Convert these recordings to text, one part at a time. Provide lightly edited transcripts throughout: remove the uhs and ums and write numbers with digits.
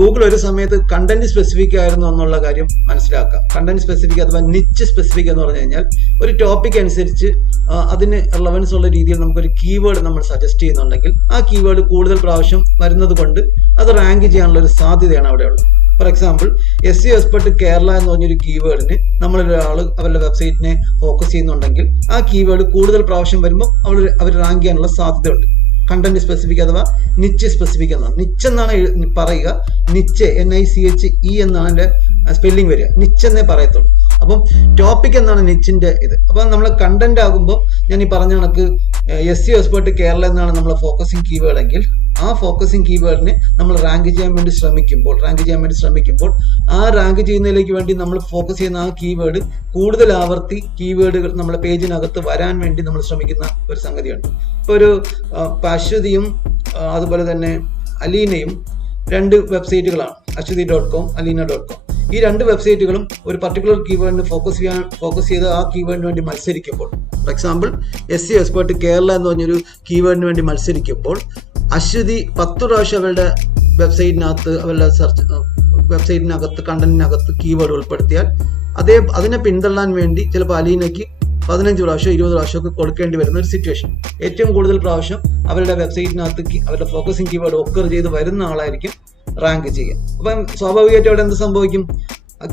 Google ഒരു സമയത്ത് content specific ആയിരുന്നു എന്നുള്ള കാര്യം മനസ്സിലാക്കാം. കണ്ടന്റ് സ്പെസിഫിക് അഥവാ നിച്ച് സ്പെസിഫിക് എന്ന് പറഞ്ഞു കഴിഞ്ഞാൽ ഒരു ടോപ്പിക് അനുസരിച്ച് അതിന് റിലവൻസ് ഉള്ള രീതിയിൽ നമുക്കൊരു കീവേഡ് നമ്മൾ സജസ്റ്റ് ചെയ്യുന്നുണ്ടെങ്കിൽ ആ കീവേഡ് കൂടുതൽ പ്രാവശ്യം വരുന്നത് കൊണ്ട് അത് റാങ്ക് ചെയ്യാനുള്ള ഒരു സാധ്യതയാണ് അവിടെയുള്ളത്. Four example, SEO expert Kerala എന്ന് പറഞ്ഞൊരു കീവേഡിന് നമ്മളൊരാൾ അവരുടെ വെബ്സൈറ്റിനെ ഫോക്കസ് ചെയ്യുന്നുണ്ടെങ്കിൽ ആ കീവേഡ് കൂടുതൽ പ്രാവശ്യം വരുമ്പോൾ അവർ റാങ്ക് ചെയ്യാനുള്ള സാധ്യതയുണ്ട്. കണ്ടന്റ് സ്പെസിഫിക് അഥവാ നിച്ച് സ്പെസിഫിക് എന്നാണ്. നിച്ച് എന്നാണ് പറയുക. നിച്ച് NICHE എന്നാണ് അതിന്റെ സ്പെല്ലിംഗ് വരിക. നിച്ച് എന്നേ പറയത്തുള്ളൂ. അപ്പം ടോപ്പിക് എന്നാണ് നിച്ചിന്റെ ഇത്. അപ്പം നമ്മൾ കണ്ടന്റ് ആകുമ്പോൾ ഞാൻ ഈ പറഞ്ഞ കണക്ക് SEO എക്സ്പെർട്ട് കേരള എന്നാണ് നമ്മൾ ഫോക്കസിങ് കീവേഡ് എങ്കിൽ ആ ഫോക്കസിങ് കീവേഡിനെ നമ്മൾ റാങ്ക് ചെയ്യാൻ വേണ്ടി ശ്രമിക്കുമ്പോൾ ആ റാങ്ക് ചെയ്യുന്നതിലേക്ക് വേണ്ടി നമ്മൾ ഫോക്കസ് ചെയ്യുന്ന ആ കീവേഡ് കൂടുതൽ ആവർത്തി കീവേഡുകൾ നമ്മുടെ പേജിനകത്ത് വരാൻ വേണ്ടി നമ്മൾ ശ്രമിക്കുന്ന ഒരു സംഗതിയുണ്ട്. ഇപ്പോൾ ഒരു അശ്വതിയും അതുപോലെ തന്നെ അലീനയും രണ്ട് വെബ്സൈറ്റുകളാണ്, ashwati.com, alina.com. ഈ രണ്ട് വെബ്സൈറ്റുകളും ഒരു പർട്ടിക്കുലർ കീവേഡിന് ഫോക്കസ് ചെയ്ത് ആ കീവേഡിന് വേണ്ടി മത്സരിക്കുമ്പോൾ, for example SEO expert Kerala എന്ന് പറഞ്ഞൊരു കീവേഡിന് വേണ്ടി മത്സരിക്കുമ്പോൾ അശ്വതി 10 പ്രാവശ്യം അവരുടെ വെബ്സൈറ്റിനകത്ത് കണ്ടന്റിനകത്ത് കീവേഡ് ഉൾപ്പെടുത്തിയാൽ അതിനെ പിന്തള്ളാൻ വേണ്ടി ചിലപ്പോൾ അലീനയ്ക്ക് 15 പ്രാവശ്യം 20 പ്രാവശ്യമൊക്കെ കൊടുക്കേണ്ടി വരുന്ന ഒരു സിറ്റുവേഷൻ. ഏറ്റവും കൂടുതൽ പ്രാവശ്യം അവരുടെ വെബ്സൈറ്റിനകത്ത് അവരുടെ ഫോക്കസിങ് കീവേഡ് ഒക്കർ ചെയ്ത് വരുന്ന ആളായിരിക്കും റാങ്ക് ചെയ്യുക. അപ്പം സ്വാഭാവികമായിട്ട് അവിടെ എന്ത് സംഭവിക്കും?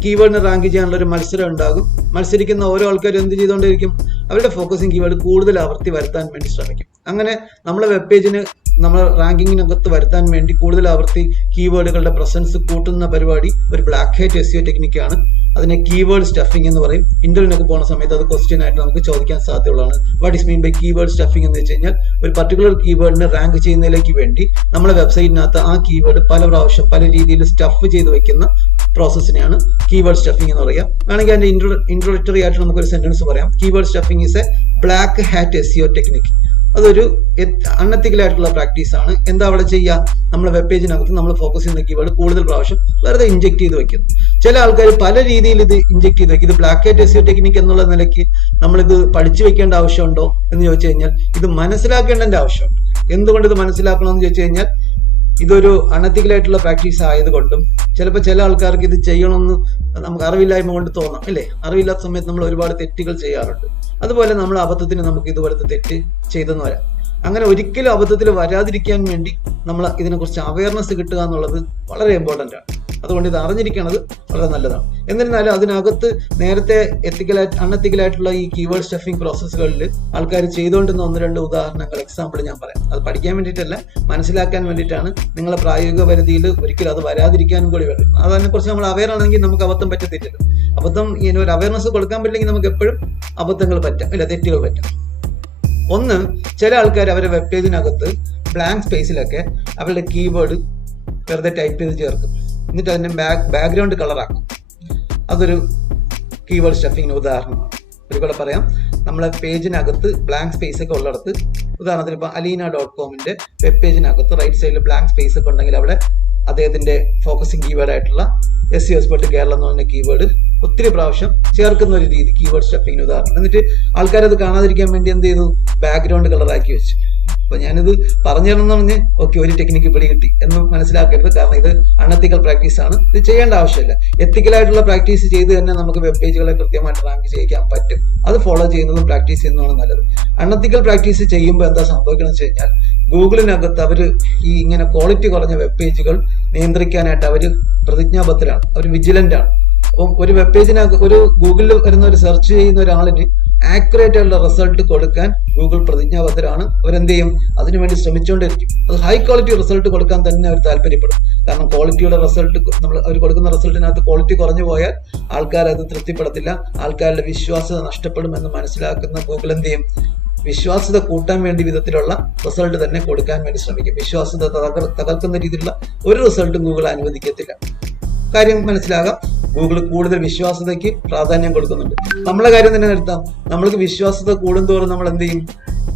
കീവേഡിന് റാങ്ക് ചെയ്യാനുള്ള ഒരു മത്സരം ഉണ്ടാകും. മത്സരിക്കുന്ന ഓരോ ആൾക്കാരും എന്ത് ചെയ്തുകൊണ്ടിരിക്കും? അവരുടെ ഫോക്കസിങ് കീവേഡ് കൂടുതൽ ആവർത്തി വരുത്താൻ വേണ്ടി ശ്രമിക്കും. അങ്ങനെ നമ്മളെ വെബ് പേജിന് നമ്മൾ റാങ്കിങ്ങിനകത്ത് വരുത്താൻ വേണ്ടി കൂടുതൽ ആവർത്തി കീവേഡുകളുടെ പ്രസൻസ് കൂട്ടുന്ന പരിപാടി ഒരു ബ്ലാക്ക് ഹെറ്റ് SEO ടെക്നിക്കാണ്. അതിനെ കീവേഡ് സ്റ്റഫിംഗ് എന്ന് പറയും. ഇന്റർവ്യൂവിനൊക്കെ പോകുന്ന സമയത്ത് അത് ക്വസ്റ്റ്യൻ ആയിട്ട് നമുക്ക് ചോദിക്കാൻ സാധ്യതയുള്ളതാണ്. What is mean by keyword stuffing എന്ന് വെച്ച് കഴിഞ്ഞാൽ ഒരു പർട്ടിക്കുലർ കീവേഡിന് റാങ്ക് ചെയ്യുന്നതിലേക്ക് വേണ്ടി നമ്മുടെ വെബ്സൈറ്റിനകത്ത് ആ കീവേഡ് പല പ്രാവശ്യം പല രീതിയിൽ സ്റ്റഫ് ചെയ്ത് വെക്കുന്ന പ്രോസസ്സിനെയാണ് കീവേഡ് സ്റ്റഫിംഗ് എന്ന് പറയുക. വേണമെങ്കിൽ അതിന്റെ ഇൻട്രോഡക്ടറി ആയിട്ട് നമുക്കൊരു സെന്റൻസ് പറയാം. Keyword stuffing is A black hat SEO technique. അതൊരു അൺഎത്തിക്കൽ ആയിട്ടുള്ള പ്രാക്ടീസ് ആണ്. എന്താ അവിടെ ചെയ്യുക? നമ്മുടെ വെബ് പേജിനകത്ത് നമ്മൾ ഫോക്കസ് ചെയ്യുന്ന കീവേഡ് കൂടുതൽ പ്രാവശ്യം വെറുതെ ഇഞ്ചെക്ട് ചെയ്ത് വെക്കുന്നു. ചില ആൾക്കാർ പല രീതിയിൽ ഇത് ഇഞ്ചെക്ട് ചെയ്ത് വെക്കും. ഇത് ബ്ലാക്ക് ഹാറ്റ് SEO ടെക്നിക്ക് എന്നുള്ള നിലയ്ക്ക് നമ്മളിത് പഠിച്ചു വെക്കേണ്ട ആവശ്യമുണ്ടോ എന്ന് ചോദിച്ചു കഴിഞ്ഞാൽ ഇത് മനസ്സിലാക്കേണ്ടതിന്റെ ആവശ്യമുണ്ട്. എന്തുകൊണ്ട് ഇത് മനസ്സിലാക്കണമെന്ന് ചോദിച്ചു കഴിഞ്ഞാൽ ഇതൊരു അണത്തിക്കലായിട്ടുള്ള പ്രാക്ടീസ് ആയതുകൊണ്ടും ചിലപ്പോൾ ചില ആൾക്കാർക്ക് ഇത് ചെയ്യണമെന്ന് നമുക്ക് അറിവില്ലായ്മ കൊണ്ട് തോന്നാം, അല്ലേ? അറിവില്ലാത്ത സമയത്ത് നമ്മൾ ഒരുപാട് തെറ്റുകൾ ചെയ്യാറുണ്ട്. അതുപോലെ നമ്മൾ അബദ്ധത്തിന് നമുക്ക് ഇതുപോലത്തെ തെറ്റ് ചെയ്തെന്ന് വരാം. അങ്ങനെ ഒരിക്കലും അബദ്ധത്തിൽ വരാതിരിക്കാൻ വേണ്ടി നമ്മൾ ഇതിനെക്കുറിച്ച് അവയർനെസ് കിട്ടുക എന്നുള്ളത് വളരെ ഇമ്പോർട്ടൻ്റ് ആണ്. അതുകൊണ്ട് ഇത് അറിഞ്ഞിരിക്കുന്നത് വളരെ നല്ലതാണ്. എന്നിരുന്നാലും അതിനകത്ത് നേരത്തെ അൺഎത്തിക്കലായിട്ടുള്ള ഈ കീവേഡ് സ്റ്റഫിംഗ് പ്രോസസ്സുകളിൽ ആൾക്കാർ ചെയ്തുകൊണ്ടിരുന്ന 1-2 ഉദാഹരണങ്ങൾ എക്സാമ്പിൾ ഞാൻ പറയാം. അത് പഠിക്കാൻ വേണ്ടിയിട്ടല്ല, മനസ്സിലാക്കാൻ വേണ്ടിയിട്ടാണ്. നിങ്ങളെ പ്രായോഗിക പരിധിയിൽ ഒരിക്കലും അത് വരാതിരിക്കാനും കൂടി വേണം. അതിനെക്കുറിച്ച് നമ്മൾ അവയർ ആണെങ്കിൽ നമുക്ക് അബദ്ധം പറ്റത്തില്ല. അബദ്ധം ഇങ്ങനെ ഒരു അവയർനെസ് കൊടുക്കാൻ പറ്റില്ലെങ്കിൽ നമുക്ക് എപ്പോഴും അബദ്ധങ്ങൾ പറ്റാം, ഇല്ല തെറ്റുകൾ പറ്റാം. ഒന്ന്, ചില ആൾക്കാർ അവരുടെ വെബ് പേജിനകത്ത് ബ്ലാങ്ക് സ്പേസിലൊക്കെ അവരുടെ കീവേഡ് വെറുതെ ടൈപ്പ് ചെയ്ത് ചേർക്കും. എന്നിട്ട് അതിന്റെ ബാക്ക്ഗ്രൗണ്ട് കളറാക്കും. അതൊരു കീവേഡ് സ്റ്റഫിങ്ങിന് ഉദാഹരണമാണ്. ഒരിക്കലും പറയാം, നമ്മളെ പേജിനകത്ത് ബ്ലാങ്ക് സ്പേസ് ഒക്കെ ഉള്ളിടത്ത്, ഉദാഹരണത്തിന് ഇപ്പോൾ alina.comന്റെ വെബ് പേജിനകത്ത് റൈറ്റ് സൈഡിൽ ബ്ലാങ്ക് സ്പേസ് ഒക്കെ ഉണ്ടെങ്കിൽ അവിടെ അദ്ദേഹത്തിന്റെ ഫോക്കസിങ് കീവേഡ് ആയിട്ടുള്ള SEO എക്സ്പെർട്ട് കേരള എന്ന് പറഞ്ഞ കീവേഡ് ഒത്തിരി പ്രാവശ്യം ചേർക്കുന്ന ഒരു രീതി കീവേഡ് സ്റ്റഫിങ്ങിന് ഉദാഹരണം. എന്നിട്ട് ആൾക്കാരത് കാണാതിരിക്കാൻ വേണ്ടി എന്ത് ചെയ്തു? ബാക്ക്ഗ്രൗണ്ട് കളറാക്കി വെച്ചു. അപ്പൊ ഞാനിത് പറഞ്ഞു തരണമെന്ന് പറഞ്ഞ് ഓക്കെ ഒരു ടെക്നിക്ക് പിടി കിട്ടി എന്ന് മനസ്സിലാക്കരുത്. കാരണം ഇത് അൺഎത്തിക്കൽ പ്രാക്ടീസ് ആണ്. ഇത് ചെയ്യേണ്ട ആവശ്യമില്ല. എത്തിക്കലായിട്ടുള്ള പ്രാക്ടീസ് ചെയ്ത് തന്നെ നമുക്ക് വെബ് പേജുകളെ കൃത്യമായിട്ട് റാങ്ക് ചെയ്യിക്കാൻ പറ്റും. അത് ഫോളോ ചെയ്യുന്നതും പ്രാക്ടീസ് ചെയ്യുന്നതാണ് നല്ലത്. അൺഎത്തിക്കൽ പ്രാക്ടീസ് ചെയ്യുമ്പോൾ എന്താ സംഭവിക്കണം എന്ന് വെച്ച് കഴിഞ്ഞാൽ ഗൂഗിളിനകത്ത് അവർ ഈ ഇങ്ങനെ ക്വാളിറ്റി കുറഞ്ഞ വെബ് പേജുകൾ നിയന്ത്രിക്കാനായിട്ട് അവർ പ്രതിജ്ഞാബദ്ധരാണ്, അവർ വിജിലന്റ് ആണ്. അപ്പം ഒരു വെബ് പേജിനകത്ത് ഒരു ഗൂഗിളിൽ വരുന്ന ഒരു സെർച്ച് ചെയ്യുന്ന ഒരാളിന് ആക്യുറേറ്റ് ആയിട്ടുള്ള റിസൾട്ട് കൊടുക്കാൻ ഗൂഗിൾ പ്രതിജ്ഞാബദ്ധരാണ്. അവരെന്ത് ചെയ്യും? അതിനുവേണ്ടി ശ്രമിച്ചുകൊണ്ടിരിക്കും. അത് ഹൈ ക്വാളിറ്റി റിസൾട്ട് കൊടുക്കാൻ തന്നെ അവർ താല്പര്യപ്പെടും. കാരണം ക്വാളിറ്റിയുടെ റിസൾട്ട് അവർ കൊടുക്കുന്ന റിസൾട്ടിനകത്ത് ക്വാളിറ്റി കുറഞ്ഞു പോയാൽ ആൾക്കാർ അത് തൃപ്തിപ്പെടത്തില്ല, ആൾക്കാരുടെ വിശ്വാസ്യത നഷ്ടപ്പെടും എന്ന് മനസ്സിലാക്കുന്ന ഗൂഗിൾ എന്ത് ചെയ്യും? വിശ്വാസ്യത കൂട്ടാൻ വേണ്ടി വിധത്തിലുള്ള റിസൾട്ട് തന്നെ കൊടുക്കാൻ വേണ്ടി ശ്രമിക്കും. വിശ്വാസ്യത തകർക്കുന്ന രീതിയിലുള്ള ഒരു റിസൾട്ടും ഗൂഗിൾ അനുവദിക്കത്തില്ല. കാര്യം മനസ്സിലാകാം. ഗൂഗിൾ കൂടുതൽ വിശ്വാസ്യതയ്ക്ക് പ്രാധാന്യം കൊടുക്കുന്നുണ്ട്. നമ്മളെ കാര്യം തന്നെ നിർത്താം. നമ്മൾക്ക് വിശ്വാസ്യത കൂടുന്തോറും നമ്മൾ എന്ത് ചെയ്യും?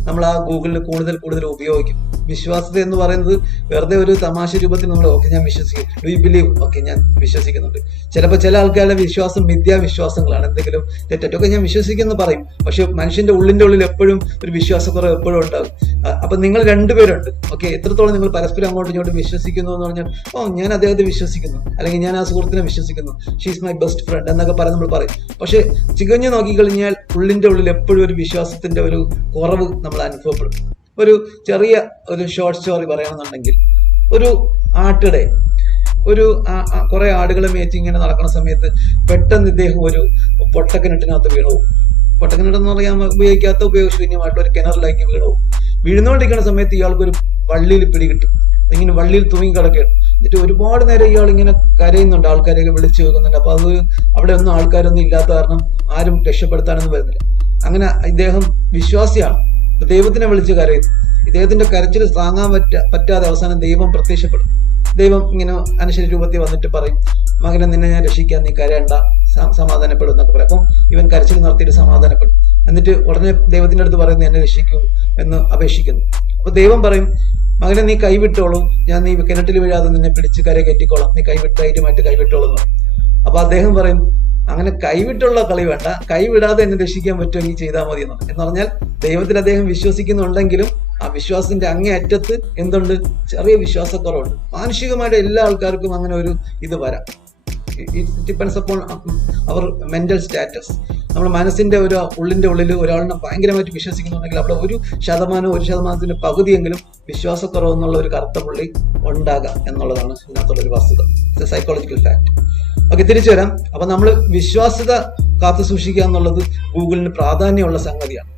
നമ്മൾ ആ ഗൂഗിളിൽ കൂടുതൽ കൂടുതൽ ഉപയോഗിക്കും. വിശ്വാസ്യത എന്ന് പറയുന്നത് വെറുതെ ഒരു തമാശ രൂപത്തിൽ നമ്മൾ ഓക്കെ ഞാൻ വിശ്വസിക്കും, ഡു യു ബിലീവ്, ഓക്കെ ഞാൻ വിശ്വസിക്കുന്നുണ്ട്. ചിലപ്പോൾ ചില ആൾക്കാരുടെ വിശ്വാസം മിഥ്യാവിശ്വാസങ്ങളാണ്, എന്തെങ്കിലും തെറ്റൊക്കെ ഞാൻ വിശ്വസിക്കുമെന്ന് പറയും, പക്ഷെ മനുഷ്യന്റെ ഉള്ളിൽ എപ്പോഴും ഒരു വിശ്വാസക്കുറവ് എപ്പോഴും ഉണ്ടാകും. അപ്പൊ നിങ്ങൾ രണ്ടുപേരുണ്ട്, ഓക്കെ, എത്രത്തോളം നിങ്ങൾ പരസ്പരം അങ്ങോട്ടും ഇങ്ങോട്ടും വിശ്വസിക്കുന്നു എന്ന് പറഞ്ഞാൽ ഞാൻ അദ്ദേഹത്തെ വിശ്വസിക്കുന്നു, അല്ലെങ്കിൽ ഞാൻ ആ സുഹൃത്തിനെ വിശ്വസിക്കുന്നു, ഷീസ് മൈ ബെസ്റ്റ് ഫ്രണ്ട് എന്നൊക്കെ പറഞ്ഞ് നമ്മൾ പറയും. പക്ഷെ ചികഞ്ഞു നോക്കിക്കഴിഞ്ഞാൽ ഉള്ളിൽ എപ്പോഴും ഒരു വിശ്വാസത്തിന്റെ ഒരു കുറവ് നമ്മൾ അനുഭവപ്പെടും. ഒരു ചെറിയ ഒരു ഷോർട്ട് സ്റ്റോറി പറയുകയാണെന്നുണ്ടെങ്കിൽ, ഒരു ആട്ടിടെ കുറെ ആടുകളെ മേച്ച് ഇങ്ങനെ നടക്കുന്ന സമയത്ത് പെട്ടെന്ന് ഇദ്ദേഹം ഒരു പൊട്ടക്കിണറ്റിനകത്ത് വീണു. പൊട്ടക്കിണറ്റെന്ന് പറയാൻ ഉപയോഗിക്കാത്ത ഉപയോഗശൂന്യമായിട്ടുള്ള ഒരു കിണറിലേക്ക് വീണു. വീഴുന്നോണ്ടിരിക്കുന്ന സമയത്ത് ഇയാൾക്കൊരു വള്ളിയിൽ പിടികിട്ടും, ഇങ്ങനെ വള്ളിയിൽ തൂങ്ങി കിടക്കുകയാണ്. എന്നിട്ട് ഒരുപാട് നേരം ഇയാൾ ഇങ്ങനെ കരയുന്നുണ്ട്, ആൾക്കാരെയൊക്കെ വിളിച്ചു വെക്കുന്നുണ്ട്. അപ്പൊ അത് അവിടെ ഒന്നും ആൾക്കാരൊന്നും ഇല്ലാത്ത കാരണം ആരും രക്ഷപ്പെടുത്താനൊന്നും വരുന്നില്ല. അങ്ങനെ ഇദ്ദേഹം വിശ്വാസിയാണ്, ദൈവത്തിനെ വിളിച്ച് കരയുന്നു. ഇദ്ദേഹത്തിന്റെ കരച്ചിൽ താങ്ങാൻ പറ്റാതെ അവസാനം ദൈവം പ്രത്യക്ഷപ്പെടും. ദൈവം ഇങ്ങനെ അനുശരി രൂപത്തിൽ വന്നിട്ട് പറയും, മകനെ നിന്നെ ഞാൻ രക്ഷിക്കാൻ, നീ കരയണ്ട, സമാധാനപ്പെടും എന്നൊക്കെ പറയും. അപ്പം ഇവൻ കരച്ചിൽ നടത്തിയിട്ട് സമാധാനപ്പെടും. എന്നിട്ട് ഉടനെ ദൈവത്തിന്റെ അടുത്ത് പറയുന്നു, എന്നെ രക്ഷിക്കൂ എന്ന് അപേക്ഷിക്കുന്നു. അപ്പൊ ദൈവം പറയും, മകനെ നീ കൈവിട്ടോളൂ, ഞാൻ നീ കിണറ്റിൽ വീഴാതെ നിന്നെ പിടിച്ച് കര കയറ്റിക്കോളാം, നീ കൈവിട്ടായിട്ട് കൈവിട്ടോളൂ എന്ന് പറയും. അപ്പൊ അദ്ദേഹം പറയും, അങ്ങനെ കൈവിട്ടുള്ള കളി വേണ്ട, കൈവിടാതെ എന്നെ രക്ഷിക്കാൻ പറ്റുമെങ്കിൽ ചെയ്താൽ മതി എന്ന് പറഞ്ഞാൽ ദൈവത്തിൽ അദ്ദേഹം വിശ്വസിക്കുന്നുണ്ടെങ്കിലും ആ വിശ്വാസത്തിന്റെ അങ്ങേ അറ്റത്ത് എന്തുണ്ട്, ചെറിയ വിശ്വാസക്കുറവുണ്ട്. മാനുഷികമായിട്ട് എല്ലാ ആൾക്കാർക്കും അങ്ങനെ ഒരു ഇത് വരാം. It depends upon our mental status. നമ്മുടെ മനസ്സിന്റെ ഉള്ളിന്റെ ഉള്ളിൽ ഒരാളിനെ ഭയങ്കരമായിട്ട് വിശ്വസിക്കുന്നുണ്ടെങ്കിൽ അവിടെ 1% പകുതിയെങ്കിലും വിശ്വാസക്കുറവ് എന്നുള്ള ഒരു കറുത്ത പുള്ളി ഉണ്ടാകാം എന്നുള്ളതാണ് ഇതിനകത്തുള്ള ഒരു വസ്തുത. Psychological fact. ഓക്കെ, തിരിച്ചു വരാം. അപ്പൊ നമ്മൾ വിശ്വാസ്യത കാത്തു സൂക്ഷിക്കുക എന്നുള്ളത് ഗൂഗിളിന് പ്രാധാന്യമുള്ള സംഗതിയാണ്.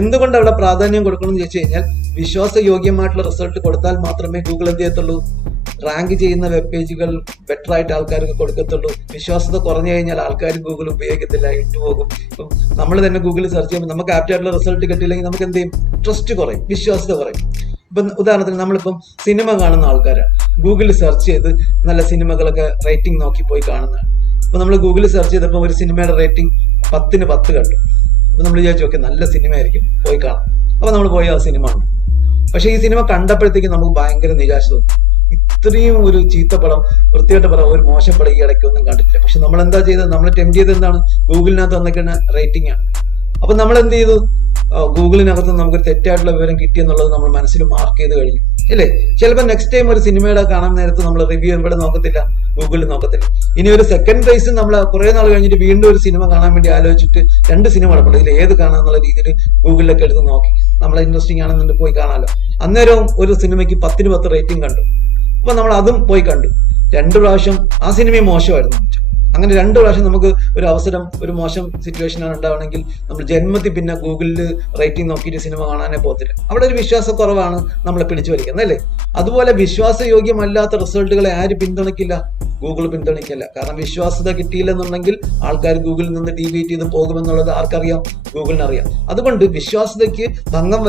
എന്തുകൊണ്ട് അവിടെ പ്രാധാന്യം കൊടുക്കണം എന്ന് ചോദിച്ചു കഴിഞ്ഞാൽ, വിശ്വാസയോഗ്യമായിട്ടുള്ള റിസൾട്ട് കൊടുത്താൽ മാത്രമേ ഗൂഗിൾ എന്ത് ചെയ്യത്തുള്ളൂ, റാങ്ക് ചെയ്യുന്ന വെബ് പേജുകൾ ബെറ്റർ ആയിട്ട് ആൾക്കാർക്ക് കൊടുക്കത്തുള്ളൂ. വിശ്വാസത കുറഞ്ഞു കഴിഞ്ഞാൽ ആൾക്കാർ ഗൂഗിൾ ഉപയോഗിക്കത്തില്ല, ഇട്ടുപോകും. ഇപ്പം നമ്മൾ തന്നെ ഗൂഗിളിൽ സെർച്ച് ചെയ്യുമ്പോൾ നമുക്ക് ആപ്റ്റ് ആയിട്ടുള്ള റിസൾട്ട് കിട്ടിയില്ലെങ്കിൽ നമുക്ക് എന്ത് ചെയ്യും, ട്രസ്റ്റ് കുറയും, വിശ്വാസത കുറയും. ഇപ്പം ഉദാഹരണത്തിന് നമ്മളിപ്പം സിനിമ കാണുന്ന ആൾക്കാരാണ്, ഗൂഗിളിൽ സെർച്ച് ചെയ്ത് നല്ല സിനിമകളൊക്കെ റേറ്റിംഗ് നോക്കി പോയി കാണുന്നതാണ്. അപ്പൊ നമ്മൾ ഗൂഗിളിൽ സെർച്ച് ചെയ്തപ്പോൾ ഒരു സിനിമയുടെ റേറ്റിംഗ് 10ന് 10 കണ്ടു. അപ്പൊ നമ്മൾ വിചാരിച്ചു, ഓക്കെ നല്ല സിനിമയായിരിക്കും, പോയി കാണാം. അപ്പൊ നമ്മൾ പോയി ആ സിനിമ കണ്ടു. പക്ഷെ ഈ സിനിമ കണ്ടപ്പോഴത്തേക്ക് നമുക്ക് ഭയങ്കര നിരാശ തോന്നി. ഇത്രയും ഒരു ചീത്തപ്പടം, വൃത്തികെട്ട പടം, ഒരു മോശപ്പടം ഈ ഇടയ്ക്കൊന്നും കണ്ടിട്ടില്ല. പക്ഷെ നമ്മൾ എന്താ ചെയ്തത്, നമ്മൾ ടെംപ്റ്റ് ചെയ്തത് എന്താണ്, ഗൂഗിളിനകത്ത് വന്നിരിക്കുന്ന റേറ്റിംഗ് ആണ്. അപ്പൊ നമ്മൾ എന്ത് ചെയ്തു, ഗൂഗിളിനകത്ത് നമുക്കൊരു തെറ്റായിട്ടുള്ള വിവരം കിട്ടിയെന്നുള്ളത് നമ്മൾ മനസ്സിൽ മാർക്ക് ചെയ്ത് കഴിഞ്ഞു അല്ലേ. ചിലപ്പോൾ നെക്സ്റ്റ് ടൈം ഒരു സിനിമയുടെ കാണാൻ നേരത്ത് നമ്മൾ റിവ്യൂ ഇവിടെ നോക്കത്തില്ല, ഗൂഗിളിൽ നോക്കത്തില്ല. ഇനി ഒരു സെക്കൻഡ് പ്രൈസ് നമ്മൾ കുറെ നാൾ കഴിഞ്ഞിട്ട് വീണ്ടും ഒരു സിനിമ കാണാൻ വേണ്ടി ആലോചിച്ചിട്ട് 2 സിനിമ കിടപ്പുണ്ട്, ഇതിൽ ഏത് കാണാന്നുള്ള രീതിയിൽ ഗൂഗിളിലൊക്കെ എടുത്ത് നോക്കി, നമ്മളെ ഇൻട്രസ്റ്റിംഗ് ആണെന്നുണ്ട് പോയി കാണാമല്ലോ. അന്നേരവും ഒരു സിനിമയ്ക്ക് 10ന് 10 റേറ്റിംഗ് കണ്ടു. അപ്പൊ നമ്മൾ അതും പോയി കണ്ടു. 2 പ്രാവശ്യം ആ സിനിമയും മോശമായിരുന്നു. അങ്ങനെ 2 പ്രാവശ്യം നമുക്ക് ഒരു അവസരം, ഒരു മോശം സിറ്റുവേഷനാണ് ഉണ്ടാവണമെങ്കിൽ നമ്മൾ ജന്മത്തിൽ പിന്നെ ഗൂഗിളിൽ റേറ്റിംഗ് നോക്കിയിട്ട് സിനിമ കാണാനേ പോകത്തില്ല. അവിടെ ഒരു വിശ്വാസക്കുറവാണ് നമ്മളെ പിടിച്ചു വലിക്കുന്നത് അല്ലേ. അതുപോലെ വിശ്വാസയോഗ്യമല്ലാത്ത റിസൾട്ടുകളെ ആര് പിന്തുണയ്ക്കില്ല, ഗൂഗിൾ പിന്തുണയ്ക്കില്ല. കാരണം വിശ്വാസ്യത കിട്ടിയില്ലെന്നുണ്ടെങ്കിൽ ആൾക്കാർ ഗൂഗിളിൽ നിന്ന് ഡീവിയേറ്റ് ചെയ്ത് പോകുമെന്നുള്ളത് ആർക്കറിയാം, ഗൂഗിളിനറിയാം. അതുകൊണ്ട് വിശ്വാസ്യതയ്ക്ക് ഭംഗം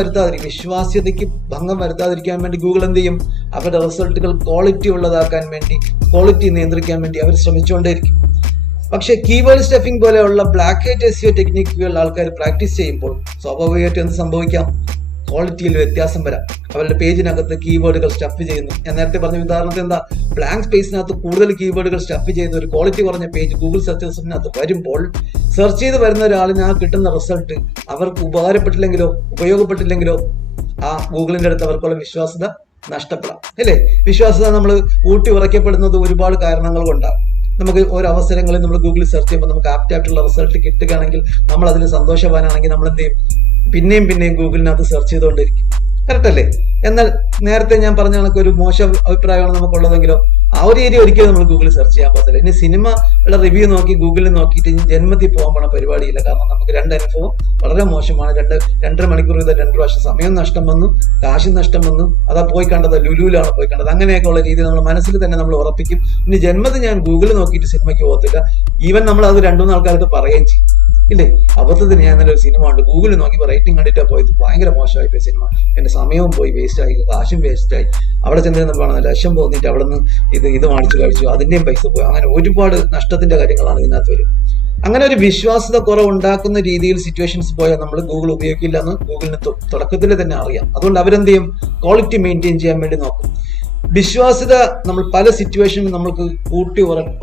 വരുത്താതിരിക്കാൻ വേണ്ടി ഗൂഗിൾ എന്ത് ചെയ്യും, അവരുടെ റിസൾട്ടുകൾ ക്വാളിറ്റി ഉള്ളതാക്കാൻ വേണ്ടി, ക്വാളിറ്റി നിയന്ത്രിക്കാൻ വേണ്ടി അവർ ശ്രമിച്ചുകൊണ്ടേയിരിക്കും. പക്ഷേ കീവേഡ് സ്റ്റഫിംഗ് പോലെയുള്ള ബ്ലാക്ക് ഹൈറ്റ് എസ്ഇഒ ടെക്നിക്കുകൾ ആൾക്കാർ പ്രാക്ടീസ് ചെയ്യുമ്പോൾ സ്വാഭാവികമായിട്ടും എന്ത് സംഭവിക്കാം, ക്വാളിറ്റിയിൽ വ്യത്യാസം വരാം. അവരുടെ പേജിനകത്ത് കീവേഡുകൾ സ്റ്റഫ് ചെയ്യുന്നു. ഞാൻ നേരത്തെ പറഞ്ഞ ഉദാഹരണത്തിന് എന്താ, ബ്ലാങ്ക് സ്പേസിനകത്ത് കൂടുതൽ കീവേഡുകൾ സ്റ്റഫ് ചെയ്യുന്ന ഒരു ക്വാളിറ്റി കുറഞ്ഞ പേജ് ഗൂഗിൾ സെർച്ച് റിസൾട്ടിനകത്ത് വരുമ്പോൾ സെർച്ച് ചെയ്ത് വരുന്ന ഒരാളിന് ആ കിട്ടുന്ന റിസൾട്ട് അവർക്ക് ഉപയോഗപ്പെട്ടില്ലെങ്കിലോ ആ ഗൂഗിളിന്റെ അടുത്ത് അവർക്കുള്ള വിശ്വാസ്യത നഷ്ടപ്പെടാം അല്ലേ. വിശ്വാസ്യത നമ്മൾ ഊട്ടി ഉറക്കപ്പെടുന്നത് ഒരുപാട് കാരണങ്ങൾ കൊണ്ടാണ്. നമുക്ക് ഓരോ അവസരങ്ങളിൽ നമ്മൾ ഗൂഗിളിൽ സെർച്ച് ചെയ്യുമ്പോൾ നമുക്ക് ആപ്റ്റ് ആയിട്ടുള്ള റിസൾട്ട് കിട്ടുകയാണെങ്കിൽ, നമ്മൾ അതിന് സന്തോഷവാനാണെങ്കിൽ നമ്മൾ എന്ത് ചെയ്യും, പിന്നെയും ഗൂഗിളിനകത്ത് സെർച്ച് ചെയ്തുകൊണ്ടിരിക്കും. കറക്റ്റ് അല്ലേ. എന്നാൽ നേരത്തെ ഞാൻ പറഞ്ഞ കണക്ക് ഒരു മോശം അഭിപ്രായമാണ് നമുക്കുള്ളതെങ്കിലോ ആ ഒരു ഏരിയ ഒരിക്കലും നമ്മൾ ഗൂഗിളിൽ സെർച്ച് ചെയ്യാൻ പറ്റില്ല. ഇനി സിനിമയുടെ റിവ്യൂ നോക്കി ഗൂഗിളിൽ നോക്കിയിട്ട് ജന്മത്തിൽ പോകാൻ പോണ പരിപാടിയില്ല. കാരണം നമുക്ക് 2 അനുഭവം വളരെ മോശമാണ്. 2.5 മണിക്കൂർ ഇത് 2 പ്രാവശ്യം സമയം നഷ്ടം വന്നു, കാശ് നഷ്ടം വന്നു. അതാ പോയി കണ്ടത്, ലുലുവിലാണ് പോയി കണ്ടത്. അങ്ങനെയൊക്കെ ഉള്ള രീതിയിൽ നമ്മൾ മനസ്സിൽ തന്നെ നമ്മൾ ഉറപ്പിക്കും, ഇനി ജന്മത്തിൽ ഞാൻ ഗൂഗിളിൽ നോക്കിയിട്ട് സിനിമയ്ക്ക് പോകത്തില്ല. ഈവൻ നമ്മൾ അത് 2-3 ആൾക്കാർക്ക് പറയുകയും ചെയ്യും ഇല്ലേ. അബദ്ധത്തിന് ഞാൻ നല്ലൊരു സിനിമ ഉണ്ട്, ഗൂഗിളിൽ നോക്കിയപ്പോൾ റേറ്റിംഗ് കണ്ടിട്ടാ പോയത്, ഭയങ്കര മോശമായി പോയി സിനിമ, എന്റെ സമയവും പോയി, വേസ്റ്റായി, കാശും വേസ്റ്റായി. അവിടെ ചെന്നിരുന്നപ്പോഴാണ് ലക്ഷം പോന്നിട്ട് അവിടെ നിന്ന് ഇത് വാങ്ങിച്ചു കഴിച്ചു, അതിന്റെയും പൈസ പോയി. അങ്ങനെ ഒരുപാട് നഷ്ടത്തിന്റെ കാര്യങ്ങളാണ് ഇതിനകത്ത് വരും. അങ്ങനെ ഒരു വിശ്വാസ്യത കുറവ് ഉണ്ടാക്കുന്ന രീതിയിൽ സിറ്റുവേഷൻസ് പോയാൽ നമ്മൾ ഗൂഗിൾ ഉപയോഗിക്കില്ല എന്ന് ഗൂഗിളിന് തുടക്കത്തിൽ തന്നെ അറിയാം. അതുകൊണ്ട് അവരെന്ത് ചെയ്യും? ക്വാളിറ്റി മെയിൻറ്റെയിൻ ചെയ്യാൻ വേണ്ടി നോക്കും. വിശ്വാസ്യത നമ്മൾ പല സിറ്റുവേഷനിൽ നമുക്ക്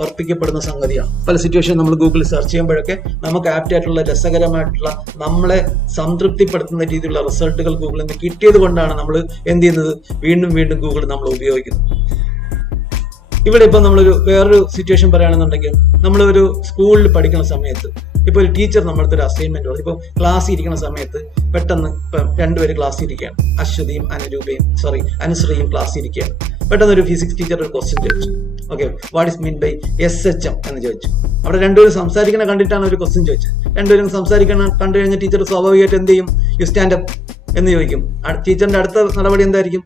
ഉറപ്പിക്കപ്പെടുന്ന സംഗതിയാണ്. പല സിറ്റുവേഷൻ നമ്മൾ ഗൂഗിളിൽ സെർച്ച് ചെയ്യുമ്പോഴൊക്കെ നമുക്ക് ആപ്റ്റ് ആയിട്ടുള്ള രസകരമായിട്ടുള്ള നമ്മളെ സംതൃപ്തിപ്പെടുത്തുന്ന രീതിയിലുള്ള റിസൾട്ടുകൾ ഗൂഗിളിൽ നിന്ന് കിട്ടിയത് കൊണ്ടാണ് നമ്മൾ എന്ത് ചെയ്യുന്നത്? വീണ്ടും വീണ്ടും ഗൂഗിൾ നമ്മൾ ഉപയോഗിക്കുന്നത്. ഇവിടെ ഇപ്പൊ നമ്മളൊരു വേറൊരു സിറ്റുവേഷൻ പറയുകയാണെന്നുണ്ടെങ്കിൽ, നമ്മളൊരു സ്കൂളിൽ പഠിക്കുന്ന സമയത്ത് ഇപ്പൊ ഒരു ടീച്ചർ നമ്മളടുത്ത് ഒരു അസൈൻമെന്റ് പറഞ്ഞു. ഇപ്പൊ ക്ലാസ്സിൽ ഇരിക്കുന്ന സമയത്ത് പെട്ടെന്ന് ഇപ്പം രണ്ടുപേര് ക്ലാസ്സിൽ ഇരിക്കുകയാണ്, അനുശ്രീയും ക്ലാസ്സിൽ ഇരിക്കുകയാണ്. പെട്ടെന്ന് ഒരു ഫിസിക്സ് ടീച്ചർ ഒരു ക്വസ്റ്റ്യൻ ചോദിച്ചു. Okay, what is mean by SHM എന്ന് ചോദിച്ചു. അവിടെ രണ്ടുപേരും സംസാരിക്കണ കണ്ടിട്ടാണ് ഒരു ക്വസ്റ്റ്യൻ ചോദിച്ചത്. രണ്ടുപേരും സംസാരിക്കണം കണ്ടു കഴിഞ്ഞ ടീച്ചർ സ്വാഭാവികമായിട്ട് എന്ത് ചെയ്യും? യു സ്റ്റാൻഡ് അപ്പ് എന്ന് ചോദിക്കും. ടീച്ചറിന്റെ അടുത്ത നടപടി എന്തായിരിക്കും?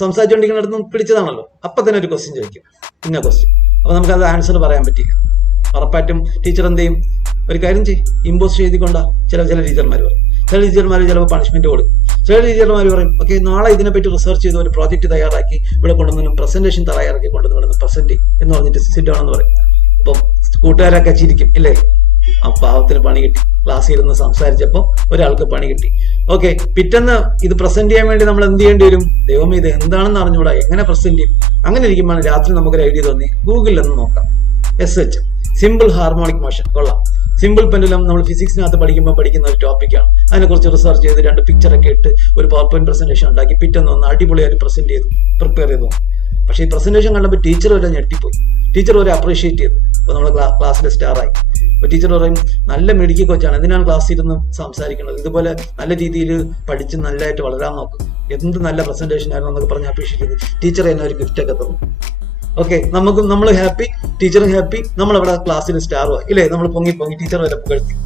സംസാരിച്ചുകൊണ്ടിരിക്കുന്നിടത്ത് പിടിച്ചതാണല്ലോ, അപ്പൊ തന്നെ ഒരു ക്വസ്റ്റ്യൻ ചോദിക്കും, ഇന്ന ക്വസ്റ്റ്യൻ. അപ്പൊ നമുക്ക് അത് ആൻസർ പറയാൻ പറ്റില്ല. ഉറപ്പായിട്ടും ടീച്ചർ എന്ത് ചെയ്യും? ഒരു കാര്യം ചെയ്യും, ഇമ്പോസ് ചെയ്തിക്കൊണ്ടാ ചില ടീച്ചർമാർ പറയും. ചില ടീച്ചർമാർ ചിലപ്പോൾ പണിഷ്മെന്റ് കൊടുക്കും. ചില ടീച്ചർമാർ പറയും, ഓക്കെ നാളെ ഇതിനെപ്പറ്റി റിസർച്ച് ചെയ്ത് ഒരു പ്രോജക്റ്റ് തയ്യാറാക്കി ഇവിടെ കൊണ്ടുവന്നു പ്രസന്റേഷൻ തയ്യാറാക്കി കൊണ്ടുവന്ന് പ്രസന്റ് എന്ന് പറഞ്ഞിട്ട് സിറ്റ് ആണെന്ന് പറയും. അപ്പം കൂട്ടുകാരൊക്കെ ചിരിക്കും ഇല്ലേ? ആ പാവത്തിന് പണി കിട്ടി, ക്ലാസ്സിൽ ഇരുന്ന് സംസാരിച്ചപ്പോൾ ഒരാൾക്ക് പണി കിട്ടി. ഓക്കെ, പിറ്റേന്ന് ഇത് പ്രസന്റ് ചെയ്യാൻ വേണ്ടി നമ്മൾ എന്ത് ചെയ്യേണ്ടി വരും? ദൈവം ഇത് എന്താണെന്ന് അറിഞ്ഞുകൂടാ, എങ്ങനെ പ്രസന്റ് ചെയ്യും? അങ്ങനെ ഇരിക്കുമ്പോൾ രാത്രി നമുക്കൊരു ഐഡിയ തോന്നി, ഗൂഗിളിൽ ഒന്ന് നോക്കാം. SHM, സിമ്പിൾ ഹാർമോണിക് മോഷൻ, കൊള്ളാം. സിമ്പിൾ പെൻഡുലം നമ്മൾ ഫിസിക്സിനകത്ത് പഠിക്കുമ്പോൾ പഠിക്കുന്ന ഒരു ടോപ്പിക്കാണ്. അതിനെക്കുറിച്ച് റിസർച്ച് ചെയ്ത് 2 പിക്ചറൊക്കെ ഇട്ട് ഒരു പവർ പോയിന്റ് പ്രസന്റേഷൻ ഉണ്ടാക്കി പിറ്റേന്ന് ഒന്ന് അടിപൊളിയായിട്ട് പ്രസന്റ് ചെയ്തു, പ്രിപ്പയർ ചെയ്തു. പക്ഷേ ഈ പ്രസന്റേഷൻ കണ്ടപ്പോൾ ടീച്ചർ വരെ ഞെട്ടിപ്പോയി. ടീച്ചർ വരെ അപ്രീഷിയേറ്റ് ചെയ്തു. അപ്പോൾ നമ്മൾ ക്ലാസ്സിലെ സ്റ്റാറായി. അപ്പോൾ ടീച്ചർ പറയും, നല്ല മിടുക്കി കൊച്ചാണ്, എന്തിനാണ് ക്ലാസ്സിൽ ഇരുന്ന് സംസാരിക്കുന്നത്? ഇതുപോലെ നല്ല രീതിയിൽ പഠിച്ച് നല്ലതായിട്ട് വളരാൻ നോക്കും, എന്ത് നല്ല പ്രസന്റേഷൻ ആയിരുന്നു എന്നൊക്കെ പറഞ്ഞ് അപ്രീഷിയേറ്റ് ചെയ്ത് ടീച്ചർ തന്നെ ഒരു ഗിഫ്റ്റ് ഒക്കെ തന്നു. ഓക്കെ, നമ്മൾ ഹാപ്പി, ടീച്ചറും ഹാപ്പി, നമ്മളവിടെ ക്ലാസ്സിൽ സ്റ്റാറുമായി ഇല്ലേ? നമ്മൾ പൊങ്ങി ടീച്ചർ വരെ പുകഴ്ത്തി.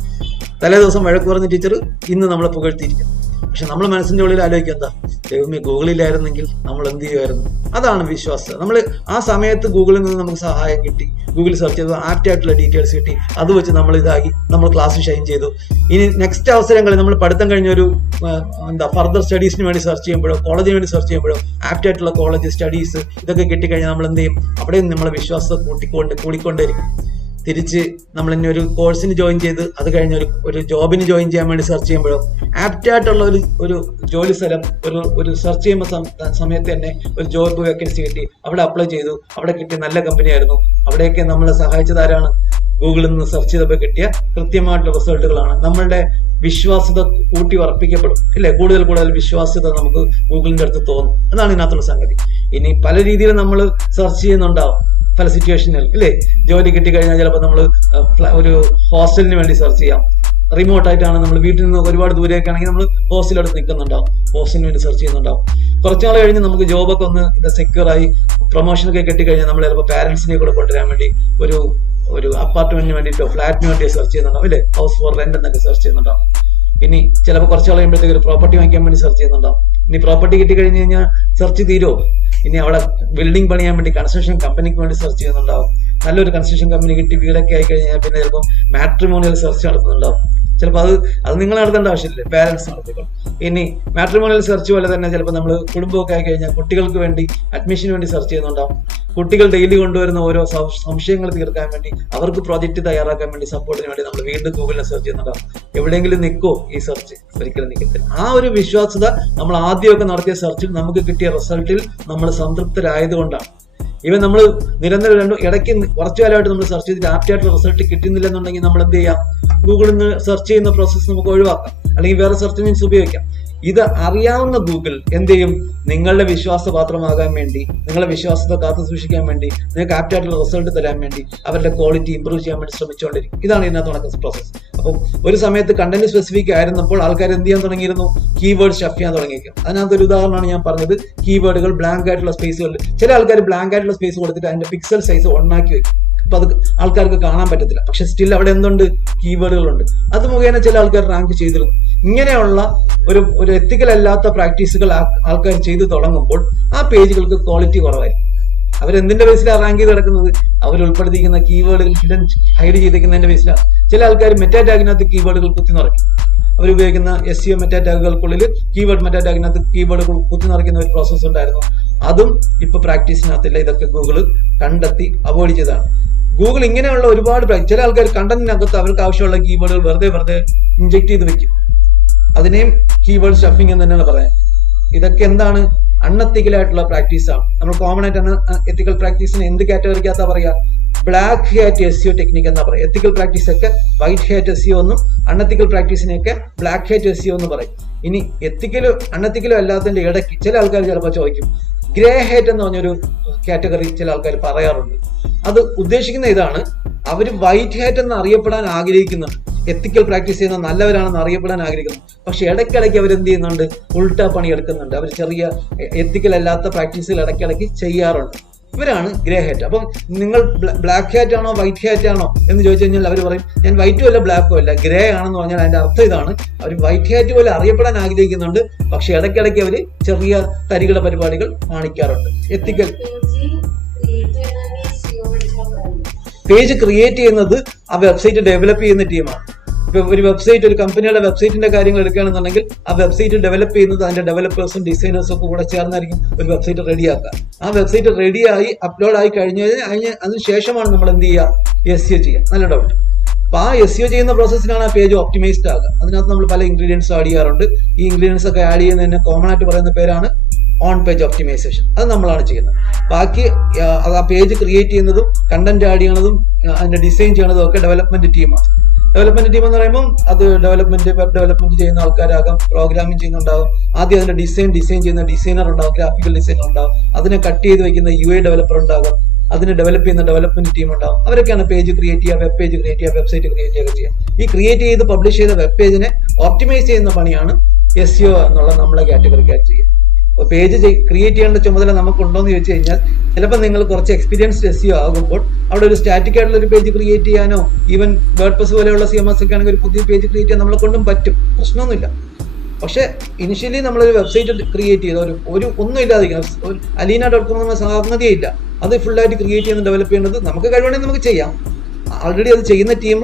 തലേ ദിവസം വഴക്ക് പറഞ്ഞ ടീച്ചർ ഇന്ന് നമ്മളെ പുകഴ്ത്തിയിരിക്കും. പക്ഷെ നമ്മൾ മനസ്സിന്റെ ഉള്ളിൽ ആലോചിക്കുക, എന്താ ദൈവമേ ഗൂഗിളിലായിരുന്നെങ്കിൽ നമ്മൾ എന്ത് ചെയ്യുമായിരുന്നു? അതാണ് വിശ്വാസം. നമ്മൾ ആ സമയത്ത് ഗൂഗിളിൽ നിന്ന് നമുക്ക് സഹായം കിട്ടി, ഗൂഗിൾ സെർച്ച് ചെയ്തു, ആപ്റ്റ് ആയിട്ടുള്ള ഡീറ്റെയിൽസ് കിട്ടി, അത് വെച്ച് നമ്മൾ ഇതാക്കി, നമ്മൾ ക്ലാസ് ഷൈൻ ചെയ്തു. ഇനി നെക്സ്റ്റ് അവസരങ്ങളിൽ നമ്മൾ പഠിത്തം കഴിഞ്ഞൊരു ഫർദർ സ്റ്റഡീസിന് വേണ്ടി സെർച്ച് ചെയ്യുമ്പോഴോ കോളേജിന് വേണ്ടി സെർച്ച് ചെയ്യുമ്പോഴോ ആപ്റ്റ് ആയിട്ടുള്ള കോളേജ് സ്റ്റഡീസ് ഇതൊക്കെ കിട്ടിക്കഴിഞ്ഞാൽ നമ്മൾ എന്ത് ചെയ്യും? അവിടെയും നമ്മളെ വിശ്വാസം കൂടിക്കൊണ്ടേയിരിക്കും. തിരിച്ച് നമ്മൾ ഇനി ഒരു കോഴ്സിന് ജോയിൻ ചെയ്ത് അത് കഴിഞ്ഞ് ഒരു ജോബിന് ജോയിൻ ചെയ്യാൻ വേണ്ടി സെർച്ച് ചെയ്യുമ്പോഴോ ആപ്റ്റ് ആയിട്ടുള്ള ഒരു ജോലി സ്ഥലം ഒരു സെർച്ച് ചെയ്യുമ്പോൾ സമയത്ത് തന്നെ ഒരു ജോബ് വേക്കൻസി കിട്ടി, അവിടെ അപ്ലൈ ചെയ്തു, അവിടെ കിട്ടിയ നല്ല കമ്പനി ആയിരുന്നു. അവിടെയൊക്കെ നമ്മളെ സഹായിച്ചതാരാണ്? ഗൂഗിളിൽ നിന്ന് സെർച്ച് ചെയ്തപ്പോൾ കിട്ടിയ കൃത്യമായിട്ടുള്ള റിസൾട്ടുകളാണ്. നമ്മളുടെ വിശ്വാസ്യത കൂട്ടി ഉറപ്പിക്കപ്പെടും ഇല്ലേ? കൂടുതൽ വിശ്വാസ്യത നമുക്ക് ഗൂഗിളിന്റെ അടുത്ത് തോന്നും. അതാണ് ഇതിനകത്തുള്ള സംഗതി. ഇനി പല രീതിയിൽ നമ്മൾ സെർച്ച് ചെയ്യുന്നുണ്ടാവും പല സിറ്റുവേഷനിൽ ഇല്ലേ? ജോലി കിട്ടിക്കഴിഞ്ഞാൽ ചിലപ്പോൾ നമ്മൾ ഒരു ഹോസ്റ്റലിന് വേണ്ടി സെർച്ച് ചെയ്യാം. റിമോട്ടായിട്ടാണ്, നമ്മൾ വീട്ടിൽ നിന്ന് ഒരുപാട് ദൂരെയൊക്കെ ആണെങ്കിൽ നമ്മൾ ഹോസ്റ്റലെടുത്ത് നിൽക്കുന്നുണ്ടാവും, ഹോസ്റ്റലിന് വേണ്ടി സെർച്ച് ചെയ്യുന്നുണ്ടാവും. കുറച്ചു നാൾ കഴിഞ്ഞ് നമുക്ക് ജോബൊക്കെ ഒന്ന് സെക്യൂർ ആയി പ്രൊമോഷനൊക്കെ കിട്ടിക്കഴിഞ്ഞാൽ നമ്മൾ ചിലപ്പോൾ പാരന്റ്സിനെ കൂടെ കൊണ്ടുവരാൻ വേണ്ടി ഒരു അപ്പാർട്ട്മെന്റിന് വേണ്ടിയിട്ടോ ഫ്ലാറ്റിന് വേണ്ടി സെർച്ച് ചെയ്യുന്നുണ്ടാവും ഇല്ലേ? ഹൗസ് ഫോർ റെന്റ് എന്നൊക്കെ സെർച്ച് ചെയ്യുന്നുണ്ടാവും. ഇനി ചിലപ്പോൾ കുറച്ച് നാൾ കഴിയുമ്പോഴത്തേക്ക് ഒരു പ്രോപ്പർട്ടി വാങ്ങിക്കാൻ വേണ്ടി സെർച്ച് ചെയ്യുന്നുണ്ടാവും. ഇനി പ്രോപ്പർട്ടി കിട്ടി കഴിഞ്ഞ് കഴിഞ്ഞാൽ സെർച്ച് തീരുമോ? ഇനി അവിടെ ബിൽഡിംഗ് പണിയാൻ വേണ്ടി കൺസ്ട്രക്ഷൻ കമ്പനിക്ക് വേണ്ടി സെർച്ച് ചെയ്യുന്നുണ്ടാവും. നല്ലൊരു കൺസ്ട്രക്ഷൻ കമ്പനി കിട്ടി വീടൊക്കെ ആയി കഴിഞ്ഞാൽ പിന്നെ ചിലപ്പോൾ മാട്രിമോണിയൽ സെർച്ച് നടത്തുന്നുണ്ടാവും. ചിലപ്പോൾ അത് നിങ്ങൾ നടത്തേണ്ട ആവശ്യമില്ല, പാരന്റ്സ് നടത്തിക്കോളും. ഇനി മാട്രിമോണിയൽ സെർച്ച് പോലെ തന്നെ ചിലപ്പോൾ നമ്മൾ കുടുംബമൊക്കെ ആയി കഴിഞ്ഞാൽ കുട്ടികൾക്ക് വേണ്ടി അഡ്മിഷന് വേണ്ടി സെർച്ച് ചെയ്യുന്നുണ്ടാവും. കുട്ടികൾ ഡെയിലി കൊണ്ടുവരുന്ന ഓരോ സംശയങ്ങൾ തീർക്കാൻ വേണ്ടി, അവർക്ക് പ്രോജക്റ്റ് തയ്യാറാക്കാൻ വേണ്ടി, സപ്പോർട്ടിന് വേണ്ടി നമ്മൾ വീണ്ടും ഗൂഗിളിനെ സെർച്ച് ചെയ്യുന്നുണ്ടാവും. എവിടെയെങ്കിലും നിൽക്കോ ഈ സെർച്ച്? ഒരിക്കലും നിൽക്കത്തില്ല. ആ ഒരു വിശ്വാസ്യത നമ്മൾ ആദ്യമൊക്കെ നടത്തിയ സെർച്ചിൽ നമുക്ക് കിട്ടിയ റിസൾട്ടിൽ നമ്മൾ സംതൃപ്തരായതുകൊണ്ടാണ്. ഇവൻ നമ്മൾ നിരന്തരം ഇടയ്ക്ക് കുറച്ചു കാലമായിട്ട് നമ്മൾ സെർച്ച് ചെയ്തിട്ട് ആപ്റ്റ് ആയിട്ടുള്ള റിസൾട്ട് കിട്ടുന്നില്ലെന്നുണ്ടെങ്കിൽ നമ്മൾ എന്ത് ചെയ്യാം? ഗൂഗിളിൽ നിന്ന് സെർച്ച് ചെയ്യുന്ന പ്രോസസ്സ് നമുക്ക് ഒഴിവാക്കാം, അല്ലെങ്കിൽ വേറെ സെർച്ച് മീൻസ് ഉപയോഗിക്കാം. ഇത് അറിയാവുന്ന ഗൂഗിൾ എന്ത് ചെയ്യും? നിങ്ങളുടെ വിശ്വാസപാത്രമാകാൻ വേണ്ടി, നിങ്ങളുടെ വിശ്വാസത്തെ കാത്തു സൂക്ഷിക്കാൻ വേണ്ടി, നിങ്ങൾക്ക് ആപ്റ്റ് ആയിട്ടുള്ള റിസൾട്ട് തരാൻ വേണ്ടി അവരുടെ ക്വാളിറ്റി ഇംപ്രൂവ് ചെയ്യാൻ വേണ്ടി ശ്രമിച്ചുകൊണ്ടിരിക്കും. ഇതാണ് ഇതിനകത്ത് നടക്കുന്ന പ്രോസസ്. അപ്പം ഒരു സമയത്ത് കണ്ടന്റ് സ്പെസിഫിക് ആയിരുന്നപ്പോൾ ആൾക്കാർ എന്ത് ചെയ്യാൻ തുടങ്ങിയിരുന്നു? കീവേഡ് സ്റ്റഫ് ചെയ്യാൻ തുടങ്ങിയിരിക്കും. അതിനകത്തൊരു ഉദാഹരണമാണ് ഞാൻ പറഞ്ഞത്. കീവേഡുകൾ ബ്ലാങ്ക് ആയിട്ടുള്ള സ്പേസുകളിൽ ചില ആൾക്കാർ ബ്ലാങ്ക് ആയിട്ടുള്ള സ്പേസ് കൊടുത്തിട്ട് അതിന്റെ പിക്സൽ സൈസ് ഒന്നാക്കി വെക്കും. അപ്പൊ അത് ആൾക്കാർക്ക് കാണാൻ പറ്റത്തില്ല. പക്ഷെ സ്റ്റിൽ അവിടെ എന്തുണ്ട്? കീവേഡുകളുണ്ട്. അത് മുഖേന ചില ആൾക്കാർ റാങ്ക് ചെയ്തിരുന്നു. ഇങ്ങനെയുള്ള ഒരു എത്തിക്കൽ അല്ലാത്ത പ്രാക്ടീസുകൾ ആൾക്കാർ ചെയ്തു തുടങ്ങുമ്പോൾ ആ പേജുകൾക്ക് ക്വാളിറ്റി കുറവായിരിക്കും. അവരെന്തിന്റെ ബേസിലാണ് റാങ്ക് ചെയ്ത് കിടക്കുന്നത്? അവർ ഉൾപ്പെടുത്തിയിരിക്കുന്ന കീവേഡുകൾ ഹൈഡ് ചെയ്തിരിക്കുന്നതിന്റെ ബേസിലാണ്. ചില ആൾക്കാർ മെറ്റാ ടാഗിനകത്ത് കീവേഡുകൾ കുത്തി നിറയ്ക്കും. അവരുപയോഗിക്കുന്ന SEO മെറ്റാ ടാഗുകൾക്കുള്ളിൽ കീവേഡ് മെറ്റാ ടാഗിനകത്ത് കീവേഡുകൾ കുത്തി നിറയ്ക്കുന്ന ഒരു പ്രോസസ്സ് ഉണ്ടായിരുന്നു. അതും ഇപ്പൊ പ്രാക്ടീസിനകത്തില്ല. ഇതൊക്കെ ഗൂഗിൾ കണ്ടെത്തി അവോയ്ഡ് ചെയ്തതാണ്. ഗൂഗിൾ ഇങ്ങനെയുള്ള ഒരുപാട് ചില ആൾക്കാർ കണ്ടന്റിനകത്ത് അവർക്ക് ആവശ്യമുള്ള കീവേഡുകൾ വെറുതെ ഇൻജെക്ട് ചെയ്ത് വെക്കും. അതിനെയും കീവേഡ് സ്റ്റഫിംഗ് എന്ന് തന്നെയാണ് പറയാൻ. ഇതൊക്കെ എന്താണ്? അൺഎത്തിക്കൽ ആയിട്ടുള്ള പ്രാക്ടീസ് ആണ്. നമ്മൾ കോമൺ ആയിട്ട് എത്തിക്കൽ പ്രാക്ടീസിന് എന്ത് കാറ്റഗറിക്കകത്താ പറയാ? ബ്ലാക്ക് ഹാറ്റ് SEO ടെക്നിക് എന്നാ പറയാം. എത്തിക്കൽ പ്രാക്ടീസ് ഒക്കെ വൈറ്റ് ഹാറ്റ് SEO എന്നും അൺഎത്തിക്കൽ പ്രാക്ടീസിനെയൊക്കെ ബ്ലാക്ക് ഹാറ്റ് SEO എന്ന് പറയും. ഇനി എത്തിക്കലും അൺഎത്തിക്കലും അല്ലാത്തതിന്റെ ഇടയ്ക്ക് ചില ആൾക്കാർ ചിലപ്പോൾ ചോദിക്കും, ഗ്രേ ഹേറ്റ് എന്ന് പറഞ്ഞൊരു കാറ്റഗറി ചില ആൾക്കാർ പറയാറുണ്ട്. അത് ഉദ്ദേശിക്കുന്ന ഇതാണ്, അവർ വൈറ്റ് ഹാറ്റ് എന്ന് അറിയപ്പെടാൻ ആഗ്രഹിക്കുന്നുണ്ട്, എത്തിക്കൽ പ്രാക്ടീസ് ചെയ്യുന്ന നല്ലവരാണെന്ന് അറിയപ്പെടാൻ ആഗ്രഹിക്കുന്നു. പക്ഷെ ഇടയ്ക്കിടയ്ക്ക് അവർ എന്ത് ചെയ്യുന്നുണ്ട്? ഉൾട്ടാ പണി എടുക്കുന്നുണ്ട്. അവർ ചെറിയ എത്തിക്കൽ അല്ലാത്ത പ്രാക്ടീസുകൾ ഇടയ്ക്കിടയ്ക്ക് ചെയ്യാറുണ്ട്. ഇവരാണ് ഗ്രേ ഹാറ്റ്. അപ്പം നിങ്ങൾ ബ്ലാക്ക് ഹാറ്റ് ആണോ വൈറ്റ് ഹാറ്റ് ആണോ എന്ന് ചോദിച്ചു കഴിഞ്ഞാൽ അവർ പറയും, ഞാൻ വൈറ്റും അല്ല ബ്ലാക്കും അല്ല, ഗ്രേ ആണെന്ന് പറഞ്ഞാൽ അതിന്റെ അർത്ഥം ഇതാണ്, അവർ വൈറ്റ് ഹാറ്റ് പോലെ അറിയപ്പെടാൻ ആഗ്രഹിക്കുന്നുണ്ട്, പക്ഷെ ഇടയ്ക്കിടയ്ക്ക് അവർ ചെറിയ തരികിട പരിപാടികൾ കാണിക്കാറുണ്ട്. എത്തിക്കൽ പേജ് ക്രിയേറ്റ് ചെയ്യുന്നത് ആ വെബ്സൈറ്റ് ഡെവലപ്പ് ചെയ്യുന്ന ടീമാണ്. ഇപ്പൊ ഒരു വെബ്സൈറ്റ്, ഒരു കമ്പനിയുടെ വെബ്സൈറ്റിന്റെ കാര്യങ്ങൾ എടുക്കുകയാണെന്നുണ്ടെങ്കിൽ ആ വെബ്സൈറ്റ് ഡെവലപ്പ് ചെയ്യുന്നത് അതിന്റെ ഡെവലപ്പേഴ്സും ഡിസൈനേഴ്സും ഒക്കെ കൂടെ ചേർന്നായിരിക്കും ഒരു വെബ്സൈറ്റ് റെഡിയാക്കുക. ആ വെബ്സൈറ്റ് റെഡിയായി അപ്ലോഡ് ആയി കഴിഞ്ഞാൽ അതിനുശേഷമാണ് നമ്മൾ എന്ത് ചെയ്യുക? SEO ചെയ്യുക. നല്ല ഡൗട്ട്. അപ്പൊ ആ SEO ചെയ്യുന്ന പ്രോസസ്സിനാണ് ആ പേജ് ഒപ്റ്റിമൈസ്ഡ് ആകുക. അതിനകത്ത് നമ്മൾ പല ഇൻഗ്രീഡിയൻസ് ആഡ് ചെയ്യാറുണ്ട്. ഈ ഇൻഗ്രീഡിയൻസ് ഒക്കെ ആഡ് ചെയ്യുന്നതിന് കോമൺ ആയിട്ട് പറയുന്ന പേരാണ് ഓൺ പേജ് ഒപ്റ്റിമൈസേഷൻ. അത് നമ്മളാണ് ചെയ്യുന്നത്. ബാക്കി ആ പേജ് ക്രിയേറ്റ് ചെയ്യുന്നതും കണ്ടന്റ് ആഡ് ചെയ്യണതും അതിന്റെ ഡിസൈൻ ചെയ്യണതും ഒക്കെ ഡെവലപ്മെന്റ് ടീമാണ്. ഡെവലപ്മെന്റ് ടീം എന്ന് പറയുമ്പോൾ അത് വെബ് ഡെവലപ്മെന്റ് ചെയ്യുന്ന ആൾക്കാരാകാം, പ്രോഗ്രാമിംഗ് ചെയ്യുന്നുണ്ടാകും. ആദ്യം അതിന്റെ ഡിസൈൻ ചെയ്യുന്ന ഡിസൈനർ ഉണ്ടാവും, ഗ്രാഫിക്കൽ ഡിസൈനർ ഉണ്ടാവും, അതിനെ കട്ട് ചെയ്ത് വെക്കുന്ന UI ഡെവലപ്പർ ഉണ്ടാകും, അതിനെ ഡെവലപ്പ് ചെയ്യുന്ന ഡെവലപ്മെന്റ് ടീം ഉണ്ടാവും. അവരൊക്കെയാണ് പേജ് ക്രിയേറ്റ് ചെയ്യുക, വെബ് പേജ് ക്രിയേറ്റ് ചെയ്യുക, വെബ്സൈറ്റ് ക്രിയേറ്റ് ചെയ്യുക ചെയ്യുക. ഈ ക്രിയേറ്റ് ചെയ്ത് പബ്ലിഷ് ചെയ്ത വെബ് പേജിനെ ഓപ്റ്റിമൈസ് ചെയ്യുന്ന പണിയാണ് SEO എന്നുള്ള നമ്മളെ കാറ്റഗറിക്കായിട്ട് ചെയ്യുക. അപ്പോൾ പേജ് ക്രിയേറ്റ് ചെയ്യേണ്ട ചുമതല നമുക്കുണ്ടോ എന്ന് ചോദിച്ചു കഴിഞ്ഞാൽ, ചിലപ്പോൾ നിങ്ങൾ കുറച്ച് എക്സ്പീരിയൻസ്ഡ് SEO ആകുമ്പോൾ അവിടെ ഒരു സ്റ്റാറ്റിക് ആയിട്ടുള്ള ഒരു പേജ് ക്രിയേറ്റ് ചെയ്യാനോ ഈവൻ വേർഡ്പ്രസ് പോലെയുള്ള CMS ഒക്കെ ആണെങ്കിൽ ഒരു പുതിയ പേജ് ക്രിയേറ്റ് ചെയ്യാൻ നമ്മളെ കൊണ്ടും പറ്റും, പ്രശ്നമൊന്നുമില്ല. പക്ഷെ ഇനിഷ്യലി നമ്മളൊരു വെബ്സൈറ്റ് ക്രിയേറ്റ് ചെയ്ത ഒരു ഒന്നും ഇല്ലാതിരിക്കണം, ഒരു alina.com എന്ന സംഗതിയില്ല, അത് ഫുള്ളായിട്ട് ക്രിയേറ്റ് ചെയ്യുന്ന ഡെവലപ്പ് ചെയ്യുന്നത് നമുക്ക് കഴിവുണ്ടെങ്കിൽ നമുക്ക് ചെയ്യാം. ആൾറെഡി അത് ചെയ്യുന്ന ടീം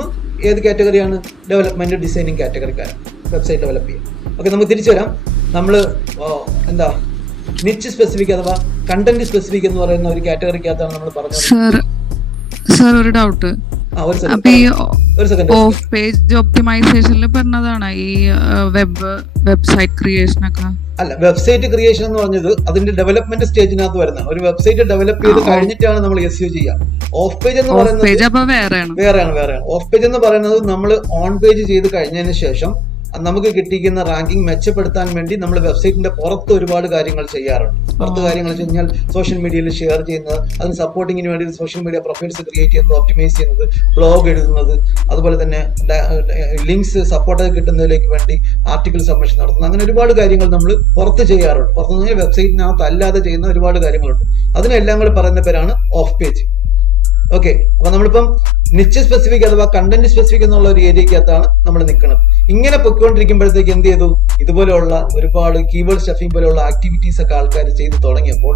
ഏത് കാറ്റഗറിയാണ്? ഡെവലപ്മെന്റ് ഡിസൈനിങ് കാറ്റഗറിക്കാരാണ്, വെബ്സൈറ്റ് ഡെവലപ്പ് ചെയ്യുക. ഓക്കെ, നമുക്ക് തിരിച്ചു വരാം. നമ്മൾ എന്താ നിച്ച് സ്പെസിഫിക് അഥവാ കണ്ടന്റ് സ്പെസിഫിക് എന്ന് പറയുന്ന ഒരു കാറ്റഗറിക്കകത്താണ് നമ്മൾ പറഞ്ഞത്. സർ ഒരു ഡൗട്ട്, ഓഫ് പേജ് ഒപ്റ്റിമൈസേഷനിൽ പറഞ്ഞതാണ് ഈ വെബ്സൈറ്റ് ക്രിയേഷൻ ഒക്കെ? അല്ല, വെബ്സൈറ്റ് ക്രിയേഷൻ എന്ന് പറഞ്ഞത് അതിന്റെ ഡെവലപ്മെന്റ് സ്റ്റേജിനകത്ത് വരുന്നതാണ്. ഒരു വെബ്സൈറ്റ് ഡെവലപ്പ് ചെയ്ത് കഴിഞ്ഞിട്ടാണ് നമ്മൾ SEO ചെയ്യുക. ഓഫ് പേജ് എന്ന് പറയുന്നത് വേറെയാണ്. ഓഫ് പേജ് എന്ന് പറയുന്നത് നമ്മൾ ഓൺ പേജ് ചെയ്ത് കഴിഞ്ഞതിന് ശേഷം നമുക്ക് കിട്ടിയിരിക്കുന്ന റാങ്കിങ് മെച്ചപ്പെടുത്താൻ വേണ്ടി നമ്മൾ വെബ്സൈറ്റിന്റെ പുറത്ത് ഒരുപാട് കാര്യങ്ങൾ ചെയ്യാറുണ്ട്. പുറത്ത് കാര്യങ്ങൾ വെച്ച് കഴിഞ്ഞാൽ സോഷ്യൽ മീഡിയയിൽ ഷെയർ ചെയ്യുന്നത്, അതിന് സപ്പോർട്ടിങ്ങിന് വേണ്ടി സോഷ്യൽ മീഡിയ പ്രൊഫൈൽസ് ക്രിയേറ്റ് ചെയ്യുന്നത്, ഒപ്റ്റിമൈസ് ചെയ്യുന്നത്, ബ്ലോഗ് എഴുതുന്നത്, അതുപോലെ തന്നെ ലിങ്ക്സ് സപ്പോർട്ട് കിട്ടുന്നതിലേക്ക് വേണ്ടി ആർട്ടിക്കിൾ സബ്മിഷൻ നടത്തുന്നത്, അങ്ങനെ ഒരുപാട് കാര്യങ്ങൾ നമ്മൾ പുറത്ത് ചെയ്യാറുണ്ട്. പുറത്തുനിന്ന് വെബ്സൈറ്റിനകത്ത് അല്ലാതെ ചെയ്യുന്ന ഒരുപാട് കാര്യങ്ങളുണ്ട്. അതിനെല്ലാം കൂടെ പറയുന്ന പേരാണ് ഓഫ് പേജ്. ഓക്കെ, അപ്പൊ നമ്മളിപ്പം നിച്ച് സ്പെസിഫിക് അഥവാ കണ്ടന്റ് സ്പെസിഫിക് എന്നുള്ള ഒരു ഏരിയക്കകത്താണ് നമ്മൾ നിൽക്കുന്നത്. ഇങ്ങനെ പൊയ്ക്കൊണ്ടിരിക്കുമ്പോഴത്തേക്ക് എന്ത് ചെയ്തു? ഇതുപോലെയുള്ള ഒരുപാട് കീവേഡ് സ്റ്റഫിംഗ് പോലെയുള്ള ആക്ടിവിറ്റീസ് ഒക്കെ ആൾക്കാർ ചെയ്ത് തുടങ്ങിയപ്പോൾ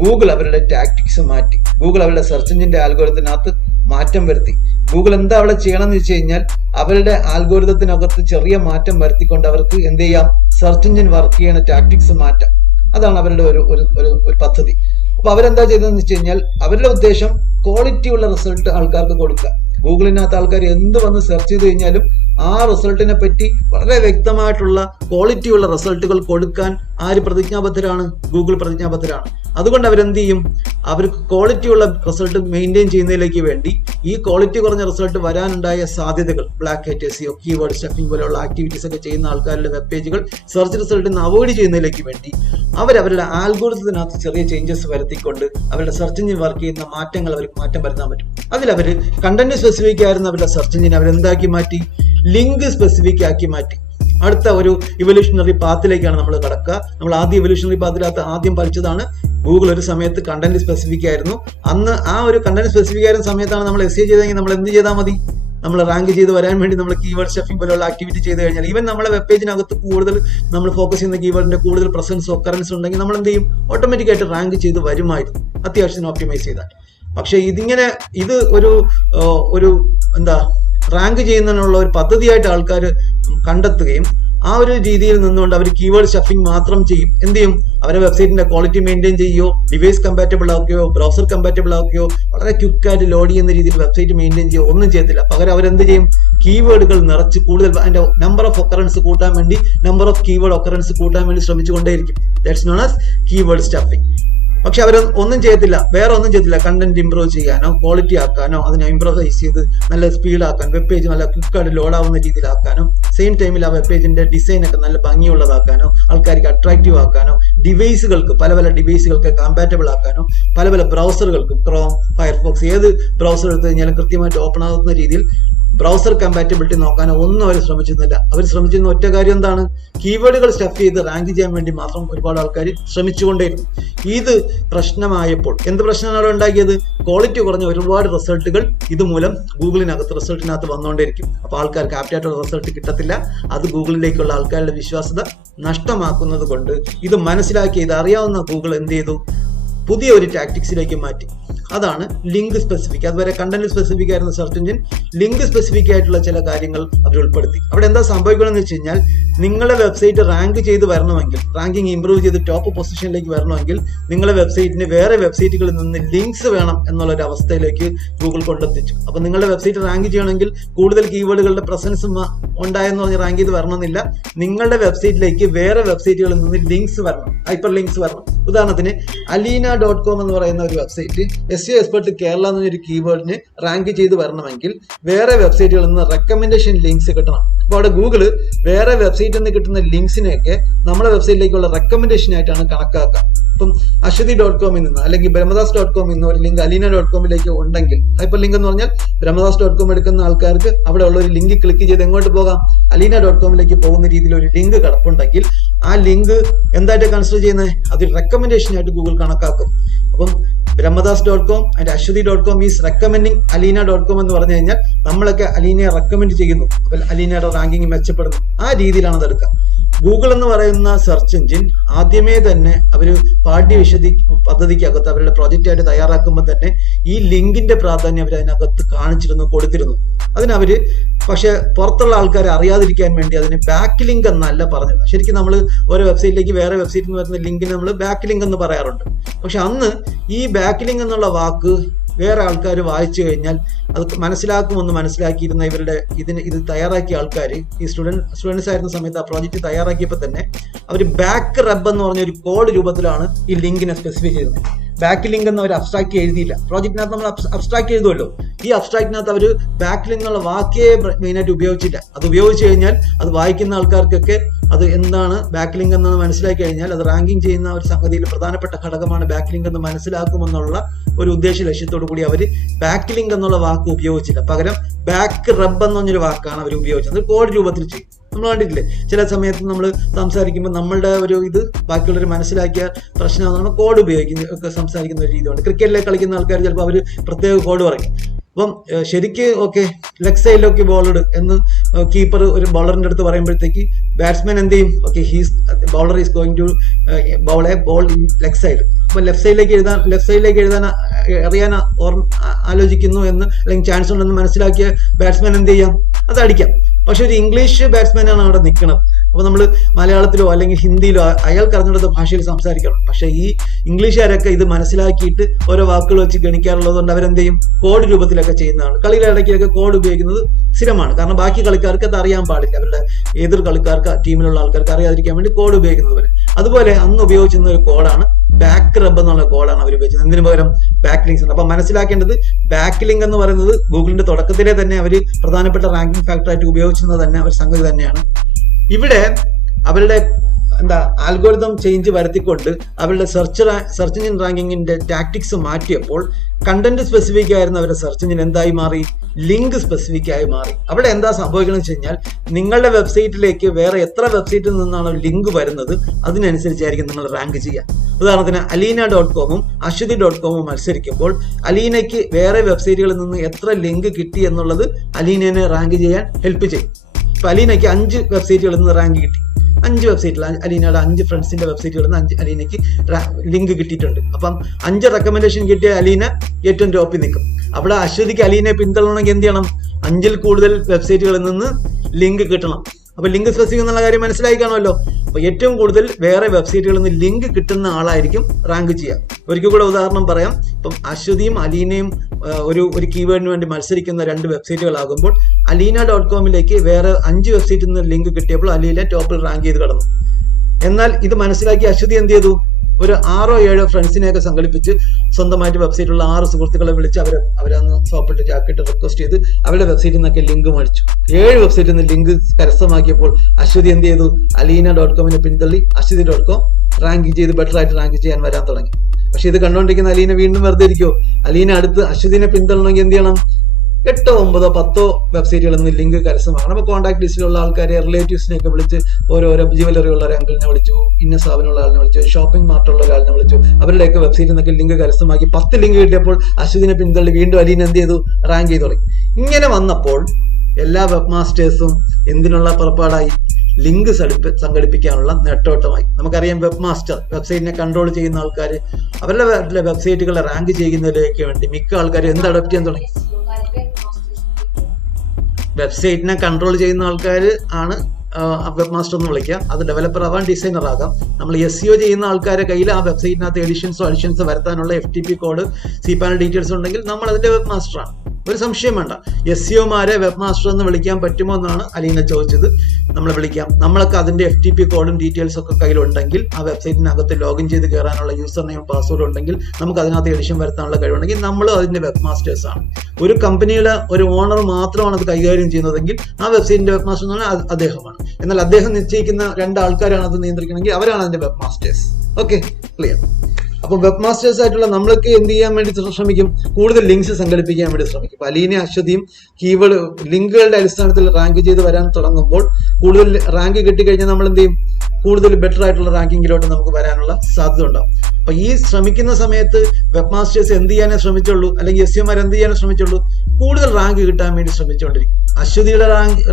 ഗൂഗിൾ അവരുടെ ടാക്ടിക്സ് മാറ്റി. ഗൂഗിൾ അവരുടെ സെർച്ച് എഞ്ചിന്റെ ആൽഗോരിതത്തിനകത്ത് മാറ്റം വരുത്തി. ഗൂഗിൾ എന്താ അവിടെ ചെയ്യണമെന്ന് വെച്ച് കഴിഞ്ഞാൽ, അവരുടെ ആൽഗോരിതത്തിനകത്ത് ചെറിയ മാറ്റം വരുത്തിക്കൊണ്ട് അവർക്ക് എന്ത് ചെയ്യാം? സെർച്ച് എഞ്ചിൻ വർക്ക് ചെയ്യുന്ന ടാക്ടിക്സ് മാറ്റാം. അതാണ് അവരുടെ ഒരു പദ്ധതി. അപ്പൊ അവരെന്താ ചെയ്തതെന്ന് വെച്ച് കഴിഞ്ഞാൽ, അവരുടെ ഉദ്ദേശം ക്വാളിറ്റി ഉള്ള റിസൾട്ട് ആൾക്കാർക്ക് കൊടുക്കുക. ഗൂഗിളിനകത്ത് ആൾക്കാർ എന്ത് വന്ന് സെർച്ച് ചെയ്ത് കഴിഞ്ഞാലും ആ റിസൾട്ടിനെ പറ്റി വളരെ വ്യക്തമായിട്ടുള്ള ക്വാളിറ്റിയുള്ള റിസൾട്ടുകൾ കൊടുക്കാൻ ആര് പ്രതിജ്ഞാബദ്ധരാണ്? ഗൂഗിൾ പ്രതിജ്ഞാബദ്ധരാണ്. അതുകൊണ്ട് അവരെന്ത് ചെയ്യും? അവർക്ക് ക്വാളിറ്റിയുള്ള റിസൾട്ട് മെയിൻറ്റെയിൻ ചെയ്യുന്നതിലേക്ക് വേണ്ടി ഈ ക്വാളിറ്റി കുറഞ്ഞ റിസൾട്ട് വരാനുണ്ടായ സാധ്യതകൾ, black hat SEO, keyword stuffing പോലെയുള്ള ആക്ടിവിറ്റീസ് ഒക്കെ ചെയ്യുന്ന ആൾക്കാരുടെ വെബ് പേജുകൾ സെർച്ച് റിസൾട്ടിൽ നിന്ന് അവോയ്ഡ് ചെയ്യുന്നതിലേക്ക് വേണ്ടി അവരുടെ ആൽഗോരിതത്തിനകത്ത് ചെറിയ ചേഞ്ചസ് വരുത്തിക്കൊണ്ട് അവരുടെ സെർച്ച് എഞ്ചിൻ വർക്ക് ചെയ്യുന്ന മാറ്റങ്ങൾ അവർക്ക് മാറ്റം വരുത്താൻ പറ്റും. അതിൽ കണ്ടന്റ് സ്പെസിഫിക് ആയിരുന്ന അവരുടെ സെർച്ച് എഞ്ചിൻ അവരെന്താക്കി മാറ്റി? ലിങ്ക് സ്പെസിഫിക് ആക്കി മാറ്റി. അടുത്ത ഒരു ഇവല്യൂഷണറി പാത്തിലേക്കാണ് നമ്മൾ കടക്കുക. നമ്മൾ ആദ്യം ഇവല്യൂഷണറി പാത്തിനകത്ത് ആദ്യം പഠിച്ചതാണ് ഗൂഗിൾ ഒരു സമയത്ത് കണ്ടന്റ് സ്പെസിഫിക് ആയിരുന്നു. അന്ന് ആ ഒരു കണ്ടന്റ് സ്പെസിഫിക് ആയിരുന്ന സമയത്താണ് നമ്മൾ SEO ചെയ്തെങ്കിൽ നമ്മൾ എന്ത് ചെയ്താൽ മതി? നമ്മൾ റാങ്ക് ചെയ്ത് വരാൻ വേണ്ടി നമ്മൾ കീവേഡ് സ്റ്റഫിംഗ് പോലെയുള്ള ആക്ടിവിറ്റി ചെയ്ത് കഴിഞ്ഞാൽ, ഈവൻ നമ്മളെ വെബ് പേജിനകത്ത് കൂടുതൽ നമ്മൾ ഫോക്കസ് ചെയ്യുന്ന കീവേഡിന്റെ കൂടുതൽ പ്രസൻസോ കറൻസോ ഉണ്ടെങ്കിൽ നമ്മൾ എന്ത് ചെയ്യും? ഓട്ടോമാറ്റിക്കായിട്ട് റാങ്ക് ചെയ്ത് വരുമായിരുന്നു, അത്യാവശ്യം ഓപ്റ്റിമൈസ് ചെയ്താൽ. പക്ഷെ ഇത് ഒരു എന്താ റാങ്ക് ചെയ്യുന്നതിനുള്ള ഒരു പദ്ധതിയായിട്ട് ആൾക്കാർ കണ്ടെത്തുകയും ആ ഒരു രീതിയിൽ നിന്നുകൊണ്ട് അവർ കീവേഡ് സ്റ്റഫിംഗ് മാത്രം ചെയ്യും. എന്ത് ചെയ്യും? അവരുടെ വെബ്സൈറ്റിന്റെ ക്വാളിറ്റി മെയിൻറ്റെയിൻ ചെയ്യുകയോ ഡിവൈസ് കമ്പാറ്റബിൾ ആക്കുകയോ ബ്രൗസർ കമ്പാറ്റബിൾ ആക്കുകയോ വളരെ ക്വിക്കായിട്ട് ലോഡ് ചെയ്യുന്ന രീതിയിൽ വെബ്സൈറ്റ് മെയിൻറ്റെയിൻ ചെയ്യുകയോ ഒന്നും ചെയ്യത്തില്ല. പകരം അവരെന്ത് ചെയ്യും? കീവേഡുകൾ നിറച്ച് കൂടുതൽ അതിന്റെ നമ്പർ ഓഫ് ഒക്കറൻസ് കൂട്ടാൻ വേണ്ടി നമ്പർ ഓഫ് കീവേഡ് ഒക്കറൻസ് കൂട്ടാൻ വേണ്ടി ശ്രമിച്ചുകൊണ്ടേയിരിക്കും. That's known as keyword stuffing. പക്ഷെ അവർ ഒന്നും ചെയ്യത്തില്ല, വേറെ ഒന്നും ചെയ്യത്തില്ല. കണ്ടന്റ് ഇംപ്രൂവ് ചെയ്യാനോ ക്വാളിറ്റി ആക്കാനോ അതിനെ ഇംപ്രൂവൈസ് ചെയ്ത് നല്ല സ്പീഡ് ആക്കാൻ വെബ് പേജ് നല്ല ക്വിക്കായിട്ട് ലോഡ് ആവുന്ന രീതിയിലാക്കാനോ സെയിം ടൈമിൽ ആ വെബ് പേജിന്റെ ഡിസൈൻ ഒക്കെ നല്ല ഭംഗിയുള്ളതാക്കാനോ ആൾക്കാർക്ക് അട്രാക്റ്റീവ് ആക്കാനോ ഡിവൈസുകൾക്ക് പല പല ഡിവൈസുകൾക്ക് കമ്പാറ്റബിൾ ആക്കാനോ പല പല ബ്രൗസറുകൾക്ക് ക്രോം ഫയർഫോക്സ് ഏത് ബ്രൗസർ എടുത്തു കഴിഞ്ഞാലും കൃത്യമായിട്ട് ഓപ്പൺ ആകുന്ന രീതിയിൽ ബ്രൗസർ കമ്പാറ്റബിലിറ്റി നോക്കാനോ ഒന്നും അവർ ശ്രമിച്ചിരുന്നില്ല. അവർ ശ്രമിച്ചിരുന്ന ഒറ്റ കാര്യം എന്താണ്? കീവേഡുകൾ സ്റ്റഫ് ചെയ്ത് റാങ്ക് ചെയ്യാൻ വേണ്ടി മാത്രം ഒരുപാട് ആൾക്കാർ ശ്രമിച്ചുകൊണ്ടേയിരുന്നു. ഇത് പ്രശ്നമായപ്പോൾ എന്ത് പ്രശ്നമാണ് അവിടെ ഉണ്ടാക്കിയത്? ക്വാളിറ്റി കുറഞ്ഞ ഒരുപാട് റിസൾട്ടുകൾ ഇതുമൂലം ഗൂഗിളിനകത്ത് റിസൾട്ടിനകത്ത് വന്നുകൊണ്ടേയിരിക്കും. അപ്പോൾ ആൾക്കാർക്ക് ആപ്റ്റായിട്ടുള്ള റിസൾട്ട് കിട്ടത്തില്ല. അത് ഗൂഗിളിലേക്കുള്ള ആൾക്കാരുടെ വിശ്വാസ്യത നഷ്ടമാക്കുന്നത് കൊണ്ട് ഇത് മനസ്സിലാക്കി ഇത് അറിയാവുന്ന ഗൂഗിൾ എന്ത് ചെയ്തു? പുതിയ ഒരു ടാക്ടിക്സിലേക്ക് മാറ്റി. അതാണ് ലിങ്ക് സ്പെസിഫിക്. അതുവരെ കണ്ടന്റ് സ്പെസിഫിക് ആയിരുന്ന സെർച്ച് എഞ്ചിൻ ലിങ്ക് സ്പെസിഫിക് ആയിട്ടുള്ള ചില കാര്യങ്ങൾ അവർ ഉൾപ്പെടുത്തി. അവിടെ എന്താ സംഭവിക്കണമെന്ന് വെച്ച് കഴിഞ്ഞാൽ നിങ്ങളുടെ വെബ്സൈറ്റ് റാങ്ക് ചെയ്ത് വരണമെങ്കിൽ, റാങ്കിങ് ഇംപ്രൂവ് ചെയ്ത് ടോപ്പ് പൊസിഷനിലേക്ക് വരണമെങ്കിൽ നിങ്ങളുടെ വെബ്സൈറ്റിന് വേറെ വെബ്സൈറ്റുകളിൽ നിന്ന് ലിങ്ക്സ് വേണം എന്നുള്ള ഒരു അവസ്ഥയിലേക്ക് ഗൂഗിൾ കൊണ്ടെത്തിച്ചു. അപ്പൊ നിങ്ങളുടെ വെബ്സൈറ്റ് റാങ്ക് ചെയ്യണമെങ്കിൽ കൂടുതൽ കീവേഡുകളുടെ പ്രസൻസ് ഉണ്ടായെന്ന് പറഞ്ഞ് റാങ്ക് ചെയ്ത് വരണമെന്നില്ല. നിങ്ങളുടെ വെബ്സൈറ്റിലേക്ക് വേറെ വെബ്സൈറ്റുകളിൽ നിന്ന് ലിങ്ക്സ് വരണം, ഹൈപ്പർ ലിങ്ക്സ് വരണം. ഉദാഹരണത്തിന് alina.com എന്ന് പറയുന്ന ഒരു വെബ്സൈറ്റ് SEO എക്സ്പെർട്ട് കേരള എന്നൊരു കീവേഡിന് റാങ്ക് ചെയ്ത് വരണമെങ്കിൽ വേറെ വെബ്സൈറ്റുകളിൽ നിന്ന് റെക്കമെൻഡേഷൻ ലിങ്ക്സ് കിട്ടണം. അപ്പോൾ അവിടെ ഗൂഗിള് വേറെ വെബ്സൈറ്റിൽ നിന്ന് കിട്ടുന്ന ലിങ്ക്സിനെയൊക്കെ നമ്മുടെ വെബ്സൈറ്റിലേക്കുള്ള റെക്കമെൻഡേഷൻ ആയിട്ടാണ് കണക്കാക്കുക. ഇപ്പം ashwati.com നിന്ന് അല്ലെങ്കിൽ brahmadas.com നിന്ന് ഒരു ലിങ്ക് alina.com ഉണ്ടെങ്കിൽ ഹൈപ്പർ ലിങ്ക് എന്ന് പറഞ്ഞാൽ brahmadas.com എടുക്കുന്ന ആൾക്കാർക്ക് അവിടെ ഉള്ള ഒരു ലിങ്ക് ക്ലിക്ക് ചെയ്ത് എങ്ങോട്ട് പോകാം? alina.com പോകുന്ന രീതിയിൽ ഒരു ലിങ്ക് കിടപ്പുണ്ടെങ്കിൽ ആ ലിങ്ക് എന്തായിട്ട് കൺസിഡർ ചെയ്യുന്നത്? അത് റെക്കമെൻഡേഷൻ ആയിട്ട് ഗൂഗിൾ കണക്കാക്കും. അപ്പം brahmadas.com and ashwati.com is recommending alina.com എന്ന് പറഞ്ഞു കഴിഞ്ഞാൽ നമ്മളൊക്കെ അലീനയെ റെക്കമെൻഡ് ചെയ്യുന്നു. അപ്പോൾ അലീനയുടെ റാങ്കിങ് മെച്ചപ്പെടുന്നു. ആ രീതിയിലാണ് അതെടുക്കുക. ഗൂഗിൾ എന്ന് പറയുന്ന സെർച്ച് എഞ്ചിൻ ആദ്യമേ തന്നെ അവർ പാഠ്യവിശദ പദ്ധതിക്കകത്ത് അവരുടെ പ്രോജക്റ്റ് ആയിട്ട് തയ്യാറാക്കുമ്പോൾ തന്നെ ഈ ലിങ്കിന്റെ പ്രാധാന്യം അവർ അതിനകത്ത് കാണിച്ചിരുന്നു, കൊടുത്തിരുന്നു. അതിനവര് പക്ഷെ പുറത്തുള്ള ആൾക്കാരെ അറിയാതിരിക്കാൻ വേണ്ടി അതിന് ബാക്ക് ലിങ്ക് എന്നല്ല പറഞ്ഞത്. ശരിക്കും നമ്മൾ ഓരോ വെബ്സൈറ്റിലേക്ക് വേറെ വെബ്സൈറ്റിൽ നിന്ന് വരുന്ന ലിങ്കിന് നമ്മൾ ബാക്ക് ലിങ്ക് എന്ന് പറയാറുണ്ട്. പക്ഷെ അന്ന് ഈ ബാക്ക് ലിങ്ക് എന്നുള്ള വാക്ക് വേറെ ആൾക്കാർ വായിച്ചു കഴിഞ്ഞാൽ അത് മനസ്സിലാക്കുമെന്ന് മനസ്സിലാക്കിയിരുന്ന ഇവരുടെ ഇത് തയ്യാറാക്കിയ ആൾക്കാർ ഈ സ്റ്റുഡൻസ് ആയിരുന്ന സമയത്ത് ആ പ്രോജക്റ്റ് തയ്യാറാക്കിയപ്പോൾ തന്നെ അവർ ബാക്ക് റബ് എന്ന് പറഞ്ഞ ഒരു കോഡ് രൂപത്തിലാണ് ഈ ലിങ്കിനെ സ്പെസിഫൈ ചെയ്തത്. ബാക്ക് ലിങ്ക് എന്ന് അവർ അബ്സ്ട്രാക്ട് എഴുതിയില്ല. പ്രോജക്റ്റിനകത്ത് നമ്മൾ അബ്സ്ട്രാക്ട് എഴുതുമല്ലോ, ഈ അബ്സ്ട്രാക്റ്റിനകത്ത് അവർ ബാക്ക് ലിങ്ക് എന്നുള്ള വാക്കേ മെയിനായിട്ട് ഉപയോഗിച്ചില്ല. അത് ഉപയോഗിച്ച് കഴിഞ്ഞാൽ അത് വായിക്കുന്ന ആൾക്കാർക്കൊക്കെ അത് എന്താണ് ബാക്ക് ലിങ്ക് എന്ന് മനസ്സിലാക്കി കഴിഞ്ഞാൽ അത് റാങ്കിങ് ചെയ്യുന്ന ഒരു സംഗതിയിൽ പ്രധാനപ്പെട്ട ഘടകമാണ് ബാക്ക് ലിങ്ക് എന്ന് മനസ്സിലാക്കുമെന്നുള്ള ഒരു ഉദ്ദേശ ലക്ഷ്യത്തോടു കൂടി അവർ ബാക്ക് ലിങ്ക് എന്നുള്ള വാക്ക് ഉപയോഗിച്ചില്ല. പകരം ബാക്ക് റബ് എന്ന് പറഞ്ഞൊരു വാക്കാണ് അവർ ഉപയോഗിച്ചത്. കോഡ് രൂപത്തിൽ ചെയ്യും. നമ്മൾ കണ്ടിട്ടില്ലേ, ചില സമയത്ത് നമ്മൾ സംസാരിക്കുമ്പോൾ നമ്മളുടെ ഒരു ഇത് ബാക്കിയുള്ളവർ മനസ്സിലാക്കിയ പ്രശ്നമാണ് കോഡ് ഉപയോഗിക്കുന്ന സംസാരിക്കുന്ന ഒരു രീതിയുണ്ട്. ക്രിക്കറ്റിലേക്ക് കളിക്കുന്ന ആൾക്കാർ ചിലപ്പോൾ അവർ പ്രത്യേക കോഡ് പറയും. അപ്പം ശരിക്ക് ഓക്കെ ലെഗ് സൈഡിലേക്ക് ബോൾ ഇട് എന്ന് കീപ്പർ ഒരു ബൗളറിന്റെ അടുത്ത് പറയുമ്പോഴത്തേക്ക് ബാറ്റ്സ്മാൻ എന്ത് ചെയ്യും? Okay bowler is going to ball a ball in leg side. അപ്പൊ ലെഫ്റ്റ് സൈഡിലേക്ക് എഴുതാൻ അറിയാൻ ആലോചിക്കുന്നു എന്ന് അല്ലെങ്കിൽ ചാൻസ് ഉണ്ടെന്ന് മനസ്സിലാക്കിയ ബാറ്റ്സ്മാൻ എന്ത് ചെയ്യാം? അത് അടിക്കാം. പക്ഷെ ഒരു ഇംഗ്ലീഷ് ബാറ്റ്സ്മാനാണ് അവിടെ നിൽക്കുന്നത്. അപ്പൊ നമ്മൾ മലയാളത്തിലോ അല്ലെങ്കിൽ ഹിന്ദിയിലോ അയാൾക്ക് അറിഞ്ഞിടത്ത ഭാഷയിൽ സംസാരിക്കണം. പക്ഷെ ഈ ഇംഗ്ലീഷുകാരൊക്കെ ഇത് മനസ്സിലാക്കിയിട്ട് ഓരോ വാക്കുകൾ വെച്ച് ഗണിക്കാറുള്ളത് കൊണ്ട് അവരെന്ത് ചെയ്യും? കോഡ് രൂപത്തിലൊക്കെ ചെയ്യുന്നതാണ്. കളിയുടെ ഇടയ്ക്കൊക്കെ കോഡ് ഉപയോഗിക്കുന്നത് സ്ഥിരമാണ്. കാരണം ബാക്കി കളിക്കാർക്ക് അത് അറിയാൻ പാടില്ല. അവരുടെ എതിർ കളിക്കാർക്ക് ടീമിലുള്ള ആൾക്കാർക്ക് അറിയാതിരിക്കാൻ വേണ്ടി കോഡ് ഉപയോഗിക്കുന്നത് പോലെ. അതുപോലെ അന്ന് ഉപയോഗിച്ചിരുന്ന ഒരു കോഡാണ് ബാക്ക് റബ് എന്നുള്ള കോഡാണ് അവർ ഉപയോഗിച്ചത്. എന്തിനു പകരം ബാക്ക് ലിങ്ക്സ് ഉണ്ട്. അപ്പൊ മനസ്സിലാക്കേണ്ടത് ബാക്ക് ലിങ്ക് എന്ന് പറയുന്നത് ഗൂഗിളിന്റെ തുടക്കത്തിലെ തന്നെ അവർ പ്രധാനപ്പെട്ട റാങ്കിങ് ഫാക്ടറായിട്ട് ഉപയോഗിച്ചിരുന്നത് തന്നെ അവർ സംഗതി തന്നെയാണ്. ഇവിടെ അവരുടെ ആൽഗോരിതം ചേഞ്ച് വരുത്തിക്കൊണ്ട് അവരുടെ സെർച്ച് എഞ്ചിൻ റാങ്കിങ്ങിന്റെ ടാക്ടിക്സ് മാറ്റിയപ്പോൾ കണ്ടന്റ് സ്പെസിഫിക് ആയിരുന്ന അവരുടെ സെർച്ച് എഞ്ചിൻ എന്തായി മാറി? ലിങ്ക് സ്പെസിഫിക് ആയി മാറി. അവിടെ എന്താ സംഭവിക്കുന്നത് വെച്ച് കഴിഞ്ഞാൽ നിങ്ങളുടെ വെബ്സൈറ്റിലേക്ക് വേറെ എത്ര വെബ്സൈറ്റിൽ നിന്നാണ് ലിങ്ക് വരുന്നത് അതിനനുസരിച്ചായിരിക്കും നിങ്ങൾ റാങ്ക് ചെയ്യുക. ഉദാഹരണത്തിന് alina.com ashwati.com മത്സരിക്കുമ്പോൾ അലീനയ്ക്ക് വേറെ വെബ്സൈറ്റുകളിൽ നിന്ന് എത്ര ലിങ്ക് കിട്ടി എന്നുള്ളത് അലീനയെ റാങ്ക് ചെയ്യാൻ ഹെൽപ്പ് ചെയ്യും. ഇപ്പൊ അലീനയ്ക്ക് 5 വെബ്സൈറ്റുകളിൽ നിന്ന് റാങ്ക് കിട്ടി. 5 വെബ്സൈറ്റിൽ അലീനയുടെ 5 ഫ്രണ്ട്സിന്റെ വെബ്സൈറ്റുകളിൽ നിന്ന് അലീനയ്ക്ക് ലിങ്ക് കിട്ടിയിട്ടുണ്ട്. അപ്പം 5 റെക്കമെൻഡേഷൻ കിട്ടിയ അലീന ഏറ്റവും ടോപ്പിൽ നിൽക്കും. അവിടെ അശ്വതിക്ക് അലീനയെ പിന്തുടരണമെങ്കിൽ എന്ത് ചെയ്യണം? 5ൽ കൂടുതൽ വെബ്സൈറ്റുകളിൽ നിന്ന് ലിങ്ക് കിട്ടണം. അപ്പൊ ലിങ്ക് സ്പെസിഫിക് എന്നുള്ള കാര്യം മനസ്സിലായി കാണുമല്ലോ. അപ്പൊ ഏറ്റവും കൂടുതൽ വേറെ വെബ്സൈറ്റുകളിൽ നിന്ന് ലിങ്ക് കിട്ടുന്ന ആളായിരിക്കും റാങ്ക് ചെയ്യുക. ഒരിക്കൽ കൂടെ ഉദാഹരണം പറയാം. ഇപ്പം അശ്വതിയും അലീനയും ഒരു കീവേഡിന് വേണ്ടി മത്സരിക്കുന്ന 2 വെബ്സൈറ്റുകളാകുമ്പോൾ alina.com-ലേക്ക് വേറെ 5 വെബ്സൈറ്റിൽ നിന്ന് ലിങ്ക് കിട്ടിയപ്പോൾ അലീന ടോപ്പിൽ റാങ്ക് ചെയ്ത് കടന്നു. എന്നാൽ ഇത് മനസ്സിലാക്കി അശ്വതി എന്ത് ചെയ്തു? ഒരു 6 or 7 ഫ്രണ്ട്സിനെയൊക്കെ സംഘടിപ്പിച്ച് സ്വന്തമായിട്ട് വെബ്സൈറ്റുള്ള 6 സുഹൃത്തുക്കളെ വിളിച്ച് അവരന്ന് സോപ്പിട്ട് ചാക്കിട്ട് റിക്വസ്റ്റ് ചെയ്ത് അവരുടെ വെബ്സൈറ്റിൽ നിന്നൊക്കെ ലിങ്ക് മേടിച്ചു. 7 വെബ്സൈറ്റിൽ നിന്ന് ലിങ്ക് കരസ്ഥമാക്കിയപ്പോൾ അശ്വതി എന്ത് ചെയ്തു? alina.com-നെ പിന്തള്ളി aashwati.com റാങ്ക് ചെയ്ത് ബെറ്റർ ആയിട്ട് റാങ്ക് ചെയ്യാൻ വരാൻ തുടങ്ങി. പക്ഷെ ഇത് കണ്ടുകൊണ്ടിരിക്കുന്ന അലീന വീണ്ടും വെറുതെ ഇരിക്കുമോ? അലീന അടുത്ത് അശ്വതിനെ പിന്തള്ളണമെങ്കിൽ എന്ത് ചെയ്യണം? 8, 9, 10 വെബ്സൈറ്റുകളിൽ നിന്ന് ലിങ്ക് കരസ്ഥമാക്കണം. അപ്പോൾ കോൺടാക്ട് ലിസ്റ്റിലുള്ള ആൾക്കാരെ, റിലേറ്റീവ്സിനെയൊക്കെ വിളിച്ച് ഓരോരോ ജ്വല്ലറി ഉള്ള ഒരു അങ്കിളിനെ വിളിച്ചു, ഇന്ന സ്ഥാപനമുള്ള ആളിനെ വിളിച്ചു, ഷോപ്പിംഗ് മാർട്ടുള്ള ഒരാളിനെ വിളിച്ചു. അവരുടെയൊക്കെ വെബ്സൈറ്റിൽ നിന്നൊക്കെ ലിങ്ക് കരസ്ഥമാക്കി 10 ലിങ്ക് കിട്ടിയപ്പോൾ അശ്വതിനെ പിന്തള്ളി വീണ്ടും അലീന എന്ത് ചെയ്തു? റാങ്ക് ചെയ്ത് തുടങ്ങി. ഇങ്ങനെ വന്നപ്പോൾ എല്ലാ വെബ് മാസ്റ്റേഴ്സും എന്തിനുള്ള പുറപ്പാടായി? ലിങ്ക് സംഘടിപ്പിക്കാനുള്ള നെട്ടോട്ടമായി. നമുക്കറിയാം, വെബ് മാസ്റ്റർ വെബ്സൈറ്റിനെ കൺട്രോൾ ചെയ്യുന്ന ആൾക്കാർ അവരുടെ വെബ്സൈറ്റുകളെ റാങ്ക് ചെയ്യുന്നതിലേക്ക് വേണ്ടി മിക്ക ആൾക്കാരും എന്ത് അഡോപ്റ്റ് ചെയ്യാൻ തുടങ്ങി? വെബ്സൈറ്റിനെ കൺട്രോൾ ചെയ്യുന്ന ആൾക്കാർ ആണ് വെബ് മാസ്റ്റർ എന്ന് വിളിക്കുക. അത് ഡെവലപ്പർ ആവാം, ഡിസൈനർ ആകാം. നമ്മൾ SEO ചെയ്യുന്ന ആൾക്കാരുടെ കയ്യിൽ ആ വെബ്സൈറ്റിനകത്ത് അഡിഷൻസ് വരുത്താനുള്ള FTP കോഡ്, cPanel ഡീറ്റെയിൽസ് ഉണ്ടെങ്കിൽ നമ്മൾ അതിന്റെ വെബ് മാസ്റ്ററാണ്. ഒരു സംശയം വേണ്ട. SEOമാരെ വെബ് മാസ്റ്റർ എന്ന് വിളിക്കാൻ പറ്റുമോ എന്നാണ് അലീന ചോദിച്ചത്. നമ്മൾ വിളിക്കാം. നമ്മളൊക്കെ അതിന്റെ FTP കോഡും ഡീറ്റെയിൽസ് ഒക്കെ കയ്യിലുണ്ടെങ്കിൽ, ആ വെബ്സൈറ്റിനകത്ത് ലോഗിൻ ചെയ്ത് കയറാനുള്ള യൂസർ നെയിം പാസ്വേഡ് ഉണ്ടെങ്കിൽ, നമുക്ക് അതിനകത്ത് എഡിഷൻ വരുത്താനുള്ള കഴിവുണ്ടെങ്കിൽ നമ്മളും അതിന്റെ വെബ് മാസ്റ്റേഴ്സ് ആണ്. ഒരു കമ്പനിയുടെ ഒരു ഓണർ മാത്രമാണ് അത് കൈകാര്യം ചെയ്യുന്നതെങ്കിൽ ആ വെബ്സൈറ്റിന്റെ വെബ് മാസ്റ്റർ എന്ന് പറഞ്ഞാൽ അദ്ദേഹമാണ്. എന്നാൽ അദ്ദേഹം നിശ്ചയിക്കുന്ന 2 ആൾക്കാരാണ് അത് നിയന്ത്രിക്കണമെങ്കിൽ അവരാണ് അതിന്റെ വെബ് മാസ്റ്റേഴ്സ്. Okay, clear. അപ്പൊ വെബ് മാസ്റ്റേഴ്സ് ആയിട്ടുള്ള നമ്മളൊക്കെ എന്ത് ചെയ്യാൻ വേണ്ടി ശ്രമിക്കും? കൂടുതൽ ലിങ്ക്സ് സംഘടിപ്പിക്കാൻ വേണ്ടി ശ്രമിക്കും. അപ്പൊ അലീന, അശ്വതിയും കീവേഡ് ലിങ്കുകളുടെ അടിസ്ഥാനത്തിൽ റാങ്ക് ചെയ്ത് വരാൻ തുടങ്ങുമ്പോൾ, കൂടുതൽ റാങ്ക് കിട്ടിക്കഴിഞ്ഞാൽ നമ്മൾ എന്ത് ചെയ്യും? കൂടുതൽ ബെറ്റർ ആയിട്ടുള്ള റാങ്കിങ്ങിലോട്ട് നമുക്ക് വരാനുള്ള സാധ്യത ഉണ്ടാവും. അപ്പൊ ഈ ശ്രമിക്കുന്ന സമയത്ത് വെബ് മാസ്റ്റേഴ്സ് എന്ത് ചെയ്യാനേ ശ്രമിച്ചുള്ളൂ, അല്ലെങ്കിൽ SEOമാർ എന്ത് ചെയ്യാനേ ശ്രമിച്ചുള്ളൂ? കൂടുതൽ റാങ്ക് കിട്ടാൻ വേണ്ടി ശ്രമിച്ചുകൊണ്ടിരിക്കും. അശ്വതിയുടെ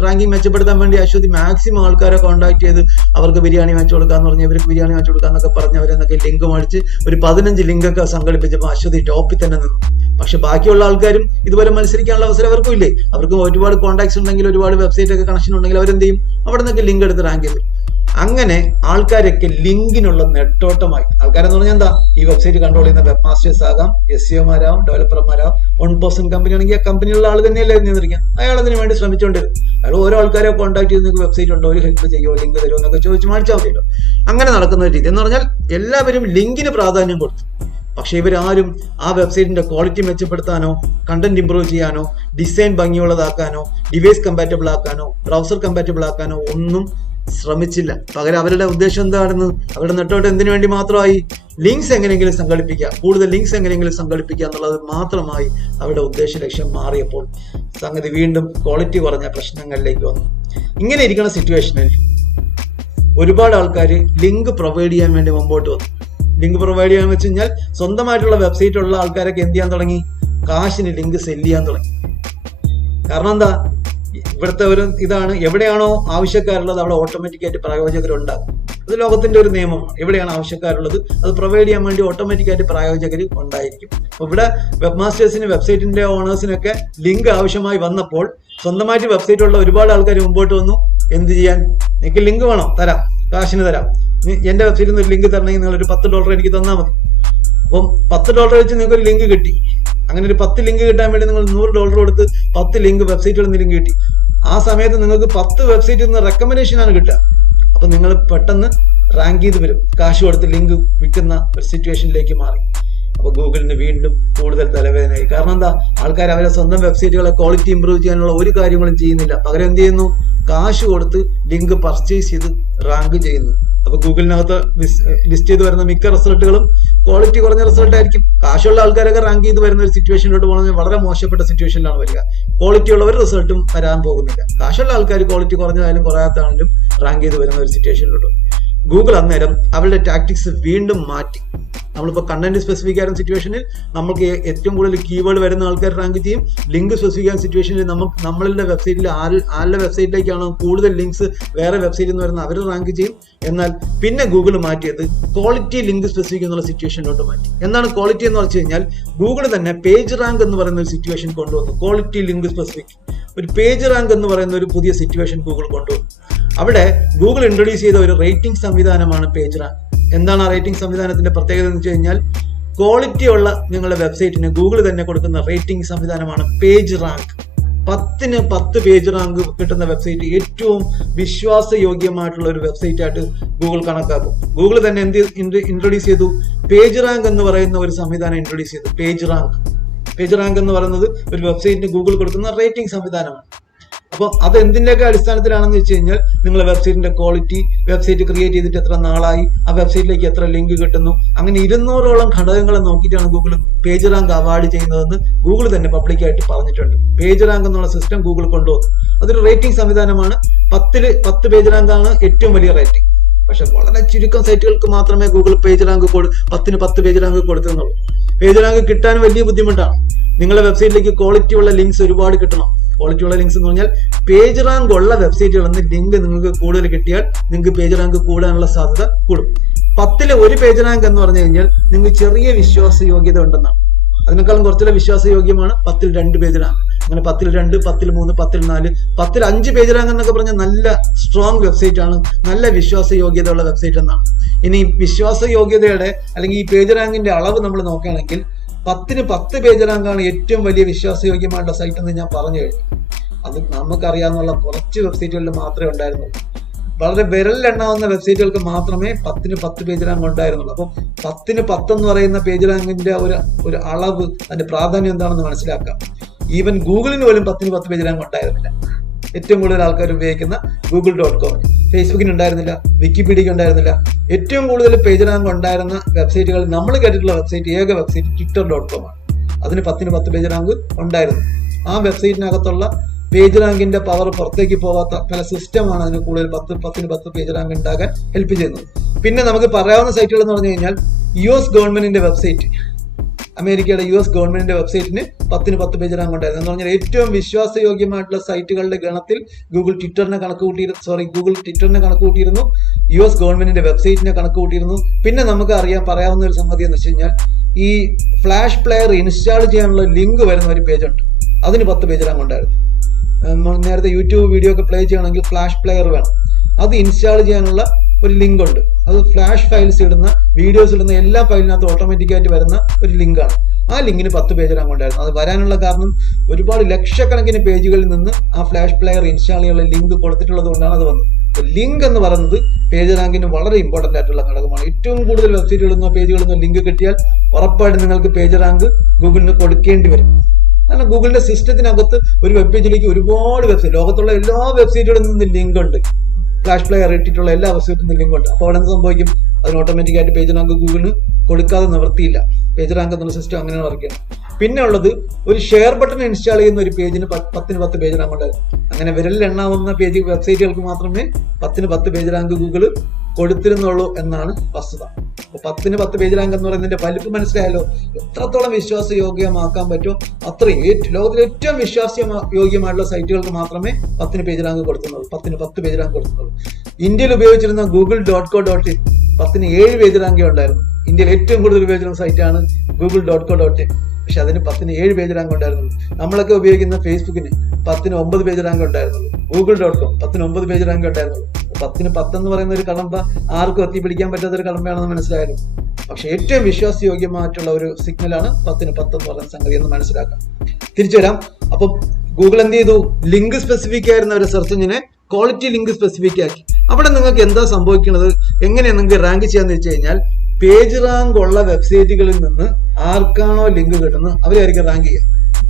റാങ്കിങ് മെച്ചപ്പെടുത്താൻ വേണ്ടി അശ്വതി മാക്സിമം ആൾക്കാരെ കോൺടാക്ട് ചെയ്ത് അവർക്ക് ബിരിയാണി വാങ്ങിച്ചു കൊടുക്കാന്ന് പറഞ്ഞ്, ഇവർക്ക് ബിരിയാണി വാങ്ങിച്ചു കൊടുക്കാന്നൊക്കെ പറഞ്ഞ് അവരെന്നൊക്കെ ലിങ്ക് മേടിച്ച് ഒരു 15 ലിങ്കൊക്കെ സംഘടിപ്പിച്ചപ്പോൾ അശ്വതി ടോപ്പിൽ തന്നെ നിന്നു. പക്ഷെ ബാക്കിയുള്ള ആൾക്കാരും ഇതുപോലെ മത്സരിക്കാനുള്ള അവസരം അവർക്കും ഇല്ലേ? അവർക്ക് ഒരുപാട് കോൺടാക്ട്സ് ഉണ്ടെങ്കിൽ, ഒരുപാട് വെബ്സൈറ്റ് ഒക്കെ കണക്ഷൻ ഉണ്ടെങ്കിൽ അവരെന്ത് ചെയ്യും? അവിടെ നിന്നൊക്കെ ലിങ്ക് എടുത്ത് റാങ്ക് ചെയ്തു. അങ്ങനെ ആൾക്കാരൊക്കെ ലിങ്കിനുള്ള നെട്ടോട്ടമായി. ആൾക്കാരെന്ന് പറഞ്ഞാൽ എന്താ? ഈ വെബ്സൈറ്റ് കൺട്രോൾ ചെയ്യുന്ന വെബ് മാസ്റ്റേഴ്സ് ആകാം, SEOമാരാവും, ഡെവലപ്പർമാരാവും. 1% കമ്പനി ആണെങ്കിൽ ആ കമ്പനിയുള്ള ആൾ തന്നെയല്ലേ നിയന്ത്രിക്കാം. അയാൾ അതിന് വേണ്ടി ശ്രമിച്ചുകൊണ്ടിരും. അയാൾ ഓരോ ആൾക്കാരെ കോൺടാക്ട് ചെയ്ത് നിങ്ങൾക്ക് വെബ്സൈറ്റ് ഉണ്ടോ, ഒരു ഹെൽപ്പ് ചെയ്യുമോ, ലിങ്ക് തരുമോ എന്നൊക്കെ ചോദിച്ച് മേടിച്ചാൽ മതിയല്ലോ. അങ്ങനെ നടക്കുന്ന ഒരു രീതി എന്ന് പറഞ്ഞാൽ എല്ലാവരും ലിങ്കിന് പ്രാധാന്യം കൊടുത്തു. പക്ഷെ ഇവരാരും ആ വെബ്സൈറ്റിന്റെ ക്വാളിറ്റി മെച്ചപ്പെടുത്താനോ, കണ്ടന്റ് ഇംപ്രൂവ് ചെയ്യാനോ, ഡിസൈൻ ഭംഗിയുള്ളതാക്കാനോ, ഡിവൈസ് കമ്പാറ്റബിൾ ആക്കാനോ, ബ്രൗസർ കമ്പാറ്റബിൾ ആക്കാനോ ഒന്നും ശ്രമിച്ചില്ല. പകരം അവരുടെ ഉദ്ദേശം എന്താണെന്ന്? അവരുടെ നെട്ടോട്ട് എന്തിനു വേണ്ടി മാത്രമായി? ലിങ്ക്സ് എങ്ങനെയെങ്കിലും സംഘടിപ്പിക്കുക, കൂടുതൽ ലിങ്ക്സ് എങ്ങനെയെങ്കിലും സംഘടിപ്പിക്കുക എന്നുള്ളത് മാത്രമായി അവരുടെ ഉദ്ദേശ ലക്ഷ്യം മാറിയപ്പോൾ സംഗതി വീണ്ടും ക്വാളിറ്റി കുറഞ്ഞ പ്രശ്നങ്ങളിലേക്ക് വന്നു. ഇങ്ങനെ ഇരിക്കുന്ന സിറ്റുവേഷനിൽ ഒരുപാട് ആൾക്കാർ ലിങ്ക് പ്രൊവൈഡ് ചെയ്യാൻ വേണ്ടി മുമ്പോട്ട് വന്നു. ലിങ്ക് പ്രൊവൈഡ് ചെയ്യാന്ന് വെച്ച് കഴിഞ്ഞാൽ സ്വന്തമായിട്ടുള്ള വെബ്സൈറ്റ് ഉള്ള ആൾക്കാരൊക്കെ എന്ത് ചെയ്യാൻ തുടങ്ങി? കാശിന് ലിങ്ക് സെല് ചെയ്യാൻ തുടങ്ങി. കാരണം എന്താ? ഇവിടുത്തെ ഒരു ഇതാണ്, എവിടെയാണോ ആവശ്യക്കാരുള്ളത് അവിടെ ഓട്ടോമാറ്റിക്കായിട്ട് പ്രായോജകരുണ്ടാകും. അത് ലോകത്തിന്റെ ഒരു നിയമമാണ്. എവിടെയാണ് ആവശ്യക്കാരുള്ളത് അത് പ്രൊവൈഡ് ചെയ്യാൻ വേണ്ടി ഓട്ടോമാറ്റിക്കായിട്ട് പ്രായോജകർ ഉണ്ടായിരിക്കും. അപ്പൊ ഇവിടെ വെബ് മാസ്റ്റേഴ്സിന്, വെബ്സൈറ്റിന്റെ ഓണേഴ്സിനൊക്കെ ലിങ്ക് ആവശ്യമായി വന്നപ്പോൾ സ്വന്തമായിട്ട് വെബ്സൈറ്റ് ഉള്ള ഒരുപാട് ആൾക്കാർ മുമ്പോട്ട് വന്നു. എന്ത് ചെയ്യാൻ? നിങ്ങൾക്ക് ലിങ്ക് വേണോ? തരാം, കാശിന് തരാം. എന്റെ വെബ്സൈറ്റിൽ നിന്ന് ഒരു ലിങ്ക് തരണമെങ്കിൽ നിങ്ങൾ ഒരു $10 എനിക്ക് തന്നാൽ മതി. അപ്പം $10 വെച്ച് നിങ്ങൾക്ക് ഒരു ലിങ്ക് കിട്ടി. അങ്ങനെ ഒരു 10 ലിങ്ക് കിട്ടാൻ വേണ്ടി നിങ്ങൾ $100 കൊടുത്ത് 10 ലിങ്ക് വെബ്സൈറ്റുകളിൽ നിന്ന് ലിങ്ക് കിട്ടി. ആ സമയത്ത് നിങ്ങൾക്ക് 10 വെബ്സൈറ്റിൽ നിന്ന് റെക്കമെൻഡേഷൻ ആണ് കിട്ടുക. അപ്പൊ നിങ്ങൾ പെട്ടെന്ന് റാങ്ക് ചെയ്ത് വരും. കാശ് കൊടുത്ത് ലിങ്ക് വിൽക്കുന്ന ഒരു സിറ്റുവേഷനിലേക്ക് മാറി. അപ്പൊ ഗൂഗിളിന് വീണ്ടും കൂടുതൽ തലവേദനയായി. കാരണം എന്താ? ആൾക്കാർ അവരെ സ്വന്തം വെബ്സൈറ്റുകളെ ക്വാളിറ്റി ഇംപ്രൂവ് ചെയ്യാനുള്ള ഒരു കാര്യങ്ങളും ചെയ്യുന്നില്ല. പകരം എന്ത് ചെയ്യുന്നു? കാശ് കൊടുത്ത് ലിങ്ക് പർച്ചേസ് ചെയ്ത് റാങ്ക് ചെയ്യുന്നു. അപ്പൊ ഗൂഗിളിനകത്ത് ലിസ്റ്റ് ചെയ്ത് വരുന്ന മിക്ക റിസൾട്ടുകളും ക്വാളിറ്റി കുറഞ്ഞ റിസൾട്ട് ആയിരിക്കും. കാശുള്ള ആൾക്കാരൊക്കെ റാങ്ക് ചെയ്ത് വരുന്ന ഒരു സിറ്റുവേഷനിലോട്ട് പോകുന്നത് വളരെ മോശപ്പെട്ട സിറ്റുവേഷനിലാണ് വരിക. ക്വാളിറ്റി ഉള്ളവർ റിസൾട്ടും വരാൻ പോകുന്നില്ല. കാശുള്ള ആൾക്കാർ ക്വാളിറ്റി കുറഞ്ഞതായാലും കുറയാത്താണെങ്കിലും റാങ്ക് ചെയ്ത് വരുന്ന ഒരു സിറ്റുവേഷനിലോട്ട് ഗൂഗിൾ അന്നേരം അവരുടെ ടാക്ടിക്സ് വീണ്ടും മാറ്റി. നമ്മളിപ്പോൾ കണ്ടന്റ് സ്പെസിഫിക് ആയിരുന്ന സിറ്റുവേഷനിൽ നമുക്ക് ഏറ്റവും കൂടുതൽ കീവേഡ് വരുന്ന ആൾക്കാർ റാങ്ക് ചെയ്യും. ലിങ്ക് സ്പെസിഫിക് ആയിരുന്ന സിറ്റുവേഷനിൽ നമ്മളുടെ വെബ്സൈറ്റിൽ ആരുടെ വെബ്സൈറ്റിലേക്കാണോ കൂടുതൽ ലിങ്ക്സ് വേറെ വെബ്സൈറ്റിൽ നിന്ന് വരുന്ന അവർ റാങ്ക് ചെയ്യും. എന്നാൽ പിന്നെ ഗൂഗിൾ മാറ്റിയത് ക്വാളിറ്റി ലിങ്ക് സ്പെസിഫിക് എന്നുള്ള സിറ്റുവേഷനിലോട്ട് മാറ്റി. എന്താണ് ക്വാളിറ്റി എന്ന് വെച്ച് കഴിഞ്ഞാൽ ഗൂഗിൾ തന്നെ പേജ് റാങ്ക് എന്ന് പറയുന്ന ഒരു സിറ്റുവേഷൻ കൊണ്ടുവന്നു. ക്വാളിറ്റി ലിങ്ക് സ്പെസിഫിക് ഒരു പേജ് റാങ്ക് എന്ന് പറയുന്ന ഒരു പുതിയ സിറ്റുവേഷൻ ഗൂഗിൾ കൊണ്ടുവന്നു. അവിടെ ഗൂഗിൾ ഇൻട്രൊഡ്യൂസ് ചെയ്ത ഒരു റേറ്റിംഗ് സംവിധാനമാണ് പേജ് റാങ്ക്. എന്താണ് ആ റേറ്റിംഗ് സംവിധാനത്തിന്റെ പ്രത്യേകത എന്ന് വെച്ച് കഴിഞ്ഞാൽ, ക്വാളിറ്റി ഉള്ള നിങ്ങളുടെ വെബ്സൈറ്റിന് ഗൂഗിൾ തന്നെ കൊടുക്കുന്ന റേറ്റിംഗ് സംവിധാനമാണ് പേജ് റാങ്ക്. 10ന് 10 പേജ് റാങ്ക് കിട്ടുന്ന വെബ്സൈറ്റ് ഏറ്റവും വിശ്വാസയോഗ്യമായിട്ടുള്ള ഒരു വെബ്സൈറ്റ് ആയിട്ട് ഗൂഗിൾ കണക്കാക്കും. ഗൂഗിൾ തന്നെ ഇൻട്രൊഡ്യൂസ് ചെയ്തു, പേജ് റാങ്ക് എന്ന് പറയുന്ന ഒരു സംവിധാനം ഇൻട്രൊഡ്യൂസ് ചെയ്തു. പേജ് റാങ്ക് എന്ന് പറയുന്നത് ഒരു വെബ്സൈറ്റിന് ഗൂഗിൾ കൊടുക്കുന്ന റേറ്റിംഗ് സംവിധാനമാണ്. അപ്പോൾ അത് എന്തിൻ്റെയൊക്കെ അടിസ്ഥാനത്തിലാണെന്ന് വെച്ച് കഴിഞ്ഞാൽ, നിങ്ങളുടെ വെബ്സൈറ്റിന്റെ ക്വാളിറ്റി, വെബ്സൈറ്റ് ക്രിയേറ്റ് ചെയ്തിട്ട് എത്ര നാളായി, ആ വെബ്സൈറ്റിലേക്ക് എത്ര ലിങ്ക് കിട്ടുന്നു, അങ്ങനെ 200ഓളം ഘടകങ്ങളെ നോക്കിയിട്ടാണ് ഗൂഗിൾ പേജ് റാങ്ക് അവാർഡ് ചെയ്യുന്നതെന്ന് ഗൂഗിൾ തന്നെ പബ്ലിക്കായിട്ട് പറഞ്ഞിട്ടുണ്ട്. പേജ് റാങ്ക് എന്നുള്ള സിസ്റ്റം ഗൂഗിൾ കൊണ്ടുവന്നു. അതൊരു റേറ്റിംഗ് സംവിധാനമാണ്. 10ൽ 10 പേജ് റാങ്കാണ് ഏറ്റവും വലിയ റേറ്റിംഗ്. പക്ഷെ വളരെ ചുരുക്കം സൈറ്റുകൾക്ക് മാത്രമേ ഗൂഗിൾ പേജ് റാങ്ക് 10ന് 10 പേജ് റാങ്ക് കൊടുക്കുന്നുള്ളൂ. പേജ് റാങ്ക് കിട്ടാൻ വലിയ ബുദ്ധിമുട്ടാണ്. നിങ്ങളുടെ വെബ്സൈറ്റിലേക്ക് ക്വാളിറ്റി ഉള്ള ലിങ്ക്സ് ഒരുപാട് കിട്ടണം. ക്വാളിറ്റി ഉള്ള ലിങ്ക്സ് എന്ന് പറഞ്ഞാൽ പേജ് റാങ്ക് ഉള്ള വെബ്സൈറ്റുകളിൽ നിന്ന് ലിങ്ക് നിങ്ങൾക്ക് കൂടുതൽ കിട്ടിയാൽ നിങ്ങൾക്ക് പേജ് റാങ്ക് കൂടാനുള്ള സാധ്യത കൂടും. 10ൽ 1 പേജ് റാങ്ക് എന്ന് പറഞ്ഞു കഴിഞ്ഞാൽ നിങ്ങൾക്ക് ചെറിയ വിശ്വാസയോഗ്യത ഉണ്ടെന്നാണ്. അതിനേക്കാളും കുറച്ചുള്ള വിശ്വാസയോഗ്യമാണ് 10ൽ 2 പേജ് റാങ്ക്. അങ്ങനെ 10ൽ 2, 10ൽ 3, 10ൽ 4, 10ൽ 5 പേജ് റാങ്ക് എന്നൊക്കെ പറഞ്ഞാൽ നല്ല സ്ട്രോങ് വെബ്സൈറ്റ് ആണ്, നല്ല വിശ്വാസയോഗ്യത ഉള്ള വെബ്സൈറ്റ് എന്നാണ്. ഇനി വിശ്വാസയോഗ്യതയുടെ അല്ലെങ്കിൽ ഈ പേജ് റാങ്കിന്റെ അളവ് നമ്മൾ നോക്കുകയാണെങ്കിൽ 10ന് 10 പേജ് റാങ്കാണ് ഏറ്റവും വലിയ വിശ്വാസയോഗ്യമായിട്ടുള്ള സൈറ്റ് എന്ന് ഞാൻ പറഞ്ഞു കഴിഞ്ഞു. അത് നമുക്കറിയാവുന്ന കുറച്ച് വെബ്സൈറ്റുകളിൽ മാത്രമേ ഉണ്ടായിരുന്നുള്ളൂ. വളരെ വിരലിലെണ്ണാവുന്ന വെബ്സൈറ്റുകൾക്ക് മാത്രമേ 10ന് 10 പേജ് റാങ്ക് ഉണ്ടായിരുന്നുള്ളൂ. അപ്പോൾ 10ന് 10 എന്ന് പറയുന്ന പേജ് റാങ്കിന്റെ ഒരു അളവ്, അതിന്റെ പ്രാധാന്യം എന്താണെന്ന് മനസ്സിലാക്കാം. ഈവൻ ഗൂഗിളിന് പോലും 10ന് 10 പേജ് റാങ്ക് ഉണ്ടായിരുന്നില്ല. ഏറ്റവും കൂടുതൽ ആൾക്കാർ ഉപയോഗിക്കുന്ന google.com, ഫേസ്ബുക്കിന് ഉണ്ടായിരുന്നില്ല, വിക്കിപീഡിയക്ക് ഉണ്ടായിരുന്നില്ല. ഏറ്റവും കൂടുതൽ പേജ് റാങ്ക് ഉണ്ടായിരുന്ന വെബ്സൈറ്റുകൾ നമ്മൾ കേട്ടിട്ടുള്ള വെബ്സൈറ്റ്, ഏക വെബ്സൈറ്റ് twitter.com ആണ്. അതിന് 10ന് 10 പേജ് റാങ്ക് ഉണ്ടായിരുന്നു. ആ വെബ്സൈറ്റിനകത്തുള്ള പേജ് റാങ്കിന്റെ പവർ പുറത്തേക്ക് പോവാത്ത പല സിസ്റ്റമാണ് അതിന് കൂടുതൽ 10ന് 10 പേജ് റാങ്ക് ഉണ്ടാകാൻ ഹെൽപ്പ് ചെയ്യുന്നത്. പിന്നെ നമുക്ക് പറയാവുന്ന സൈറ്റുകൾ എന്ന് പറഞ്ഞു കഴിഞ്ഞാൽ US ഗവൺമെന്റിന്റെ വെബ്സൈറ്റ്, അമേരിക്കയുടെ US ഗവൺമെന്റിന്റെ വെബ്സൈറ്റിന് 10ന് 10 പേജ് റാങ്ക് ഉണ്ടായിരുന്നു. എന്ന് പറഞ്ഞാൽ ഏറ്റവും വിശ്വാസയോഗ്യമായിട്ടുള്ള സൈറ്റുകളുടെ ഗണത്തിൽ ഗൂഗിൾ ട്വിറ്ററിനെ കണക്ക് കൂട്ടിയിരുന്നു, US ഗവൺമെന്റിന്റെ വെബ്സൈറ്റിനെ കണക്ക് കൂട്ടിയിരുന്നു. പിന്നെ നമുക്ക് പറയാവുന്ന ഒരു സംഗതി എന്ന് വെച്ച് കഴിഞ്ഞാൽ, ഈ ഫ്ലാഷ് പ്ലെയർ ഇൻസ്റ്റാൾ ചെയ്യാനുള്ള ലിങ്ക് വരുന്ന ഒരു പേജ് ഉണ്ട്, അതിന് 10 പേജ് റാങ്ക് ഉണ്ടായിരുന്നു. നേരത്തെ യൂട്യൂബ് വീഡിയോ ഒക്കെ പ്ലേ ചെയ്യണമെങ്കിൽ ഫ്ലാഷ് പ്ലെയർ വേണം. അത് ഇൻസ്റ്റാൾ ചെയ്യാനുള്ള ഒരു ലിങ്ക് ഉണ്ട്. അത് ഫ്ലാഷ് ഫയൽസ് ഇടുന്ന, വീഡിയോസ് ഇടുന്ന എല്ലാ ഫയലിനകത്ത് ഓട്ടോമാറ്റിക്കായിട്ട് വരുന്ന ഒരു ലിങ്കാണ്. ആ ലിങ്കിന് 10 പേജ് റാങ്ക് ഉണ്ടായിരുന്നു. അത് വരാനുള്ള കാരണം ഒരുപാട് ലക്ഷക്കണക്കിന് പേജുകളിൽ നിന്ന് ആ ഫ്ലാഷ് പ്ലെയർ ഇൻസ്റ്റാൾ ചെയ്യാനുള്ള ലിങ്ക് കൊടുത്തിട്ടുള്ളത് കൊണ്ടാണ് അത് വന്നത്. ലിങ്ക് എന്ന് പറയുന്നത് പേജ് റാങ്കിന് വളരെ ഇമ്പോർട്ടന്റ് ആയിട്ടുള്ള ഘടകമാണ്. ഏറ്റവും കൂടുതൽ വെബ്സൈറ്റുകളിൽ നിന്നോ പേജുകളിൽ നിന്നോ ലിങ്ക് കിട്ടിയാൽ ഉറപ്പായിട്ടും നിങ്ങൾക്ക് പേജ് റാങ്ക് ഗൂഗിളിന് കൊടുക്കേണ്ടി വരും. കാരണം ഗൂഗിളിന്റെ സിസ്റ്റത്തിനകത്ത് ഒരു വെബ് പേജിലേക്ക് ഒരുപാട് വെബ്സൈറ്റ്, ലോകത്തുള്ള എല്ലാ വെബ്സൈറ്റുകളിൽ നിന്നും ലിങ്ക് ഉണ്ട്. ഫ്ലാഷ് പ്ലെയർ ഇട്ടിട്ടുള്ള എല്ലാ വെബ്സൈറ്റിൽ നിന്നും ലിങ്ക് ഉണ്ട്. അപ്പോൾ അവിടെ എന്ത് സംഭവിക്കും? അതിന് ഓട്ടോമാറ്റിക്കായിട്ട് പേജ് റാങ്ക് ഗൂഗിളിന് കൊടുക്കാതെ നിവർത്തിയില്ല. പേജ് റാങ്ക് എന്നുള്ള സിസ്റ്റം അങ്ങനെയാണ് വർക്ക് ചെയ്യുന്നത്. പിന്നെ ഉള്ളത് ഒരു ഷെയർ ബട്ടൺ ഇൻസ്റ്റാൾ ചെയ്യുന്ന ഒരു പേജിന് 10ന് 10 പേജ് റാങ്ക് ഉണ്ടായിരുന്നു. അങ്ങനെ വിരലിൽ എണ്ണാവുന്ന വെബ്സൈറ്റുകൾക്ക് മാത്രമേ 10ന് 10 പേജ് റാങ്ക് ഗൂഗിൾ കൊടുത്തിരുന്നുള്ളൂ എന്നാണ് വസ്തുത. അപ്പൊ 10ന് 10 പേജ് റാങ്ക് എന്ന് പറയുന്നതിന്റെ വലിപ്പം മനസ്സിലായല്ലോ. എത്രത്തോളം വിശ്വാസയോഗ്യമാക്കാൻ പറ്റുമോ അത്രയും ലോകത്തിലെ ഏറ്റവും വിശ്വാസയോഗ്യമായിട്ടുള്ള സൈറ്റുകൾക്ക് മാത്രമേ 10ന് പേജ് റാങ്ക് കൊടുക്കുന്നുള്ളൂ, 10ന് 10 പേജ് റാങ്ക് കൊടുക്കുന്നുള്ളൂ. ഇന്ത്യയിൽ ഉപയോഗിച്ചിരുന്ന google.co.in 10ന് 7 പേജ് റാങ്കേ ഉണ്ടായിരുന്നു. ഇന്ത്യയിൽ ഏറ്റവും കൂടുതൽ ഉപയോഗിച്ചിരുന്ന സൈറ്റാണ് google.co.in. പക്ഷെ അതിന് 10ന് 7 പേജ് റാങ്ക് ഉണ്ടായിരുന്നുള്ളൂ. നമ്മളൊക്കെ ഉപയോഗിക്കുന്ന ഫേസ്ബുക്കിന് 10ന് 9 പേജ് റാങ്ക് ഉണ്ടായിരുന്നുള്ളൂ. google.com 10ന് 9 പേജ് റാങ്ക് ഉണ്ടായിരുന്നുള്ളൂ. 10ന് 10 എന്ന് പറയുന്ന ഒരു കടമ്പ ആർക്കും എത്തിപ്പിടിക്കാൻ പറ്റാത്ത ഒരു കടമ്പയാണെന്ന് മനസ്സിലായാലും, പക്ഷെ ഏറ്റവും വിശ്വാസയോഗ്യമായിട്ടുള്ള ഒരു സിഗ്നലാണ് 10ന് 10 എന്ന് പറയുന്ന സംഗതി എന്ന് മനസ്സിലാക്കാം. തിരിച്ചു വരാം. അപ്പൊ ഗൂഗിൾ എന്ത് ചെയ്തു? ലിങ്ക് സ്പെസിഫിക് ആയിരുന്ന ഒരു സെർച്ച് എഞ്ചിനെ ക്വാളിറ്റി ലിങ്ക് സ്പെസിഫിക് ആക്കി. അവിടെ നിങ്ങൾക്ക് എന്താ സംഭവിക്കുന്നത്, എങ്ങനെയാണ് നിങ്ങൾക്ക് റാങ്ക് ചെയ്യാന്ന് വെച്ച് കഴിഞ്ഞാൽ, പേജ് റാങ്ക് ഉള്ള വെബ്സൈറ്റുകളിൽ നിന്ന് ആർക്കാണോ ലിങ്ക് കിട്ടുന്നത് അവരായിരിക്കും റാങ്ക് ചെയ്യുക.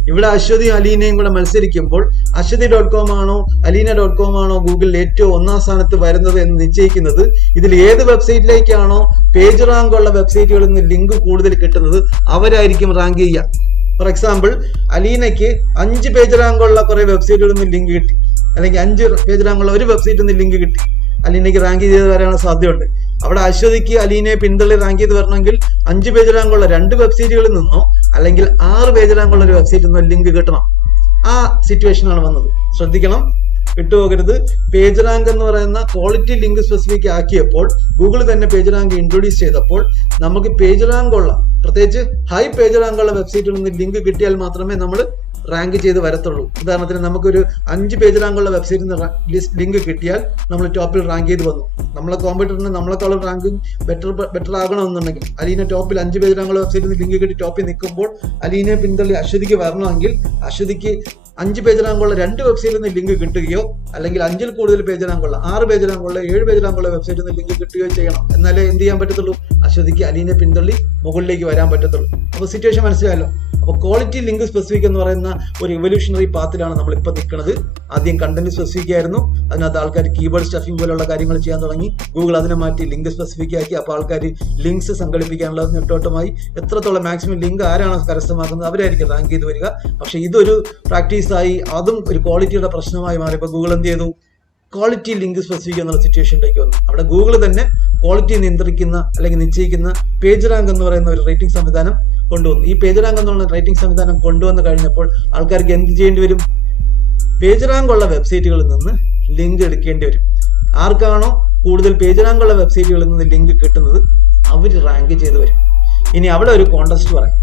ഇവിടെ അശ്വതി അലീനയും കൂടെ മത്സരിക്കുമ്പോൾ അശ്വതി.com ആണോ അലീന.com ആണോ ഗൂഗിളിൽ ഏറ്റവും ഒന്നാം സ്ഥാനത്ത് വരുന്നത് എന്ന് നിശ്ചയിക്കുന്നത് ഇതിൽ ഏത് വെബ്സൈറ്റിലേക്കാണോ പേജ് റാങ്ക് ഉള്ള വെബ്സൈറ്റുകളിൽ നിന്ന് ലിങ്ക് കൂടുതൽ കിട്ടുന്നത് അവരായിരിക്കും റാങ്ക് ചെയ്യുക. ഫോർ എക്സാമ്പിൾ, അലീനയ്ക്ക് 5 പേജ് റാങ്ക് ഉള്ള കുറെ വെബ്സൈറ്റുകളിൽ നിന്ന് ലിങ്ക് കിട്ടി, അല്ലെങ്കിൽ 5 പേജ് റാങ്ക് ഉള്ള ഒരു വെബ്സൈറ്റിൽ നിന്ന് ലിങ്ക് കിട്ടി. അലീനയ്ക്ക് റാങ്ക് ചെയ്ത് വരാനുള്ള സാധ്യതയുണ്ട്. അവിടെ അശ്വതിക്ക് അലീനയെ പിന്തള്ളി റാങ്ക് ചെയ്ത് വരണമെങ്കിൽ 5 പേജ് റാങ്കുള്ള 2 വെബ്സൈറ്റുകളിൽ നിന്നോ അല്ലെങ്കിൽ 6 പേജ് റാങ്കുള്ള ഒരു വെബ്സൈറ്റിൽ നിന്നോ ലിങ്ക് കിട്ടണം. ആ സിറ്റുവേഷനാണ് വന്നത്. ശ്രദ്ധിക്കണം, വിട്ടുപോകരുത്. പേജ് റാങ്ക് എന്ന് പറയുന്ന ക്വാളിറ്റി ലിങ്ക് സ്പെസിഫിക് ആക്കിയപ്പോൾ, ഗൂഗിൾ തന്നെ പേജ് റാങ്ക് ഇൻട്രൊഡ്യൂസ് ചെയ്തപ്പോൾ നമുക്ക് പേജ് റാങ്ക് ഉള്ള, പ്രത്യേകിച്ച് ഹൈ പേജ് റാങ്ക് ഉള്ള വെബ്സൈറ്റിൽ നിന്ന് ലിങ്ക് കിട്ടിയാൽ മാത്രമേ നമ്മൾ റാങ്ക് ചെയ്ത് വരത്തുള്ളൂ. ഉദാഹരണത്തിന് നമുക്കൊരു 5 പേജ് റാങ്കുള്ള വെബ്സൈറ്റിൽ നിന്ന് ലിങ്ക് കിട്ടിയാൽ നമ്മൾ ടോപ്പിൽ റാങ്ക് ചെയ്ത് വന്നു. നമ്മളെ കോമ്പറ്റീറ്ററിന് നമ്മളെക്കാളും റാങ്കിങ് ബെറ്റർ ആകണമെന്നുണ്ടെങ്കിൽ അലീന ടോപ്പിൽ 5 പേജ് റാങ്കുള്ള വെബ്സൈറ്റിൽ നിന്ന് ലിങ്ക് കിട്ടി ടോപ്പിൽ നിൽക്കുമ്പോൾ അലീനെ പിന്തള്ളി അശ്വതിക്ക് വരണമെങ്കിൽ അശ്വതിക്ക് 5 പേജ് റാങ്കുള്ള 2 വെബ്സൈറ്റിൽ നിന്ന് ലിങ്ക് കിട്ടുകയോ അല്ലെങ്കിൽ 5-ൽ കൂടുതൽ പേജ് റാങ്കുള്ള 6 പേജ് റാങ്കുള്ള 7 പേജ് റാങ്കുള്ള വെബ്സൈറ്റിൽ നിന്ന് ലിങ്ക് കിട്ടുകയോ ചെയ്യണം. എന്നാലേ എന്ത് ചെയ്യാൻ പറ്റത്തുള്ളൂ, അശ്വതിക്ക് അലീനെ പിന്തള്ളി മുകളിലേക്ക് വരാൻ പറ്റത്തുള്ളൂ. അപ്പോൾ സിറ്റുവേഷൻ മനസ്സിലായല്ലോ. അപ്പോൾ ക്വാളിറ്റി ലിങ്ക് സ്പെസിഫിക് എന്ന് പറയുന്ന ഒരു എവല്യൂഷണറി പാത്തിലാണ് നമ്മളിപ്പോൾ നിൽക്കുന്നത്. ആദ്യം കണ്ടന്റ് സ്പെസിഫിക് ആയിരുന്നു, അതിനകത്ത് ആൾക്കാർ കീബോർഡ് സ്റ്റഫിംഗ് പോലുള്ള കാര്യങ്ങൾ ചെയ്യാൻ തുടങ്ങി. ഗൂഗിൾ അതിനെ മാറ്റി ലിങ്ക് സ്പെസിഫിക് ആക്കി. അപ്പോൾ ആൾക്കാർ ലിങ്ക്സ് സംഘടിപ്പിക്കാനുള്ള നെട്ടോട്ടമായി. എത്രത്തോളം മാക്സിമം ലിങ്ക് ആരാണ് കരസ്ഥമാക്കുന്നത് അവരായിരിക്കും റാങ്ക് ചെയ്ത് വരിക. പക്ഷേ ഇതൊരു പ്രാക്ടീസായി, അതും ഒരു ക്വാളിറ്റിയുടെ പ്രശ്നമായി മാറി. ഇപ്പോൾ ഗൂഗിൾ എന്ത് ചെയ്തു, ക്വാളിറ്റി ലിങ്ക് സ്പെസിഫിക് എന്നുള്ള സിറ്റുവേഷനിലേക്ക് വന്നു. അവിടെ ഗൂഗിൾ തന്നെ ക്വാളിറ്റി നിയന്ത്രിക്കുന്ന അല്ലെങ്കിൽ നിശ്ചയിക്കുന്ന പേജ് റാങ്ക് എന്ന് പറയുന്ന ഒരു റേറ്റിംഗ് സംവിധാനം കൊണ്ടുവന്നു. ഈ പേജ് റാങ്ക് എന്നുള്ള റേറ്റിംഗ് സംവിധാനം കൊണ്ടുവന്ന് കഴിഞ്ഞപ്പോൾ ആൾക്കാർക്ക് എന്ത് ചെയ്യേണ്ടി വരും, പേജ് റാങ്ക് ഉള്ള വെബ്സൈറ്റുകളിൽ നിന്ന് ലിങ്ക് എടുക്കേണ്ടി വരും. ആർക്കാണോ കൂടുതൽ പേജ് റാങ്ക് ഉള്ള വെബ്സൈറ്റുകളിൽ നിന്ന് ലിങ്ക് കിട്ടുന്നത് അവർ റാങ്ക് ചെയ്ത് വരും. ഇനി അവിടെ ഒരു കോൺടെസ്റ്റ് പറയാം.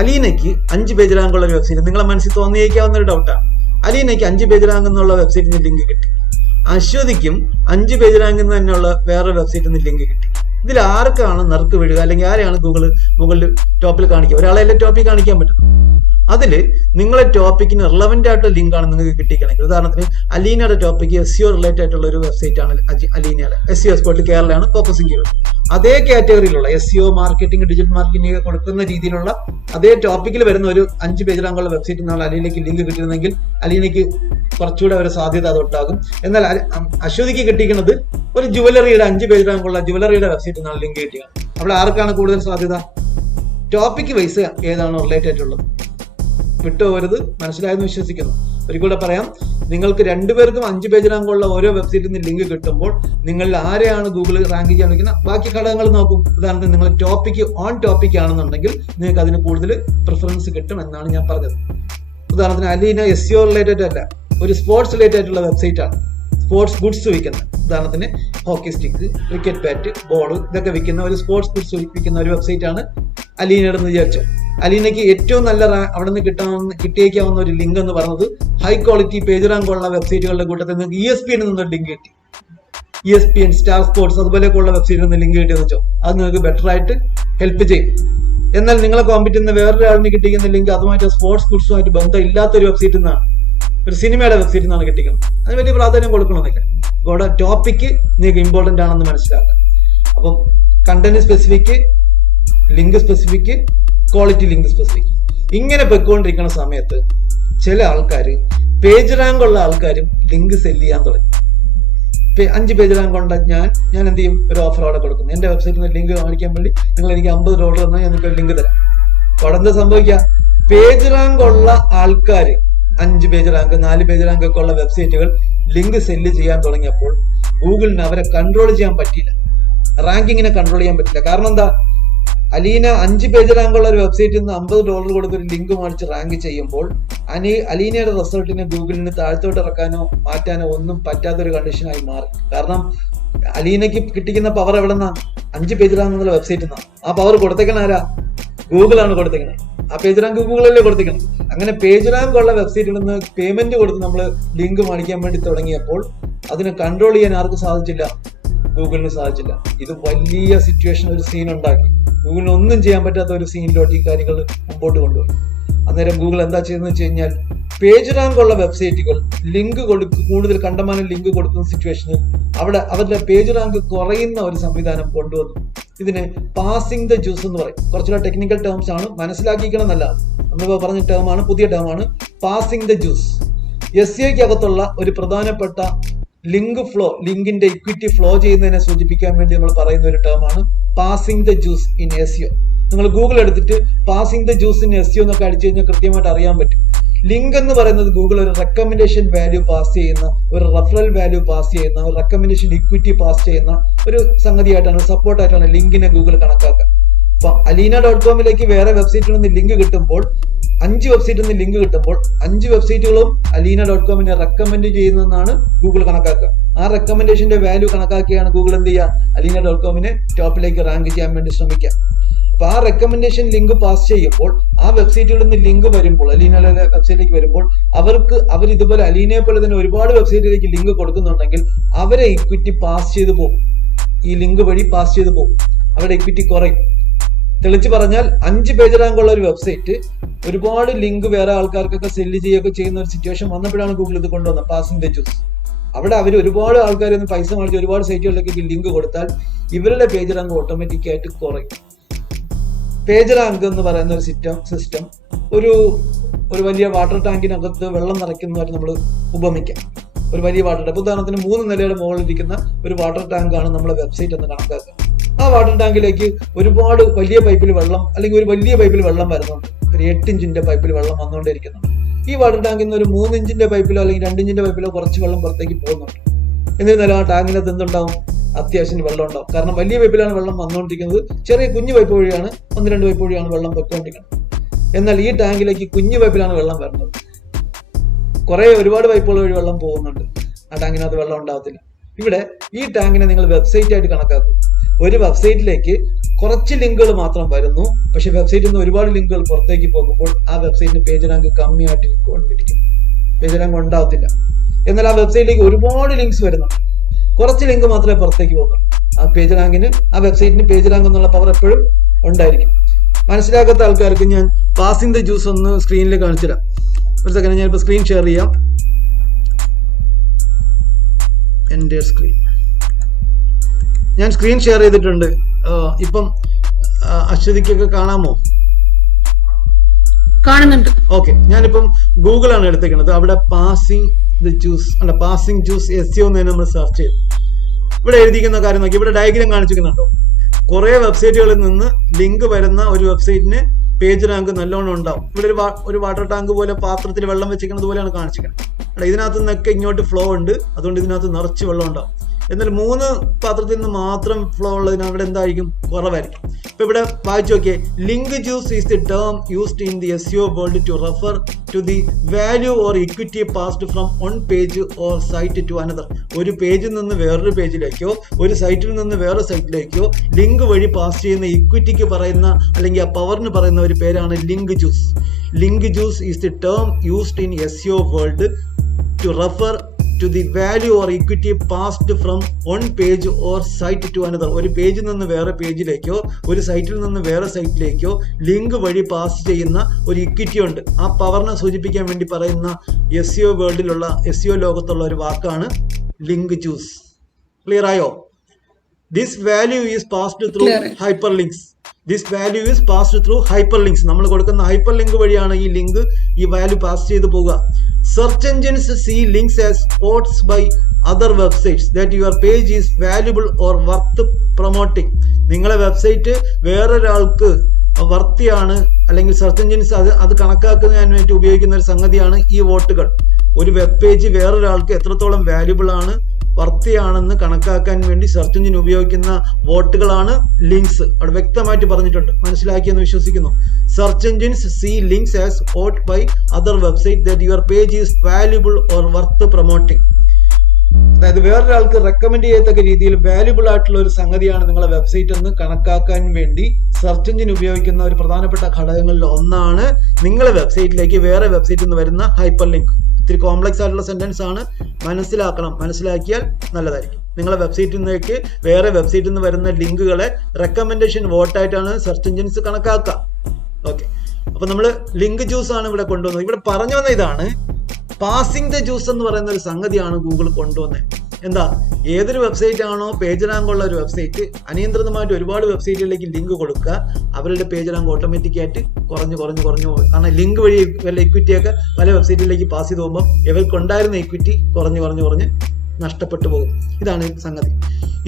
അലീനയ്ക്ക് 5 പേജ് റാങ്ക് ഉള്ള ഒരു വെബ്സൈറ്റ്, നിങ്ങളെ മനസ്സിൽ തോന്നിയേക്കാവുന്ന ഒരു ഡൗട്ടാണ്. അലീനയ്ക്ക് 5 പേജ് റാങ്ക് എന്നുള്ള വെബ്സൈറ്റിൽ നിന്ന് ലിങ്ക് കിട്ടി. അശ്വതിക്കും 5 പേജ് റാങ്കിൽ നിന്ന് തന്നെയുള്ള വേറെ വെബ്സൈറ്റിൽ നിന്ന് ലിങ്ക് കിട്ടി. ഇതിൽ ആർക്കാണ് നറുക്ക് വീഴുക, അല്ലെങ്കിൽ ആരെയാണ് മുകളിൽ ടോപ്പിൽ കാണിക്കുക? ഒരാളെ അല്ലേ ടോപ്പിൽ കാണിക്കാൻ പറ്റും. അതിൽ നിങ്ങളെ ടോപ്പിക്കിന് റിലവൻ്റ് ആയിട്ടുള്ള ലിങ്ക് ആണ് നിങ്ങൾക്ക് കിട്ടിക്കണമെങ്കിൽ, ഉദാഹരണത്തിന് അലീനയുടെ ടോപ്പിക്ക് SEO റിലേറ്റഡ് ആയിട്ടുള്ള ഒരു വെബ്സൈറ്റ് ആണ് അലീനയുടെ. SEO എക്സ്പെർട്ട് കേരളയാണ് ഫോക്കസിങ് ചെയ്യുന്നത്. അതേ കാറ്റഗറിയിലുള്ള SEO മാർക്കറ്റിംഗ്, ഡിജിറ്റൽ മാർക്കറ്റിംഗ് കൊടുക്കുന്ന രീതിയിലുള്ള അതേ ടോപ്പിക്കിൽ വരുന്ന ഒരു 5 പേജ് റാങ്കുള്ള വെബ്സൈറ്റിൽ നിന്നാണ് അലീനയ്ക്ക് ലിങ്ക് കിട്ടുന്നതെങ്കിൽ അലീനയ്ക്ക് കുറച്ചുകൂടെ ഒരു സാധ്യത അതുണ്ടാകും. എന്നാൽ അശ്വതിക്ക് കിട്ടിക്കുന്നത് ഒരു ജുവലറിയുടെ 5 പേജ് റാങ്കുള്ള ജുവലറിയുടെ വെബ്സൈറ്റിൽ നിന്നാണ് ലിങ്ക് കിട്ടിയത്. അവിടെ ആർക്കാണ് കൂടുതൽ സാധ്യത? ടോപ്പിക്ക് വൈസ് ഏതാണോ റിലേറ്റഡ് ആയിട്ടുള്ളത്. വിട്ടുപോകരുത്, മനസ്സിലായെന്ന് വിശ്വസിക്കുന്നു. ഒരിക്കലും പറയാം, നിങ്ങൾക്ക് 2 പേർക്കും 5 പേജ് റാങ്കുള്ള ഓരോ വെബ്സൈറ്റിൽ നിന്ന് ലിങ്ക് കിട്ടുമ്പോൾ നിങ്ങളിൽ ആരെയാണ് ഗൂഗിൾ റാങ്ക് ചെയ്യാൻ വയ്ക്കുന്ന ബാക്കി ഘടകങ്ങൾ നോക്കും. ഉദാഹരണത്തിന് നിങ്ങൾ ടോപ്പിക്ക് ഓൺ ടോപ്പിക് ആണെന്നുണ്ടെങ്കിൽ നിങ്ങൾക്ക് അതിന് കൂടുതൽ പ്രിഫറൻസ് കിട്ടും എന്നാണ് ഞാൻ പറഞ്ഞത്. ഉദാഹരണത്തിന് അലീന SEO റിലേറ്റഡ് അല്ല, ഒരു സ്പോർട്സ് റിലേറ്റഡ് ആയിട്ടുള്ള വെബ്സൈറ്റ് ആണ്. സ്പോർട്സ് ഗുഡ്സ് വിൽക്കുന്നത്, ഉദാഹരണത്തിന് hockey stick, cricket bat, ball, ഇതൊക്കെ വിൽക്കുന്ന ഒരു സ്പോർട്സ് ഗുഡ്സ് വിൽക്കുന്ന ഒരു വെബ്സൈറ്റ് ആണ് അലീനയുടെ എന്ന് വിചാരിച്ചു. അലീനയ്ക്ക് ഏറ്റവും നല്ല അവിടെ നിന്ന് കിട്ടിയേക്കാവുന്ന ഒരു ലിങ്ക് എന്ന് പറയുന്നത് ഹൈ ക്വാളിറ്റി പേജ് റാങ്ക് ഉള്ള വെബ്സൈറ്റുകളുടെ കൂട്ടത്തിൽ നിങ്ങൾക്ക് ESPN നിന്നൊരു ലിങ്ക് കിട്ടി. ESPN, സ്റ്റാർ സ്പോർട്സ് അതുപോലെയൊക്കെയുള്ള വെബ്സൈറ്റിൽ നിന്ന് ലിങ്ക് കിട്ടിയെന്ന് വെച്ചോ, അത് നിങ്ങൾക്ക് ബെറ്റർ ആയിട്ട് ഹെൽപ്പ് ചെയ്യും. എന്നാൽ നിങ്ങളെ കോമ്പറ്റ് ചെയ്യുന്ന വേറൊരാളിന് കിട്ടിക്കുന്ന ലിങ്ക് അതുമായിട്ട് സ്പോർട്സ് ഗുഡ്സുമായിട്ട് ബന്ധം ഇല്ലാത്തൊരു വെബ്സൈറ്റിൽ നിന്നാണ്, ഒരു സിനിമയുടെ വെബ്സൈറ്റിൽ നിന്നാണ് കിട്ടിക്കുന്നത്. അതിന് വലിയ പ്രാധാന്യം കൊടുക്കണമെന്നില്ല. അവിടെ ടോപ്പിക്ക് നിങ്ങൾക്ക് ഇമ്പോർട്ടൻ്റ് ആണെന്ന് മനസ്സിലാക്കാം. അപ്പം content specific, link specific, quality link specific, ഇങ്ങനെ പൊയ്ക്കൊണ്ടിരിക്കുന്ന സമയത്ത് ചില ആൾക്കാർ പേജ് റാങ്ക് ഉള്ള ആൾക്കാരും ലിങ്ക് സെല്ല് ചെയ്യാൻ തുടങ്ങി. 5 പേജ് റാങ്ക് കൊണ്ട് ഞാൻ എന്ത് ചെയ്യും, ഒരു ഓഫർ അവിടെ കൊടുക്കും. എന്റെ വെബ്സൈറ്റിൽ നിന്ന് ലിങ്ക് കാണിക്കാൻ വേണ്ടി നിങ്ങൾ എനിക്ക് $50 തന്നാൽ ഞാൻ നിങ്ങൾക്ക് ലിങ്ക് തരാം. അവിടെ എന്താ സംഭവിക്കുക, പേജ് റാങ്ക് ഉള്ള ആൾക്കാർ 5 പേജ് റാങ്ക് 4 പേജ് റാങ്ക് ഒക്കെ ഉള്ള വെബ്സൈറ്റുകൾ ലിങ്ക് സെല്ല് ചെയ്യാൻ തുടങ്ങിയപ്പോൾ ഗൂഗിളിന് അവരെ കൺട്രോൾ ചെയ്യാൻ പറ്റിയില്ല, റാങ്കിങ്ങിനെ കൺട്രോൾ ചെയ്യാൻ പറ്റില്ല. കാരണം എന്താ, അലീന 5 പേജ് റാങ്കുള്ള ഒരു വെബ്സൈറ്റിൽ നിന്ന് $50 കൊടുത്തൊരു ലിങ്ക് മേടിച്ച് റാങ്ക് ചെയ്യുമ്പോൾ അലീനയുടെ റിസൾട്ടിനെ ഗൂഗിളിന് താഴ്ത്തോട്ട് ഇറക്കാനോ മാറ്റാനോ ഒന്നും പറ്റാത്തൊരു കണ്ടീഷനായി മാറി. കാരണം അലീനയ്ക്ക് കിട്ടിക്കുന്ന പവർ എവിടെ നിന്നാ, 5 പേജ് റാങ്ക് എന്നുള്ള വെബ്സൈറ്റിൽ നിന്നാണ്. ആ പവർ കൊടുത്തേക്കണ ആരാ, ഗൂഗിളാണ് കൊടുത്തേക്കണത്. ആ പേജ് റാങ്ക് ഗൂഗിളല്ലേ കൊടുത്തേക്കണം. അങ്ങനെ പേജ് റാങ്ക് ഉള്ള വെബ്സൈറ്റിൽ നിന്ന് പേയ്മെന്റ് കൊടുത്ത് നമ്മൾ ലിങ്ക് മേടിക്കാൻ വേണ്ടി തുടങ്ങിയപ്പോൾ അതിനെ കൺട്രോൾ ചെയ്യാൻ ആർക്കും സാധിച്ചില്ല, ഗൂഗിളിന് സാധിച്ചില്ല. ഇത് വലിയ സിറ്റുവേഷൻ, ഒരു സീൻ ഉണ്ടാക്കി. ഗൂഗിളിന് ഒന്നും ചെയ്യാൻ പറ്റാത്ത ഒരു സീനിലോട്ട് ഈ കാര്യങ്ങൾ മുമ്പോട്ട് കൊണ്ടുപോയി. അന്നേരം ഗൂഗിൾ എന്താ ചെയ്യുന്നത് വെച്ച് കഴിഞ്ഞാൽ പേജ് റാങ്ക് ഉള്ള വെബ്സൈറ്റുകൾ ലിങ്ക് കൂടുതൽ കണ്ടമാനം ലിങ്ക് കൊടുക്കുന്ന സിറ്റുവേഷനിൽ അവിടെ അവരുടെ പേജ് റാങ്ക് കുറയുന്ന ഒരു സംവിധാനം കൊണ്ടുവന്നു. ഇതിന് പാസിംഗ് ദ ജ്യൂസ് എന്ന് പറയും. കുറച്ചുകൂടെ ടെക്നിക്കൽ ടേംസ് ആണ്, മനസ്സിലാക്കിക്കണം നല്ലതാണ്. നമ്മൾ പറഞ്ഞ ടേമാണ്, പുതിയ ടേമാണ് പാസിംഗ് ദ ജ്യൂസ്. SEOയ്ക്ക് അകത്തുള്ള ഒരു പ്രധാനപ്പെട്ട ലിങ്ക് ഫ്ലോ, ലിങ്കിന്റെ ഇക്വിറ്റി ഫ്ലോ ചെയ്യുന്നതിനെ സൂചിപ്പിക്കാൻ വേണ്ടി നമ്മൾ പറയുന്ന ഒരു ടേമാണ് passing the juice in SEO. നിങ്ങൾ ഗൂഗിൾ എടുത്തിട്ട് passing the juice in SEO എന്നൊക്കെ അടിച്ചു കഴിഞ്ഞാൽ കൃത്യമായിട്ട് അറിയാൻ പറ്റും. ലിങ്ക് എന്ന് പറയുന്നത് ഗൂഗിൾ ഒരു റെക്കമെൻഡേഷൻ വാല്യൂ പാസ് ചെയ്യുന്ന, ഒരു റെഫറൽ വാല്യൂ പാസ് ചെയ്യുന്ന, ഒരു റെക്കമെൻഡേഷൻ ഇക്വിറ്റി പാസ് ചെയ്യുന്ന ഒരു സംഗതിയായിട്ടാണ്, സപ്പോർട്ടായിട്ടാണ് ലിങ്കിനെ ഗൂഗിൾ കണക്കാക്കുക. അപ്പൊ alina.com വേറെ വെബ്സൈറ്റിൽ നിന്ന് ലിങ്ക് കിട്ടുമ്പോൾ 5 വെബ്സൈറ്റിൽ നിന്ന് ലിങ്ക് കിട്ടുമ്പോൾ 5 വെബ്സൈറ്റുകളും alina.com റെക്കമെൻഡ് ചെയ്യുന്നതെന്നാണ് ഗൂഗിൾ കണക്കാക്കുക. ആ റെക്കമെൻഡേഷന്റെ വാല്യൂ കണക്കാക്കിയാണ് ഗൂഗിൾ എന്ത് ചെയ്യുക, alina.com ടോപ്പിലേക്ക് റാങ്ക് ചെയ്യാൻ വേണ്ടി ശ്രമിക്കുക. അപ്പൊ ആ റെക്കമെൻഡേഷൻ ലിങ്ക് പാസ് ചെയ്യുമ്പോൾ ആ വെബ്സൈറ്റുകളിൽ നിന്ന് ലിങ്ക് വരുമ്പോൾ അലീനയുടെ വെബ്സൈറ്റിലേക്ക് വരുമ്പോൾ അവർ ഇതുപോലെ അലീനയെ പോലെ തന്നെ ഒരുപാട് വെബ്സൈറ്റിലേക്ക് ലിങ്ക് കൊടുക്കുന്നുണ്ടെങ്കിൽ അവരെ ഇക്വിറ്റി പാസ് ചെയ്തു പോകും. ഈ ലിങ്ക് വഴി പാസ് ചെയ്തു പോകും, അവരുടെ ഇക്വിറ്റി കുറയും. തെളിച്ച് പറഞ്ഞാൽ 5 പേജ് റാങ്കുള്ള ഒരു വെബ്സൈറ്റ് ഒരുപാട് ലിങ്ക് വേറെ ആൾക്കാർക്കൊക്കെ സെല്ല് ചെയ്യുകയൊക്കെ ചെയ്യുന്ന ഒരു സിറ്റുവേഷൻ വന്നപ്പോഴാണ് ഗൂഗിൾ ഇത് കൊണ്ടുവന്നത്, പാസിംഗ് ദ ജ്യൂസ്. അവിടെ അവർ ഒരുപാട് ആൾക്കാർ പൈസ മേടിച്ച് ഒരുപാട് സൈറ്റുകളിലേക്ക് ലിങ്ക് കൊടുത്താൽ ഇവരുടെ പേജ് റാങ്ക് ഓട്ടോമാറ്റിക്കായിട്ട് കുറയും. പേജ് റാങ്ക് എന്ന് പറയുന്ന ഒരു സിസ്റ്റം ഒരു വലിയ വാട്ടർ ടാങ്കിനകത്ത് വെള്ളം നിറയ്ക്കുന്നതായിട്ട് നമ്മൾ ഉപമിക്കാം. ഒരു വലിയ വാട്ടർ ടാങ്ക്, ഉദാഹരണത്തിന് 3 നിലയുടെ മുകളിലിരിക്കുന്ന ഒരു വാട്ടർ ടാങ്കാണ് നമ്മളെ വെബ്സൈറ്റ് എന്ന് കണക്കാക്കുക. ആ വാട്ടർ ടാങ്കിലേക്ക് ഒരുപാട് വലിയ പൈപ്പിൽ വെള്ളം അല്ലെങ്കിൽ ഒരു വലിയ പൈപ്പിൽ വെള്ളം വരുന്നുണ്ട്, ഒരു 8 ഇഞ്ചിന്റെ പൈപ്പിൽ വെള്ളം വന്നുകൊണ്ടിരിക്കുന്നുണ്ട്. ഈ വാട്ടർ ടാങ്കിൽ നിന്ന് ഒരു 3 ഇഞ്ചിന്റെ പൈപ്പിലോ അല്ലെങ്കിൽ 2 ഇഞ്ചിന്റെ പൈപ്പിലോ കുറച്ച് വെള്ളം പുറത്തേക്ക് പോകുന്നുണ്ട്. എന്നിരുന്നാലും ആ ടാങ്കിനകത്ത് എന്തുണ്ടാവും? അത്യാവശ്യം വെള്ളം ഉണ്ടാവും. കാരണം വലിയ പൈപ്പിലാണ് വെള്ളം വന്നുകൊണ്ടിരിക്കുന്നത്, ചെറിയ കുഞ്ഞു പൈപ്പ് വഴിയാണ് 1-2 പൈപ്പ് വഴിയാണ് വെള്ളം പൊയ്ക്കൊണ്ടിരിക്കുന്നത്. എന്നാൽ ഈ ടാങ്കിലേക്ക് കുഞ്ഞു പൈപ്പിലാണ് വെള്ളം വരുന്നത്, ഒരുപാട് പൈപ്പുകൾ വഴി വെള്ളം പോകുന്നുണ്ട്, ആ ടാങ്കിനകത്ത് വെള്ളം ഉണ്ടാവത്തില്ല. ഇവിടെ ഈ ടാങ്കിനെ നിങ്ങൾ വെബ്സൈറ്റ് ആയിട്ട് കണക്കാക്കും. ഒരു വെബ്സൈറ്റിലേക്ക് കുറച്ച് ലിങ്കുകൾ മാത്രം വരുന്നു, പക്ഷെ വെബ്സൈറ്റിൽ നിന്ന് ഒരുപാട് ലിങ്കുകൾ പുറത്തേക്ക് പോകുമ്പോൾ ആ വെബ്സൈറ്റിന് പേജ് റാങ്ക് കമ്മിയായിട്ടിരിക്കും, പേജ് റാങ്ക് ഉണ്ടാവത്തില്ല. എന്നാൽ ആ വെബ്സൈറ്റിലേക്ക് ഒരുപാട് ലിങ്ക്സ് വരുന്നുണ്ട്, കുറച്ച് ലിങ്ക് മാത്രമേ പുറത്തേക്ക് പോകുന്നുള്ളൂ. ആ പേജ് റാങ്കിന്, ആ വെബ്സൈറ്റിന് പേജ് റാങ്ക് എന്നുള്ള പവർ എപ്പോഴും ഉണ്ടായിരിക്കും. മനസ്സിലാക്കാത്ത ആൾക്കാർക്ക് ഞാൻ പാസിംഗ് ദ ജ്യൂസ് ഒന്ന് സ്ക്രീനിൽ കാണിച്ചുതരാം. ഒരു സെക്കൻഡ്, ഞാനിപ്പോൾ സ്ക്രീൻ ഷെയർ ചെയ്യാം. എൻ്റെ സ്ക്രീൻ ഞാൻ സ്ക്രീൻ ഷെയർ ചെയ്തിട്ടുണ്ട്. ഇപ്പം അശ്വതിക്കൊക്കെ കാണാമോ? കാണുന്നുണ്ട്. ഓക്കെ, ഞാനിപ്പം ഗൂഗിൾ ആണ് എടുത്തേക്കുന്നത്. അവിടെ പാസിംഗ് ജ്യൂസ് SEO എന്ന് നമ്മൾ സെർച്ച് ചെയ്തു. ഇവിടെ എഴുതിക്കുന്ന കാര്യം നോക്കി, ഇവിടെ ഡയഗ്രാം കാണിച്ചിരിക്കുന്നുണ്ടോ? കുറെ വെബ്സൈറ്റുകളിൽ നിന്ന് ലിങ്ക് വരുന്ന ഒരു വെബ്സൈറ്റിന് പേജ് റാങ്ക് നല്ലോണം ഉണ്ടാവും. ഇവിടെ ഒരു വാട്ടർ ടാങ്ക് പോലെ പാത്രത്തിൽ വെള്ളം വെച്ചിരിക്കുന്നത് പോലെയാണ് കാണിച്ചിരിക്കുന്നത്. ഇതിനകത്ത് നിന്നൊക്കെ ഇങ്ങോട്ട് ഫ്ലോ ഉണ്ട്, അതുകൊണ്ട് ഇതിനകത്ത് നിറച്ച് വെള്ളം ഉണ്ടാവും. എന്നാൽ 3 പാത്രത്തിൽ നിന്ന് മാത്രം ഫ്ലോ ഉള്ളതിന് അവിടെ എന്തായിരിക്കും? കുറവായിരിക്കും. ഇപ്പൊ ഇവിടെ വായിച്ചു നോക്കിയേ, link juice is the term used in the SEO world to refer to the value or equity passed from one page or site to another. ഒരു പേജിൽ നിന്ന് വേറൊരു പേജിലേക്കോ ഒരു സൈറ്റിൽ നിന്ന് വേറെ സൈറ്റിലേക്കോ ലിങ്ക് വഴി പാസ് ചെയ്യുന്ന ഇക്വിറ്റിക്ക് പറയുന്ന അല്ലെങ്കിൽ ആ പവറിന് പറയുന്ന ഒരു പേരാണ് link juice. Link juice is the term used in SEO world to refer to the value or equity passed from one page or site to another. ഒരു പേജിൽ നിന്ന് വേറെ പേജിലേക്കോ ഒരു സൈറ്റിൽ നിന്ന് വേറെ സൈറ്റിലേക്കോ ലിങ്ക് വഴി പാസ് ചെയ്യുന്ന ഒരു ഇക്വിറ്റി ഉണ്ട്. ആ പവറിനെ സൂചിപ്പിക്കാൻ വേണ്ടി പറയുന്ന SEO വേൾഡിലുള്ള SEO ലോകത്തുള്ള ഒരു വാക്കാണ് ലിങ്ക് ജ്യൂസ്. ക്ലിയർ ആയോ? This value is passed through hyperlinks. നമ്മൾ കൊടുക്കുന്ന ഹൈപ്പർ ലിങ്ക് വഴിയാണ് ഈ വാല്യൂ പാസ് ചെയ്ത് പോവുക. Search engines see links as quotes by other websites that your page is valuable or worth promoting. നിങ്ങളെ വെബ്സൈറ്റ് വേറൊരാൾക്ക് വർത്തിയാണ് അല്ലെങ്കിൽ സെർച്ച് എഞ്ചിൻസ് അത് കണക്കാക്കുന്നതിന് വേണ്ടി ഉപയോഗിക്കുന്ന ഒരു സംഗതിയാണ് ഈ വോട്ടുകൾ. ഒരു വെബ് പേജ് വേറൊരാൾക്ക് എത്രത്തോളം വാല്യുബിൾ ആണ്, വർത്തിയാണെന്ന് കണക്കാക്കാൻ വേണ്ടി സെർച്ച് എഞ്ചിൻ ഉപയോഗിക്കുന്ന വോട്ടുകളാണ് ലിങ്ക്സ്. അവിടെ വ്യക്തമായിട്ട് പറഞ്ഞിട്ടുണ്ട്, മനസ്സിലാക്കിയെന്ന് വിശ്വസിക്കുന്നു. Search engines see links as vote by other website that your page is valuable or worth promoting. അതായത് വേറൊരാൾക്ക് റെക്കമെൻഡ് ചെയ്യത്തക്ക രീതിയിൽ വാല്യുബിൾ ആയിട്ടുള്ള ഒരു സംഗതിയാണ് നിങ്ങളെ വെബ്സൈറ്റ് എന്ന് കണക്കാക്കാൻ വേണ്ടി സെർച്ച് എഞ്ചിൻ ഉപയോഗിക്കുന്ന ഒരു പ്രധാനപ്പെട്ട ഘടകങ്ങളിൽ ഒന്നാണ് നിങ്ങളെ വെബ്സൈറ്റിലേക്ക് വേറെ വെബ്സൈറ്റിൽ നിന്ന് വരുന്ന ഹൈപ്പർ ലിങ്ക്. ഇത്തിരി കോംപ്ലക്സ് ആയിട്ടുള്ള സെന്റൻസ് ആണ്, മനസ്സിലാക്കണം. മനസ്സിലാക്കിയാൽ നല്ലതായിരിക്കും. നിങ്ങളെ വെബ്സൈറ്റിൽ നിന്നേക്ക് വേറെ വെബ്സൈറ്റിൽ നിന്ന് വരുന്ന ലിങ്കുകളെ റെക്കമെൻഡേഷൻ വോട്ടായിട്ടാണ് സെർച്ച് എഞ്ചിൻസ് കണക്കാക്കുക. ഓക്കെ, അപ്പൊ നമ്മൾ ലിങ്ക് ജ്യൂസ് ആണ് ഇവിടെ കൊണ്ടുവന്നത്. ഇവിടെ പറഞ്ഞു വന്ന ഇതാണ്, പാസിംഗ് ദ ജ്യൂസ് എന്ന് പറയുന്ന ഒരു സംഗതിയാണ് ഗൂഗിൾ കൊണ്ടുവന്നത്. എന്താ, ഏതൊരു വെബ്സൈറ്റ് ആണോ പേജ് റാങ്ക് ഉള്ള ഒരു വെബ്സൈറ്റ് അനിയന്ത്രിതമായിട്ട് ഒരുപാട് വെബ്സൈറ്റുകളിലേക്ക് ലിങ്ക് കൊടുക്കുക, അവരുടെ പേജ് റാങ്ക് ഓട്ടോമാറ്റിക്കായിട്ട് കുറഞ്ഞു പോകും. കാരണം ലിങ്ക് വഴി വല്ല ഇക്വിറ്റിയൊക്കെ പല വെബ്സൈറ്റിലേക്ക് പാസ് ചെയ്ത് പോകുമ്പോൾ ഇവർക്കുണ്ടായിരുന്ന ഇക്വിറ്റി കുറഞ്ഞ് നഷ്ടപ്പെട്ടു പോകും. ഇതാണ് സംഗതി.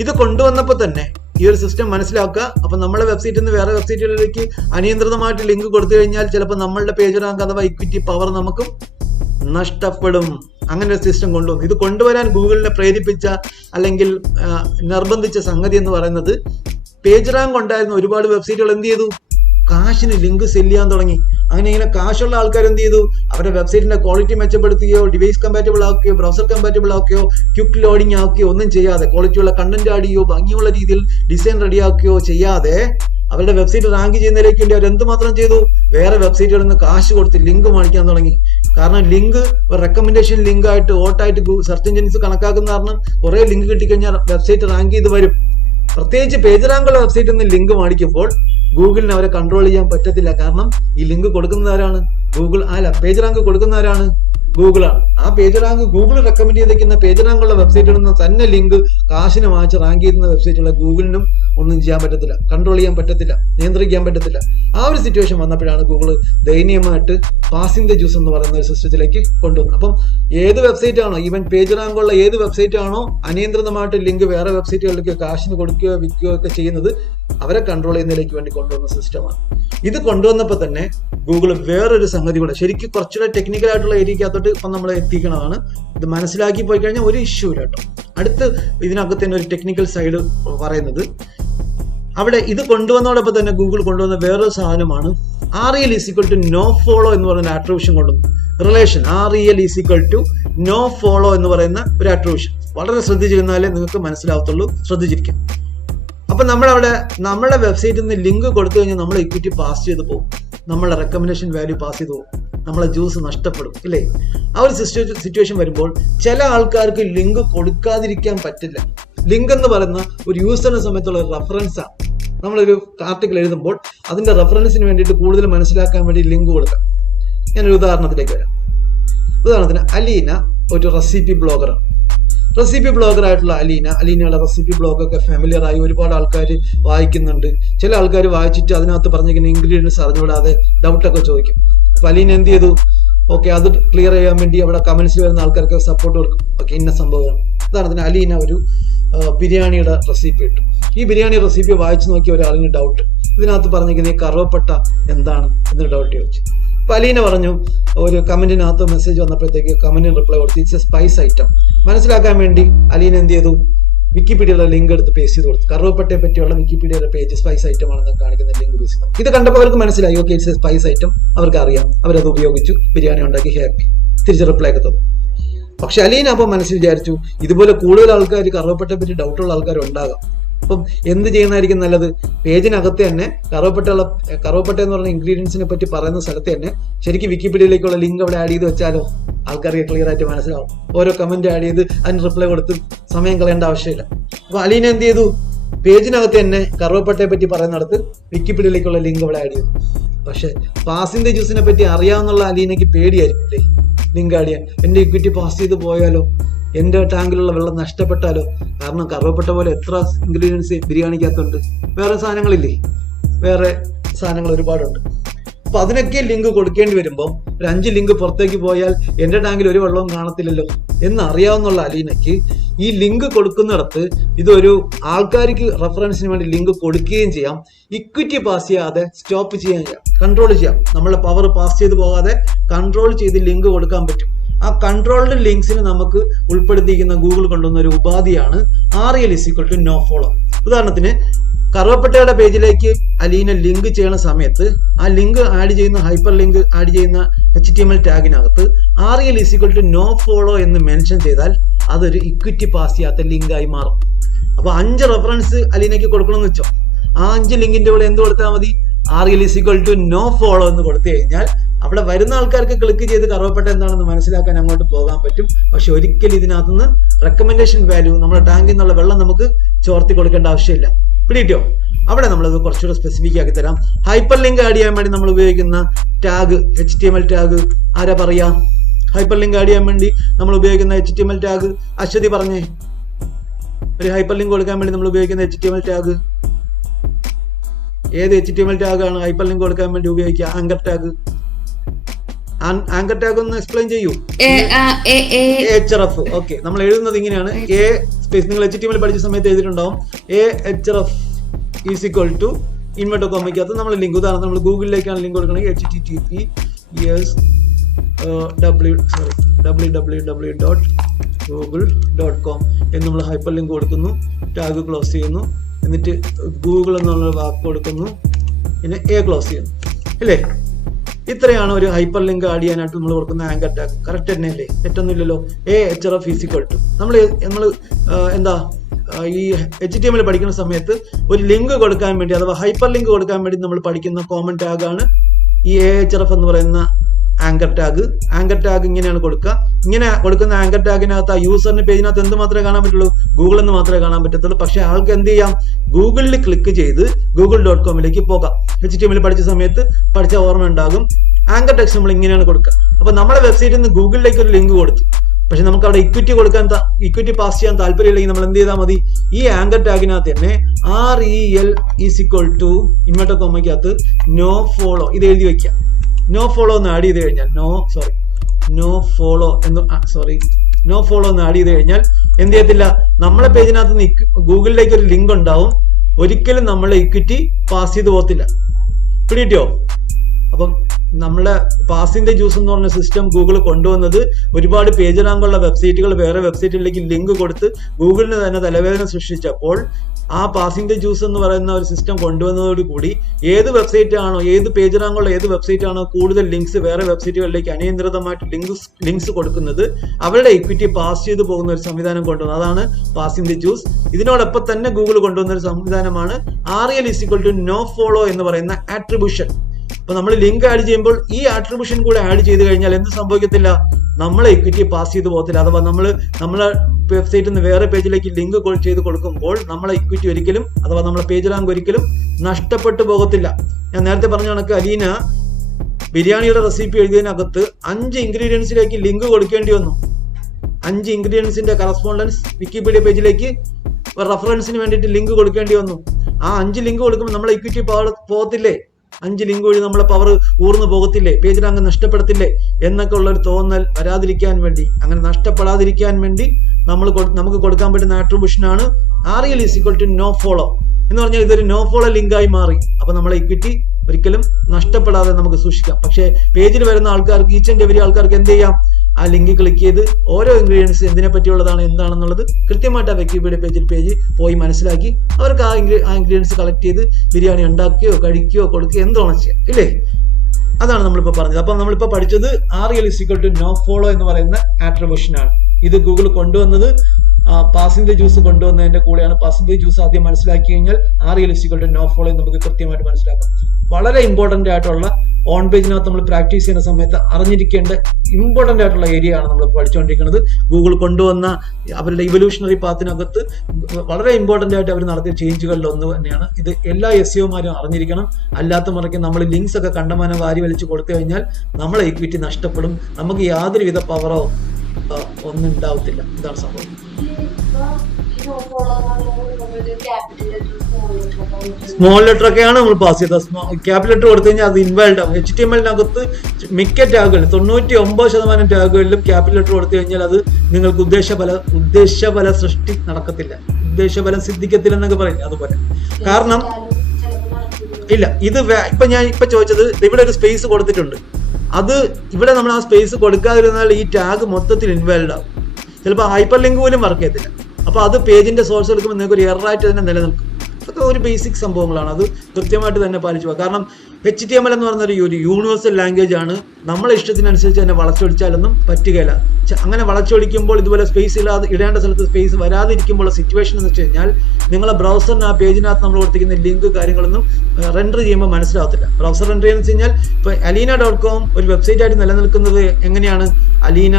ഇത് കൊണ്ടുവന്നപ്പോൾ തന്നെ ഈ ഒരു സിസ്റ്റം മനസ്സിലാക്കുക. അപ്പൊ നമ്മളെ വെബ്സൈറ്റിൽ നിന്ന് വേറെ വെബ്സൈറ്റുകളിലേക്ക് അനിയന്ത്രിതമായിട്ട് ലിങ്ക് കൊടുത്തു കഴിഞ്ഞാൽ ചിലപ്പോൾ നമ്മളുടെ പേജ് റാങ്ക് അഥവാ ഇക്വിറ്റി പവർ നമുക്കും നഷ്ടപ്പെടും. അങ്ങനെ ഒരു സിസ്റ്റം കൊണ്ടുവന്നു. ഇത് കൊണ്ടുവരാൻ ഗൂഗിളിനെ പ്രേരിപ്പിച്ച അല്ലെങ്കിൽ നിർബന്ധിച്ച സംഗതി എന്ന് പറയുന്നത്, പേജ് റാങ്ക് ഉണ്ടായിരുന്ന ഒരുപാട് വെബ്സൈറ്റുകൾ എന്ത് ചെയ്തു? കാശിന് ലിങ്ക് സെല് ചെയ്യാൻ തുടങ്ങി. അങ്ങനെ കാശുള്ള ആൾക്കാർ എന്ത് ചെയ്തു? അവരുടെ വെബ്സൈറ്റിന്റെ ക്വാളിറ്റി മെച്ചപ്പെടുത്തുകയോ ഡിവൈസ് കമ്പാറ്റബിൾ ആക്കുകയോ ബ്രൗസർ കമ്പാറ്റബിൾ ആക്കുകയോ ക്വിക്ക് ലോഡിംഗ് ആക്കുകയോ ഒന്നും ചെയ്യാതെ, ക്വാളിറ്റിയുള്ള കണ്ടന്റ് ആഡ് ചെയ്യുകയോ ഭംഗിയുള്ള രീതിയിൽ ഡിസൈൻ റെഡിയാക്കുകയോ ചെയ്യാതെ അവരുടെ വെബ്സൈറ്റ് റാങ്ക് ചെയ്യുന്നതിലേക്ക് വേണ്ടി അവർ എന്തുമാത്രം ചെയ്തു? വേറെ വെബ്സൈറ്റുകളിൽ നിന്ന് കാശ് കൊടുത്ത് ലിങ്ക് മേടിക്കാൻ തുടങ്ങി. കാരണം ലിങ്ക് റെക്കമെൻഡേഷൻ ലിങ്ക് ആയിട്ട് വോട്ടായിട്ട് സെർച്ച് എഞ്ചിൻസ് കണക്കാക്കുന്ന കാരണം കുറെ ലിങ്ക് കിട്ടിക്കഴിഞ്ഞാൽ വെബ്സൈറ്റ് റാങ്ക് ചെയ്ത് വരും. പ്രത്യേകിച്ച് പേജ് റാങ്കുള്ള വെബ്സൈറ്റിൽ നിന്ന് ലിങ്ക് മേടിക്കുമ്പോൾ ഗൂഗിളിന് അവരെ കൺട്രോൾ ചെയ്യാൻ പറ്റത്തില്ല. കാരണം ഈ ലിങ്ക് കൊടുക്കുന്നവരാണ് ഗൂഗിൾ, പേജ് റാങ്ക് കൊടുക്കുന്നവരാണ് ഗൂഗിളാണ്. ആ പേജ് റാങ്ക് ഗൂഗിൾ റെക്കമെൻഡ് ചെയ്തിരിക്കുന്ന പേജ് റാങ്കുള്ള വെബ്സൈറ്റിൽ നിന്ന് തന്നെ ലിങ്ക് കാശിന് വാങ്ങിച്ച് റാങ്ക് ചെയ്യുന്ന വെബ്സൈറ്റുള്ള ഗൂഗിളിനും ഒന്നും ചെയ്യാൻ പറ്റത്തില്ല, കൺട്രോൾ ചെയ്യാൻ പറ്റത്തില്ല, നിയന്ത്രിക്കാൻ പറ്റത്തില്ല. ആ ഒരു സിറ്റുവേഷൻ വന്നപ്പോഴാണ് ഗൂഗിൾ ദയനീയമായിട്ട് പാസിംഗ് ദ ജ്യൂസ് എന്ന് പറയുന്ന ഒരു സിസ്റ്റത്തിലേക്ക് കൊണ്ടുവന്നത്. അപ്പം ഏത് വെബ്സൈറ്റ് ആണോ, ഈവൻ പേജ് റാങ്കുള്ള ഏത് വെബ്സൈറ്റ് ആണോ അനിയന്ത്രിതമായിട്ട് ലിങ്ക് വേറെ വെബ്സൈറ്റുകളിലേക്ക് കാശിന് കൊടുക്കുകയോ വിൽക്കുകയോ ഒക്കെ ചെയ്യുന്നത്, അവരെ കൺട്രോൾ ചെയ്യുന്നതിലേക്ക് വേണ്ടി കൊണ്ടുവന്ന സിസ്റ്റമാണ്. ഇത് കൊണ്ടുവന്നപ്പോൾ തന്നെ ഗൂഗിൾ വേറൊരു സംഗതി കൂടെ, ശരിക്കും കുറച്ചുകൂടെ ടെക്നിക്കൽ ആയിട്ടുള്ള ഏരിയക്കകത്തോട്ട് ഇപ്പം നമ്മൾ എത്തിക്കണതാണ്. ഇത് മനസ്സിലാക്കി പോയി കഴിഞ്ഞാൽ ഒരു ഇഷ്യൂ ഇല്ല കേട്ടോ. അടുത്ത് ഇതിനകത്ത് തന്നെ ഒരു ടെക്നിക്കൽ സൈഡ് പറയുന്നത്, അവിടെ ഇത് കൊണ്ടുവന്നതോടൊപ്പം തന്നെ ഗൂഗിൾ കൊണ്ടുവന്ന വേറൊരു സാധനമാണ് REL = നോ ഫോളോ എന്ന് പറയുന്ന ആട്രിബ്യൂഷൻ കൊണ്ടുവന്നു. റിലേഷൻ REL = നോ ഫോളോ എന്ന് പറയുന്ന ഒരു ആട്രിബ്യൂഷൻ. വളരെ ശ്രദ്ധിച്ചിരുന്നാലേ നിങ്ങൾക്ക് മനസ്സിലാവത്തുള്ളൂ, ശ്രദ്ധിച്ചിരിക്കാം. അപ്പൊ നമ്മുടെ വെബ്സൈറ്റിൽ നിന്ന് ലിങ്ക് കൊടുത്തു കഴിഞ്ഞാൽ നമ്മൾ ഇക്വിറ്റി പാസ് ചെയ്ത് പോകും, നമ്മളെ റെക്കമെൻഡേഷൻ വാല്യൂ പാസ് ചെയ്ത് പോകും, നമ്മളെ ജ്യൂസ് നഷ്ടപ്പെടും, ഇല്ലേ? ആ ഒരു സിറ്റുവേഷൻ വരുമ്പോൾ ചില ആൾക്കാർക്ക് ലിങ്ക് കൊടുക്കാതിരിക്കാൻ പറ്റില്ല. ലിങ്ക് എന്ന് പറയുന്ന ഒരു യൂസറിനെ സമയത്തുള്ള ഒരു റെഫറൻസ് ആണ്. നമ്മളൊരു ആർട്ടിക്കിൾ എഴുതുമ്പോൾ അതിന്റെ റെഫറൻസിന് വേണ്ടിയിട്ട് കൂടുതൽ മനസ്സിലാക്കാൻ വേണ്ടി ലിങ്ക് കൊടുക്കാം. ഞാനൊരു ഉദാഹരണത്തിലേക്ക് വരാം. ഉദാഹരണത്തിന് അലീന ഒരു റെസിപ്പി ബ്ലോഗറാണ്. റെസിപ്പി ബ്ലോഗർ ആയിട്ടുള്ള അലീനയുടെ റെസിപ്പി ബ്ലോഗൊക്കെ ഫെമിലിയർ ആയി ഒരുപാട് ആൾക്കാർ വായിക്കുന്നുണ്ട്. ചില ആൾക്കാർ വായിച്ചിട്ട് അതിനകത്ത് പറഞ്ഞിരിക്കുന്ന ഇൻഗ്രീഡിയൻസ് അറിഞ്ഞുകൂടാതെ ഡൗട്ടൊക്കെ ചോദിക്കും. അപ്പൊ അലീന എന്ത് ചെയ്തു? ഓക്കെ, അത് ക്ലിയർ ചെയ്യാൻ വേണ്ടി അവിടെ കമന്റ്സിൽ വരുന്ന ആൾക്കാർക്ക് സപ്പോർട്ട് കൊടുക്കും. ഓക്കെ, ഇന്ന സംഭവമാണ്. ഉദാഹരണത്തിന് അലീന ഒരു ബിരിയാണിയുടെ റെസിപ്പി ഇട്ടു. ഈ ബിരിയാണി റെസിപ്പി വായിച്ചു നോക്കിയ ഒരാളിന് ഡൗട്ട്, ഇതിനകത്ത് പറഞ്ഞിരിക്കുന്ന ഈ കറുവപ്പട്ട എന്താണ് എന്ന് ഡൗട്ട് ചോദിച്ചു. അപ്പൊ അലീന പറഞ്ഞു, ഒരു കമന്റിനകത്ത് മെസ്സേജ് വന്നപ്പോഴത്തേക്ക് കമന്റിന് റിപ്ലൈ കൊടുത്തു, ഇറ്റ്സ് എ സ്പൈസ് ഐറ്റം. മനസ്സിലാക്കാൻ വേണ്ടി അലീന എന്ത് ചെയ്തു? വിക്കിപീഡിയയുടെ ലിങ്ക് എടുത്ത് പേസ്റ്റ് ചെയ്ത് കൊടുത്തു. കറുവപ്പട്ടയെ പറ്റിയുള്ള വിക്കിപീഡിയയുടെ പേജ് സ്പൈസ് ഐറ്റം ആണെന്ന് കാണിക്കുന്ന ലിങ്ക് പേസ്റ്റ് ചെയ്തു. ഇത് കണ്ടപ്പോൾ അവർക്ക് മനസ്സിലായി, okay, it's A spice item, അവർക്ക് അറിയാം. അവരത് ഉപയോഗിച്ചു, ബിരിയാണി ഉണ്ടാക്കി, ഹാപ്പി. തിരിച്ച് റിപ്ലൈ ഒക്കെ തന്നു. പക്ഷെ അലീന അപ്പം മനസ്സിൽ വിചാരിച്ചു, ഇതുപോലെ കൂടുതൽ ആൾക്കാർ കറുവപ്പട്ടയെ പറ്റി ഡൗട്ടുള്ള ആൾക്കാർ ഉണ്ടാകാം. അപ്പം എന്ത് ചെയ്യുന്നതായിരിക്കും നല്ലത്? പേജിനകത്ത് തന്നെ കറുവപ്പട്ട എന്ന് പറഞ്ഞ ഇൻഗ്രീഡിയൻസിനെ പറ്റി പറയുന്ന സ്ഥലത്ത് തന്നെ ശരിക്കും വിക്കിപീഡിയയിലേക്കുള്ള ലിങ്ക് അവിടെ ആഡ് ചെയ്ത് വെച്ചാലോ ആൾക്കാർക്ക് ക്ലിയർ ആയിട്ട് മനസ്സിലാവും. ഓരോ കമന്റ് ആഡ് ചെയ്ത് അതിന് റിപ്ലൈ കൊടുത്ത് സമയം കളയേണ്ട ആവശ്യമില്ല. അപ്പൊ അലീന എന്ത് ചെയ്തു? പേജിനകത്ത് തന്നെ കറുവപ്പട്ടയെ പറ്റി പറയുന്നിടത്ത് വിക്കിപീഡിയയിലേക്കുള്ള ലിങ്ക് അവിടെ ആഡ് ചെയ്തു. പക്ഷെ പാസിംഗ് ദ ജ്യൂസിനെ പറ്റി അറിയാവുന്നുള്ള അലീനയ്ക്ക് പേടിയായിരിക്കും അല്ലേ ലിങ്ക് ആഡ് ചെയ്യാൻ. എന്റെ ഇക്വിറ്റി പാസ് ചെയ്ത് പോയാലോ, എന്റെ ടാങ്കിലുള്ള വെള്ളം നഷ്ടപ്പെട്ടാലോ? കാരണം കറുവപ്പട്ട പോലെ എത്ര ഇൻഗ്രീഡിയൻസ് ബിരിയാണിക്കകത്തുണ്ട്, വേറെ സാധനങ്ങളില്ലേ, വേറെ സാധനങ്ങൾ ഒരുപാടുണ്ട്. അപ്പൊ അതിനൊക്കെ ലിങ്ക് കൊടുക്കേണ്ടി വരുമ്പോൾ ഒരു 5 ലിങ്ക് പുറത്തേക്ക് പോയാൽ എന്റെ ടാങ്കിൽ ഒരു വെള്ളവും കാണത്തില്ലല്ലോ എന്നറിയാവുന്നുള്ള അലീനയ്ക്ക് ഈ ലിങ്ക് കൊടുക്കുന്നിടത്ത് ഇതൊരു ആൾക്കാർക്ക് റെഫറൻസിന് വേണ്ടി ലിങ്ക് കൊടുക്കുകയും ചെയ്യാം, ഇക്വിറ്റി പാസ് ചെയ്യാതെ സ്റ്റോപ്പ് ചെയ്യാൻ ചെയ്യാം, കൺട്രോൾ ചെയ്യാം. നമ്മളെ പവർ പാസ് ചെയ്ത് പോകാതെ കൺട്രോൾ ചെയ്ത് ലിങ്ക് കൊടുക്കാൻ പറ്റും. ആ കൺട്രോൾഡ് ലിങ്ക്സിന് നമുക്ക് ഉൾപ്പെടുത്തിയിരിക്കുന്ന ഗൂഗിൾ കൊണ്ടുവന്ന ഒരു ഉപാധിയാണ് REL = നോ ഫോളോ. ഉദാഹരണത്തിന് കറുവപ്പട്ടയുടെ പേജിലേക്ക് അലീന ലിങ്ക് ചെയ്യുന്ന സമയത്ത് ആ ലിങ്ക് ആഡ് ചെയ്യുന്ന ഹൈപ്പർ ലിങ്ക് ആഡ് ചെയ്യുന്ന HTML ടാഗിനകത്ത് REL = നോ ഫോളോ എന്ന് മെൻഷൻ ചെയ്താൽ അതൊരു ഇക്വിറ്റി പാസ് ചെയ്യാത്ത ലിങ്ക് ആയി മാറും. അപ്പൊ 5 റെഫറൻസ് അലീനയ്ക്ക് കൊടുക്കണമെന്ന് വെച്ചോ, ആ 5 ലിങ്കിന്റെ കൂടെ എന്ത് കൊടുത്താൽ മതി? REL = നോ ഫോളോ എന്ന് കൊടുത്തു കഴിഞ്ഞാൽ അവിടെ വരുന്ന ആൾക്കാർക്ക് ക്ലിക്ക് ചെയ്ത് കറുവപ്പട്ട എന്താണെന്ന് മനസ്സിലാക്കാൻ അങ്ങോട്ട് പോകാൻ പറ്റും. പക്ഷെ ഒരിക്കലും ഇതിനകത്തുനിന്ന് റെക്കമെൻഡേഷൻ വാല്യൂ, നമ്മുടെ ടാങ്കിൽ നിന്നുള്ള വെള്ളം നമുക്ക് ചോർത്തി കൊടുക്കേണ്ട ആവശ്യമില്ല. പിടിയോ? അവിടെ നമ്മളത് കുറച്ചുകൂടെ സ്പെസിഫിക് ആക്കി തരാം. ഹൈപ്പർ ലിങ്ക് ആഡ് ചെയ്യാൻ വേണ്ടി നമ്മൾ ഉപയോഗിക്കുന്ന ടാഗ്, HTML ടാഗ് ആരാ പറയാ? ഹൈപ്പർ ലിങ്ക് ആഡ് ചെയ്യാൻ വേണ്ടി നമ്മൾ ഉപയോഗിക്കുന്ന HTML ടാഗ് അശ്വതി പറഞ്ഞേ. ഒരു ഹൈപ്പർ ലിങ്ക് കൊടുക്കാൻ വേണ്ടി നമ്മൾ ഉപയോഗിക്കുന്ന HTML ടാഗ് ഏത് HTML ടാഗാണ് ഹൈപ്പർ ലിങ്ക് കൊടുക്കാൻ വേണ്ടി ഉപയോഗിക്കുക? Anchor tag. ആങ്കർ ടാഗ് ഒന്ന് എക്സ്പ്ലെയിൻ ചെയ്യൂ. href. ഓക്കെ, നമ്മൾ എഴുതുന്നത് ഇങ്ങനെയാണ്. എ സ്പേസ്, നിങ്ങൾ HTML പഠിച്ച സമയത്ത് എഴുതിയിട്ടുണ്ടാവും. href = ഇൻവെർട്ടർ കോമയ്ക്കകത്ത് നമ്മൾ ലിങ്ക്, ഉദാഹരണം നമ്മൾ ഗൂഗിളിലേക്കാണ് ലിങ്ക് കൊടുക്കണമെങ്കിൽ https://www.google.com എന്ന് നമ്മൾ ഹൈപ്പർ ലിങ്ക് കൊടുക്കുന്നു, ടാഗ് ക്ലോസ് ചെയ്യുന്നു, എന്നിട്ട് ഗൂഗിൾ എന്നുള്ള വാക്ക് കൊടുക്കുന്നു, പിന്നെ ക്ലോസ് ചെയ്യുന്നു, അല്ലേ? ഇത്രയാണ് ഒരു ഹൈപ്പർ ലിങ്ക് ആഡ് ചെയ്യാനായിട്ട് നമ്മൾ കൊടുക്കുന്ന ആങ്കർ ടാഗ്. കറക്റ്റ് തന്നെയല്ലേ? തെറ്റൊന്നുമില്ലല്ലോ. href = നമ്മൾ എന്താ ഈ HTML പഠിക്കുന്ന സമയത്ത് ഒരു ലിങ്ക് കൊടുക്കാൻ വേണ്ടി അഥവാ ഹൈപ്പർ ലിങ്ക് കൊടുക്കാൻ വേണ്ടി നമ്മൾ പഠിക്കുന്ന കോമൺ ടാഗാണ് ഈ AHRF എന്ന് പറയുന്ന ആങ്കർ ടാഗ്. ആങ്കർ ടാഗ് ഇങ്ങനെയാണ് കൊടുക്കുക. ഇങ്ങനെ കൊടുക്കുന്ന ആങ്കർ ടാഗിനകത്ത് ആ യൂസറിന് പേജിനകത്ത് എന്ത് മാത്രമേ കാണാൻ പറ്റുള്ളൂ? ഗൂഗിൾ എന്ന് മാത്രമേ കാണാൻ പറ്റത്തുള്ളൂ. പക്ഷെ ആൾക്ക് എന്ത് ചെയ്യാം? ഗൂഗിളിൽ ക്ലിക്ക് ചെയ്ത് google.com പോകാം. HTML പഠിച്ച സമയത്ത് പഠിച്ച ഓർമ്മ ഉണ്ടാകും. ആങ്കർ ടെക്സ്റ്റ് നമ്മൾ ഇങ്ങനെയാണ് കൊടുക്കുക. അപ്പൊ നമ്മുടെ വെബ്സൈറ്റിൽ നിന്ന് ഗൂഗിളിലേക്ക് ഒരു ലിങ്ക് കൊടുത്തു. പക്ഷെ നമുക്ക് അവിടെ ഇക്വിറ്റി പാസ് ചെയ്യാൻ താല്പര്യമില്ലെങ്കിൽ നമ്മൾ എന്ത് ചെയ്താൽ മതി? ഈ ആങ്കർ ടാഗിനകത്ത് തന്നെ REL ഇൻവെർട്ടർ കോമയ്ക്കകത്ത് നോ ഫോളോ ഇത് എഴുതി വെക്കുക. നോ ഫോളോ എന്ന് ആഡ് ചെയ്ത് കഴിഞ്ഞാൽ നോ ഫോളോ എന്ന് ആഡ് ചെയ്ത് കഴിഞ്ഞാൽ എന്ത് ചെയ്യത്തില്ല? നമ്മളെ പേജിനകത്ത് നിന്ന് ഗൂഗിളിലേക്ക് ഒരു ലിങ്ക് ഉണ്ടാവും. ഒരിക്കലും നമ്മളെ ഇക്വിറ്റി പാസ് ചെയ്ത് പോകത്തില്ല. പിടികിട്ടിയോ? അപ്പം നമ്മളെ പാസിന്റെ ജ്യൂസ് എന്ന് പറഞ്ഞ സിസ്റ്റം ഗൂഗിൾ കൊണ്ടുവന്നത് ഒരുപാട് പേജ് റാങ്കുള്ള വെബ്സൈറ്റുകൾ വേറെ വെബ്സൈറ്റിലേക്ക് ലിങ്ക് കൊടുത്ത് ഗൂഗിളിന് തന്നെ തലവേദന സൃഷ്ടിച്ചപ്പോൾ ആ പാസിന്റെ ജ്യൂസ് എന്ന് പറയുന്ന ഒരു സിസ്റ്റം കൊണ്ടുവന്നതോടുകൂടി ഏത് വെബ്സൈറ്റ് ആണോ, ഏത് പേജ് റാങ്കുള്ള ഏത് വെബ്സൈറ്റ് ആണോ കൂടുതൽ ലിങ്ക്സ് വേറെ വെബ്സൈറ്റുകളിലേക്ക് അനിയന്ത്രിതമായിട്ട് ലിങ്ക്സ് കൊടുക്കുന്നത് അവരുടെ ഇക്വിറ്റി പാസ് ചെയ്തു പോകുന്ന ഒരു സംവിധാനം കൊണ്ടുവന്നത്. അതാണ് പാസിന്റെ ജ്യൂസ്. ഇതിനോടൊപ്പം തന്നെ ഗൂഗിൾ കൊണ്ടുവന്ന ഒരു സംവിധാനമാണ് REL നോ ഫോളോ എന്ന് പറയുന്ന ആട്രിബ്യൂഷൻ. അപ്പൊ നമ്മൾ ലിങ്ക് ആഡ് ചെയ്യുമ്പോൾ ഈ ആട്രിബ്യൂഷൻ കൂടെ ആഡ് ചെയ്ത് കഴിഞ്ഞാൽ എന്ത് സംഭവിക്കത്തില്ല? നമ്മളെ ഇക്വിറ്റി പാസ് ചെയ്ത് പോകത്തില്ല. അഥവാ നമ്മളെ വെബ്സൈറ്റിൽ നിന്ന് വേറെ പേജിലേക്ക് ലിങ്ക് ചെയ്ത് കൊടുക്കുമ്പോൾ നമ്മളെ ഇക്വിറ്റി ഒരിക്കലും അഥവാ നമ്മളെ പേജ് റാങ്ക് ഒരിക്കലും നഷ്ടപ്പെട്ടു പോകത്തില്ല. ഞാൻ നേരത്തെ പറഞ്ഞ കണക്ക് അലീന ബിരിയാണിയുടെ റെസിപ്പി എഴുതിയതിനകത്ത് 5 ഇൻഗ്രീഡിയൻസിലേക്ക് ലിങ്ക് കൊടുക്കേണ്ടി വന്നു. 5 ഇൻഗ്രീഡിയൻസിന്റെ കറസ്പോണ്ടൻസ് വിക്കിപീഡിയ പേജിലേക്ക് റെഫറൻസിന് വേണ്ടിയിട്ട് ലിങ്ക് കൊടുക്കേണ്ടി വന്നു. ആ 5 ലിങ്ക് കൊടുക്കുമ്പോൾ നമ്മളെ ഇക്വിറ്റി പോകത്തില്ലേ? 5 ലിങ്ക് വഴി നമ്മളെ പവർ ഊർന്നു പോകത്തില്ലേ? പേജ് റാങ്ക് നഷ്ടപ്പെടത്തില്ലേ എന്നൊക്കെ ഉള്ള ഒരു തോന്നൽ വരാതിരിക്കാൻ വേണ്ടി, അങ്ങനെ നഷ്ടപ്പെടാതിരിക്കാൻ വേണ്ടി നമുക്ക് കൊടുക്കാൻ പറ്റുന്ന ആട്രിബ്യൂഷനാണ് REL നോ ഫോളോ എന്ന് പറഞ്ഞാൽ ഇതൊരു നോ ഫോളോ ലിങ്കായി മാറി. അപ്പൊ നമ്മളെ ഇക്വിറ്റി ഒരിക്കലും നഷ്ടപ്പെടാതെ നമുക്ക് സൂക്ഷിക്കാം. പക്ഷേ പേജിൽ വരുന്ന ആൾക്കാർക്ക് ഈച്ച് ആൻഡ് എവരി ആൾക്കാർക്ക് എന്ത് ചെയ്യാം? ആ ലിങ്ക് ക്ലിക്ക് ചെയ്ത് ഓരോ ഇൻഗ്രീഡിയൻസ് എന്തിനെ പറ്റിയുള്ളതാണ് എന്താണെന്നുള്ളത് കൃത്യമായിട്ട് ആ വിക്കിപീഡിയ പേജ് പോയി മനസ്സിലാക്കി അവർക്ക് ആ ഇൻഗ്രീഡിയൻസ് കളക്ട് ചെയ്ത് ബിരിയാണി ഉണ്ടാക്കുകയോ കഴിക്കുകയോ കൊടുക്കുകയോ എന്തോണം ചെയ്യാം ഇല്ലേ? അതാണ് നമ്മളിപ്പോൾ പറഞ്ഞത്. അപ്പം നമ്മളിപ്പോൾ പഠിച്ചത് REL നോ ഫോളോ എന്ന് പറയുന്ന ആട്രിബ്യൂഷൻ ആണ്. ഇത് ഗൂഗിൾ കൊണ്ടുവന്നത് പാസിന്റെ ജ്യൂസ് കൊണ്ടുവന്നതിന്റെ കൂടെയാണ്. പാസിന്റെ ജ്യൂസ് ആദ്യം മനസ്സിലാക്കി കഴിഞ്ഞാൽ REL നോ ഫോളോ എന്ന് നമുക്ക് കൃത്യമായിട്ട് മനസ്സിലാക്കാം. വളരെ ഇമ്പോർട്ടന്റ് ആയിട്ടുള്ള ഓൺ പേജിനകത്ത് നമ്മൾ പ്രാക്ടീസ് ചെയ്യുന്ന സമയത്ത് അറിഞ്ഞിരിക്കേണ്ട ഇമ്പോർട്ടന്റ് ആയിട്ടുള്ള ഏരിയ ആണ് നമ്മൾ പഠിച്ചുകൊണ്ടിരിക്കുന്നത്. ഗൂഗിൾ കൊണ്ടുവന്ന അവരുടെ ഇവല്യൂഷണറി പാത്തിനകത്ത് വളരെ ഇമ്പോർട്ടന്റ് ആയിട്ട് അവർ നടത്തിയ ചേഞ്ചുകളിൽ ഒന്ന് തന്നെയാണ് ഇത്. എല്ലാ SEOമാരും അറിഞ്ഞിരിക്കണം. അല്ലാത്ത മുറയ്ക്ക് നമ്മൾ ലിങ്ക്സ് ഒക്കെ കണ്ടമാനം വാരി വലിച്ചു കൊടുത്തു കഴിഞ്ഞാൽ നമ്മളെ ഇക്വിറ്റി നഷ്ടപ്പെടും. നമുക്ക് യാതൊരുവിധ പവറോ ഒന്നും ഉണ്ടാവത്തില്ല. ഇതാണ് സംഭവം. സ്മോൾ ലെറ്റർ ഒക്കെയാണ് നമ്മൾ പാസ് ചെയ്തത്. ക്യാപിറ്റൽ ലെറ്റർ കൊടുത്തു കഴിഞ്ഞാൽ അത് ഇൻവാലിഡ് ആവും. HTML-നകത്ത് മിക്ക ടാഗുകളിലും 99% ടാഗുകളിലും ക്യാപിറ്റൽ ലെറ്റർ കൊടുത്തു കഴിഞ്ഞാൽ അത് നിങ്ങൾക്ക് ഉദ്ദേശഫല സൃഷ്ടി നടക്കത്തില്ല, ഉദ്ദേശഫലം സിദ്ധിക്കത്തില്ല എന്നൊക്കെ പറയില്ല. അതുപോലെ കാരണം ഇല്ല, ഇത് ഇപ്പൊ ചോദിച്ചത് ഇവിടെ ഒരു സ്പേസ് കൊടുത്തിട്ടുണ്ട്. അത് ഇവിടെ നമ്മൾ ആ സ്പേസ് കൊടുക്കാതിരുന്നാൽ ഈ ടാഗ് മൊത്തത്തിൽ ഇൻവാലിഡ് ആവും. ചിലപ്പോൾ ഹൈപ്പർ ലിങ്ക് പോലും വർക്ക് ചെയ്യത്തില്ല. അപ്പൊ അത് പേജിന്റെ സോഴ്സ് എടുക്കുമ്പോൾ നിങ്ങൾക്ക് ഒരു എററായിട്ട് തന്നെ നിലനിൽക്കും. അതൊക്കെ ഒരു ബേസിക് സംഭവങ്ങളാണ്. അത് കൃത്യമായിട്ട് തന്നെ പാലിച്ചു പോകുക. കാരണം HTML എന്ന് പറഞ്ഞ ഒരു യൂണിവേഴ്സൽ ലാംഗ്വേജ് ആണ്. നമ്മളെ ഇഷ്ടത്തിനനുസരിച്ച് തന്നെ വളച്ചൊടിച്ചാലൊന്നും പറ്റുകയില്ല. അങ്ങനെ വളച്ചൊടിക്കുമ്പോൾ ഇതുപോലെ സ്പേസ് ഇടേണ്ട സ്ഥലത്ത് സ്പേസ് വരാതിരിക്കുമ്പോൾ സിറ്റുവേഷൻ എന്ന് വെച്ച് കഴിഞ്ഞാൽ നിങ്ങളെ ബ്രൗസറിന് ആ പേജിനകത്ത് നമ്മൾ കൊടുത്തിരിക്കുന്ന ലിങ്ക് കാര്യങ്ങളൊന്നും റെൻഡർ ചെയ്യുമ്പോൾ മനസ്സിലാവത്തില്ല. ബ്രൗസർ റെൻഡർ ചെയ്യുന്നത് വെച്ച് കഴിഞ്ഞാൽ ഇപ്പോൾ alina.com ഒരു വെബ്സൈറ്റ് ആയിട്ട് നിലനിൽക്കുന്നത് എങ്ങനെയാണ്? അലീന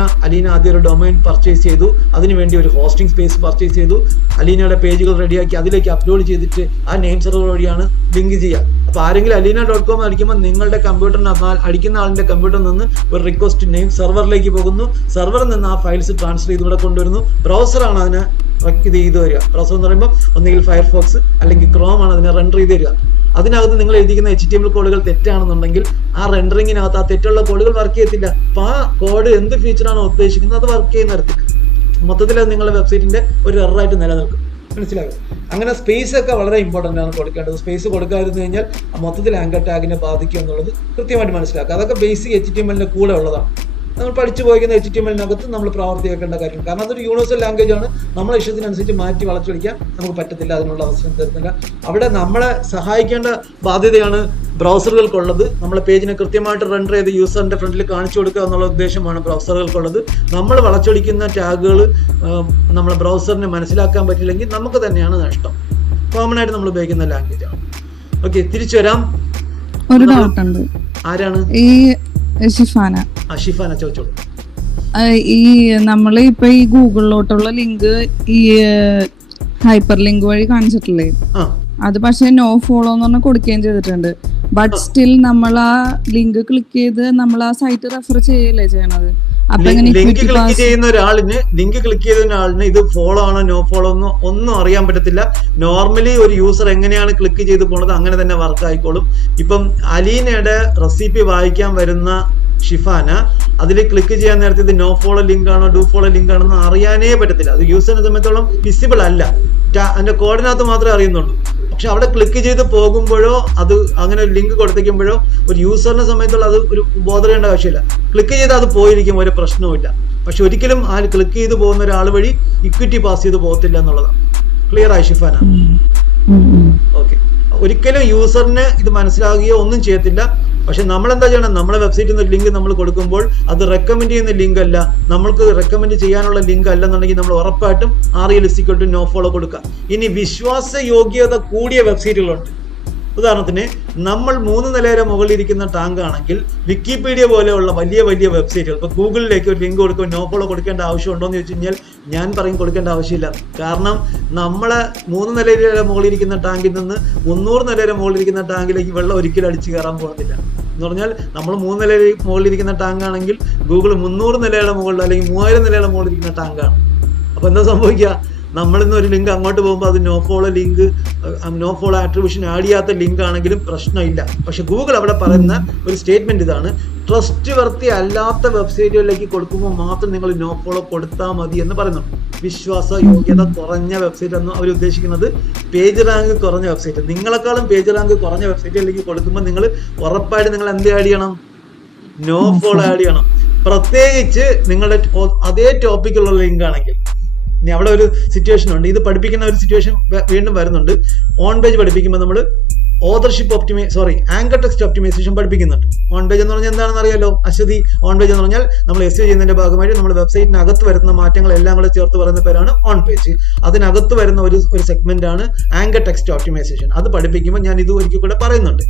ആദ്യം ഒരു ഡൊമൈൻ പർച്ചേസ് ചെയ്തു, അതിനുവേണ്ടി ഒരു ഹോസ്റ്റിംഗ് സ്പേസ് പർച്ചേസ് ചെയ്തു, അലീനയുടെ പേജുകൾ റെഡിയാക്കി അതിലേക്ക് അപ്ലോഡ് ചെയ്തിട്ട് ആ നെയിം സെർവർ വഴിയാണ് ലിങ്ക് ചെയ്യുക. അപ്പോൾ ആരെങ്കിലും alina.com അടിക്കുമ്പോൾ നിങ്ങളുടെ കമ്പ്യൂട്ടറിന് അടിക്കുന്ന ആളിന്റെ കമ്പ്യൂട്ടറിൽ നിന്ന് ഒരു റിക്വസ്റ്റ് നെയിം സെർവറിലേക്ക് പോകുന്നു. സെർവറിൽ നിന്ന് ആ ഫയൽസ് ട്രാൻസ്ഫർ ചെയ്ത് ഇവിടെ കൊണ്ടുവരുന്നു. ബ്രൗസറാണ് അതിനെ ഇത് ചെയ്ത് വരിക. ബ്രൗസർ എന്ന് പറയുമ്പോൾ ഒന്നുകിൽ ഫയർഫോക്സ് അല്ലെങ്കിൽ ക്രോം ആണ് അതിനെ റെൻഡർ ചെയ്ത് തരിക. അതിനകത്ത് നിങ്ങൾ എഴുതിക്കുന്ന HTML കോഡുകൾ തെറ്റാണെന്നുണ്ടെങ്കിൽ ആ റെൻഡറിങ്ങിനകത്ത് ആ തെറ്റുള്ള കോഡുകൾ വർക്ക് ചെയ്യത്തില്ല. അപ്പൊ ആ കോഡ് എന്ത് ഫീച്ചറാണോ ഉദ്ദേശിക്കുന്നത് അത് വർക്ക് ചെയ്യുന്ന തരത്തിൽ മൊത്തത്തിൽ അത് നിങ്ങളുടെ വെബ്സൈറ്റിന്റെ ഒരു എററായിട്ട് നിലനിൽക്കും. മനസ്സിലാകും? അങ്ങനെ സ്പേസ് ഒക്കെ വളരെ ഇമ്പോർട്ടൻ്റ് ആണ് കൊടുക്കേണ്ടത്. സ്പേസ് കൊടുക്കാതിരുന്നു കഴിഞ്ഞാൽ മൊത്തത്തിൽ ആങ്കർ ടാഗിനെ ബാധിക്കും എന്നുള്ളത് കൃത്യമായിട്ട് മനസ്സിലാക്കുക. അതൊക്കെ ബേസിക് HTML-ന്റെ കൂടെ ഉള്ളതാണ്. നമ്മൾ പഠിച്ചു പോയിരിക്കുന്ന HTML-നകത്ത് നമ്മൾ പ്രാവർത്തിയാക്കേണ്ട കാര്യം. കാരണം അതൊരു യൂണിവേഴ്സൽ ലാംഗ്വേജ് ആണ്. നമ്മളെ ഇഷ്ടത്തിനനുസരിച്ച് മാറ്റി വളച്ചൊടിക്കാൻ നമുക്ക് പറ്റത്തില്ല, അതിനുള്ള അവസരം തരുന്നില്ല. അവിടെ നമ്മളെ സഹായിക്കേണ്ട ബാധ്യതയാണ് ബ്രൗസറുകൾക്കുള്ളത്. നമ്മളെ പേജിനെ കൃത്യമായിട്ട് റെൻഡർ ചെയ്ത് യൂസറിന്റെ ഫ്രണ്ടിൽ കാണിച്ചു കൊടുക്കുക എന്നുള്ള ഉദ്ദേശമാണ് ബ്രൗസറുകൾക്കുള്ളത്. നമ്മൾ വളച്ചൊടിക്കുന്ന ടാഗുകൾ നമ്മളെ ബ്രൗസറിനെ മനസ്സിലാക്കാൻ പറ്റില്ലെങ്കിൽ നമുക്ക് തന്നെയാണ് നഷ്ടം. കോമൺ ആയിട്ട് നമ്മൾ ഉപയോഗിക്കുന്ന ലാംഗ്വേജ് ആണ്. ഓക്കെ, തിരിച്ചു വരാം. ഒരു ഡൗട്ട് ഉണ്ട്. ആരാണ്? ഈ ഷിഫാന. ഷിഫാന, ചോദിച്ചോളൂ. ഈ നമ്മള് ഇപ്പൊ ഈ ഗൂഗിളിലോട്ടുള്ള ലിങ്ക് ഈ ഹൈപ്പർ ലിങ്ക് വഴി കാണിച്ചിട്ടില്ലേ, അത് പക്ഷെ നോ ഫോളോ എന്ന് പറഞ്ഞാൽ കൊടുക്കുകയും ചെയ്തിട്ടുണ്ട്. ബട്ട് സ്റ്റിൽ നമ്മൾ ആ ലിങ്ക് ക്ലിക്ക് ചെയ്ത് നമ്മൾ ആ സൈറ്റ് റെഫർ ചെയ്യല്ലേ ചെയ്യണത്. അപ്പൊ ലിങ്ക് ക്ലിക്ക് ചെയ്യുന്ന ഒരാളിന് ഇത് ഫോളോ ആണോ നോ ഫോളോ ഒന്നും അറിയാൻ പറ്റത്തില്ല. നോർമലി ഒരു യൂസർ എങ്ങനെയാണ് ക്ലിക്ക് ചെയ്ത് പോണത് അങ്ങനെ തന്നെ വർക്ക് ആയിക്കോളും. ഇപ്പം അലീനയുടെ റെസിപ്പി വായിക്കാൻ വരുന്ന ഷിഫാന അതിൽ ക്ലിക്ക് ചെയ്യാൻ നേരത്തെ ഇത് നോ ഫോളോ ലിങ്ക് ആണോ ഡു ഫോളോ ലിങ്ക് ആണോ എന്ന് അറിയാനേ പറ്റത്തില്ല. അത് യൂസറിനെ സംബന്ധിച്ചോളം വിസിബിൾ അല്ല, അതിന്റെ കോർഡിനകത്ത് മാത്രമേ അറിയുന്നുള്ളൂ. പക്ഷെ അവിടെ ക്ലിക്ക് ചെയ്ത് പോകുമ്പോഴോ അത് അങ്ങനെ ഒരു ലിങ്ക് കൊടുത്തേക്കുമ്പോഴോ ഒരു യൂസറിനെ സംബന്ധിച്ചോളം അത് ഒരു ബോധർ ആവശ്യമില്ല. ക്ലിക്ക് ചെയ്ത് അത് പോയിരിക്കും, ഒരു പ്രശ്നവുമില്ല. പക്ഷെ ഒരിക്കലും ആ ക്ലിക്ക് ചെയ്ത് പോകുന്ന ഒരാൾ വഴി ഇക്വിറ്റി പാസ് ചെയ്ത് പോകത്തില്ല എന്നുള്ളതാണ്. ക്ലിയർ ആയി ഷിഫാന? ഓക്കെ, ഒരിക്കലും യൂസറിന് ഇത് മനസ്സിലാകുകയോ ഒന്നും ചെയ്യത്തില്ല. പക്ഷെ നമ്മൾ എന്താ ചെയ്യണം, നമ്മളെ വെബ്സൈറ്റിൽ നിന്ന് ലിങ്ക് നമ്മൾ കൊടുക്കുമ്പോൾ അത് റെക്കമെൻഡ് ചെയ്യുന്ന ലിങ്ക് അല്ല, നമ്മൾക്ക് റെക്കമെൻഡ് ചെയ്യാനുള്ള ലിങ്ക് അല്ലെന്നുണ്ടെങ്കിൽ നമ്മൾ ഉറപ്പായിട്ടും REL നോ ഫോളോ കൊടുക്കുക. ഇനി വിശ്വാസയോഗ്യത കൂടിയ വെബ്സൈറ്റുകളുണ്ട്. ഉദാഹരണത്തിന് നമ്മൾ 3 നിലയുടെ മുകളിൽ ഇരിക്കുന്ന ടാങ്ക് ആണെങ്കിൽ വിക്കിപീഡിയ പോലെയുള്ള വലിയ വലിയ വെബ്സൈറ്റുകൾ, ഇപ്പോൾ ഗൂഗിളിലേക്ക് ഒരു ലിങ്ക് കൊടുക്കുമ്പോൾ നോ ഫോളോ കൊടുക്കേണ്ട ആവശ്യമുണ്ടോ എന്ന് ചോദിച്ചു കഴിഞ്ഞാൽ ഞാൻ പറയും കൊടുക്കേണ്ട ആവശ്യമില്ല. കാരണം നമ്മളെ 3 നിലയുടെ മുകളിൽ ഇരിക്കുന്ന ടാങ്കിൽ നിന്ന് 300 നിലയുടെ മുകളിൽ ഇരിക്കുന്ന ടാങ്കിലേക്ക് വെള്ളം ഒരിക്കലും അടിച്ചു കയറാൻ പോകുന്നില്ല. എന്ന് പറഞ്ഞാൽ നമ്മൾ 3 നിലയിൽ മുകളിൽ ഇരിക്കുന്ന ടാങ്ക് ആണെങ്കിൽ ഗൂഗിൾ 300 നിലയുടെ മുകളിൽ അല്ലെങ്കിൽ 3000 നിലയുടെ മുകളിൽ ഇരിക്കുന്ന ടാങ്കാണ്. അപ്പൊ എന്താ സംഭവിക്കുക, നമ്മളിന്ന് ഒരു ലിങ്ക് അങ്ങോട്ട് പോകുമ്പോൾ അത് no follow link, no follow attribution add ചെയ്യാത്ത ലിങ്ക് ആണെങ്കിലും പ്രശ്നമില്ല. പക്ഷെ ഗൂഗിൾ അവിടെ പറയുന്ന ഒരു സ്റ്റേറ്റ്മെന്റ് ഇതാണ്, ട്രസ്റ്റ് വർത്തി അല്ലാത്ത വെബ്സൈറ്റുകളിലേക്ക് കൊടുക്കുമ്പോൾ മാത്രം നിങ്ങൾ നോ ഫോളോ കൊടുത്താൽ മതി എന്ന് പറയുന്നു. വിശ്വാസ യോഗ്യത കുറഞ്ഞ വെബ്സൈറ്റ് എന്ന് അവർ ഉദ്ദേശിക്കുന്നത് പേജ് റാങ്ക് കുറഞ്ഞ വെബ്സൈറ്റ്. നിങ്ങളെക്കാളും പേജ് റാങ്ക് കുറഞ്ഞ വെബ്സൈറ്റുകളിലേക്ക് കൊടുക്കുമ്പോൾ നിങ്ങൾ ഉറപ്പായിട്ട് നിങ്ങൾ എന്ത് ആഡ് ചെയ്യണം, നോ ഫോളോ ആഡ് ചെയ്യണം. പ്രത്യേകിച്ച് നിങ്ങളുടെ അതേ ടോപ്പിക്കുള്ള ലിങ്ക് ആണെങ്കിൽ. ഇനി അവിടെ ഒരു സിറ്റുവേഷൻ ഉണ്ട്, ഇത് പഠിപ്പിക്കുന്ന ഒരു സിറ്റുവേഷൻ വീണ്ടും വരുന്നുണ്ട്. ഓൺ പേജ് പഠിപ്പിക്കുമ്പോൾ നമ്മൾ ആങ്കർ ടെക്സ്റ്റ് ഒപ്റ്റിമൈസേഷൻ പഠിപ്പിക്കുന്നുണ്ട്. ഓൺ പേജ് എന്ന് പറഞ്ഞാൽ എന്താണെന്ന് അറിയാലോ അശ്വതി? ഓൺ പേജ് എന്ന് പറഞ്ഞാൽ നമ്മൾ SEO ചെയ്യുന്നതിന്റെ ഭാഗമായിട്ട് നമ്മൾ വെബ്സൈറ്റിനകത്ത് വരുന്ന മാറ്റങ്ങളെല്ലാം കൂടെ ചേർത്ത് പറയുന്ന പേരാണ് ഓൺ പേജ്. അതിനകത്ത് വരുന്ന ഒരു സെഗ്മെന്റ് ആണ് ആങ്കർ ടെക്സ്റ്റ് ഒപ്റ്റിമൈസേഷൻ. അത് പഠിപ്പിക്കുമ്പോൾ ഞാൻ ഇത് ഒരിക്കൽ കൂടെ പറയുന്നുണ്ട്.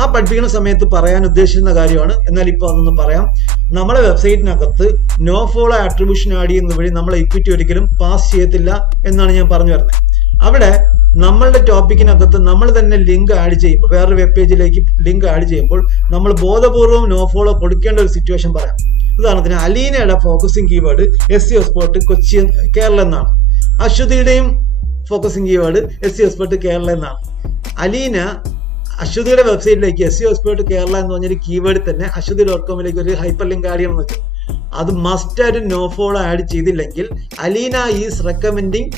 ആ പഠിപ്പിക്കുന്ന സമയത്ത് പറയാൻ ഉദ്ദേശിക്കുന്ന കാര്യമാണ്, എന്നാൽ ഇപ്പോൾ അതൊന്ന് പറയാം. നമ്മളെ വെബ്സൈറ്റിനകത്ത് നോ ഫോളോ ആട്രിബ്യൂഷൻ ആഡ് ചെയ്യുന്ന വഴി നമ്മളെ ഇക്വിറ്റി ഒരിക്കലും പാസ് ചെയ്യത്തില്ല എന്നാണ് ഞാൻ പറഞ്ഞു വരുന്നത്. അവിടെ നമ്മളുടെ ടോപ്പിക്കിനകത്ത് നമ്മൾ തന്നെ ലിങ്ക് ആഡ് ചെയ്യുമ്പോൾ, വേറൊരു വെബ് പേജിലേക്ക് ലിങ്ക് ആഡ് ചെയ്യുമ്പോൾ നമ്മൾ ബോധപൂർവം നോ ഫോളോ കൊടുക്കേണ്ട ഒരു സിറ്റുവേഷൻ പറയാം. ഉദാഹരണത്തിന് അലീനയുടെ focusing keyword SEO expert Kochi Kerala എന്നാണ്. അശ്വതിയുടെയും focusing keyword SEO expert Kerala എന്നാണ്. അശ്വതിയുടെ വെബ്സൈറ്റിലേക്ക് SEO എക്സ്പെർട്ട് കേരള എന്ന് പറഞ്ഞൊരു കീവേഡ് തന്നെ Ashwati.com ഒരു ഹൈപ്പർ ലിങ്ക് ആഡ് ചെയ്യണം എന്ന് വെച്ചാൽ അത് മസ്റ്റ് ആയിട്ട് നോ ഫോളോ ആഡ് ചെയ്തില്ലെങ്കിൽ Aleena is recommending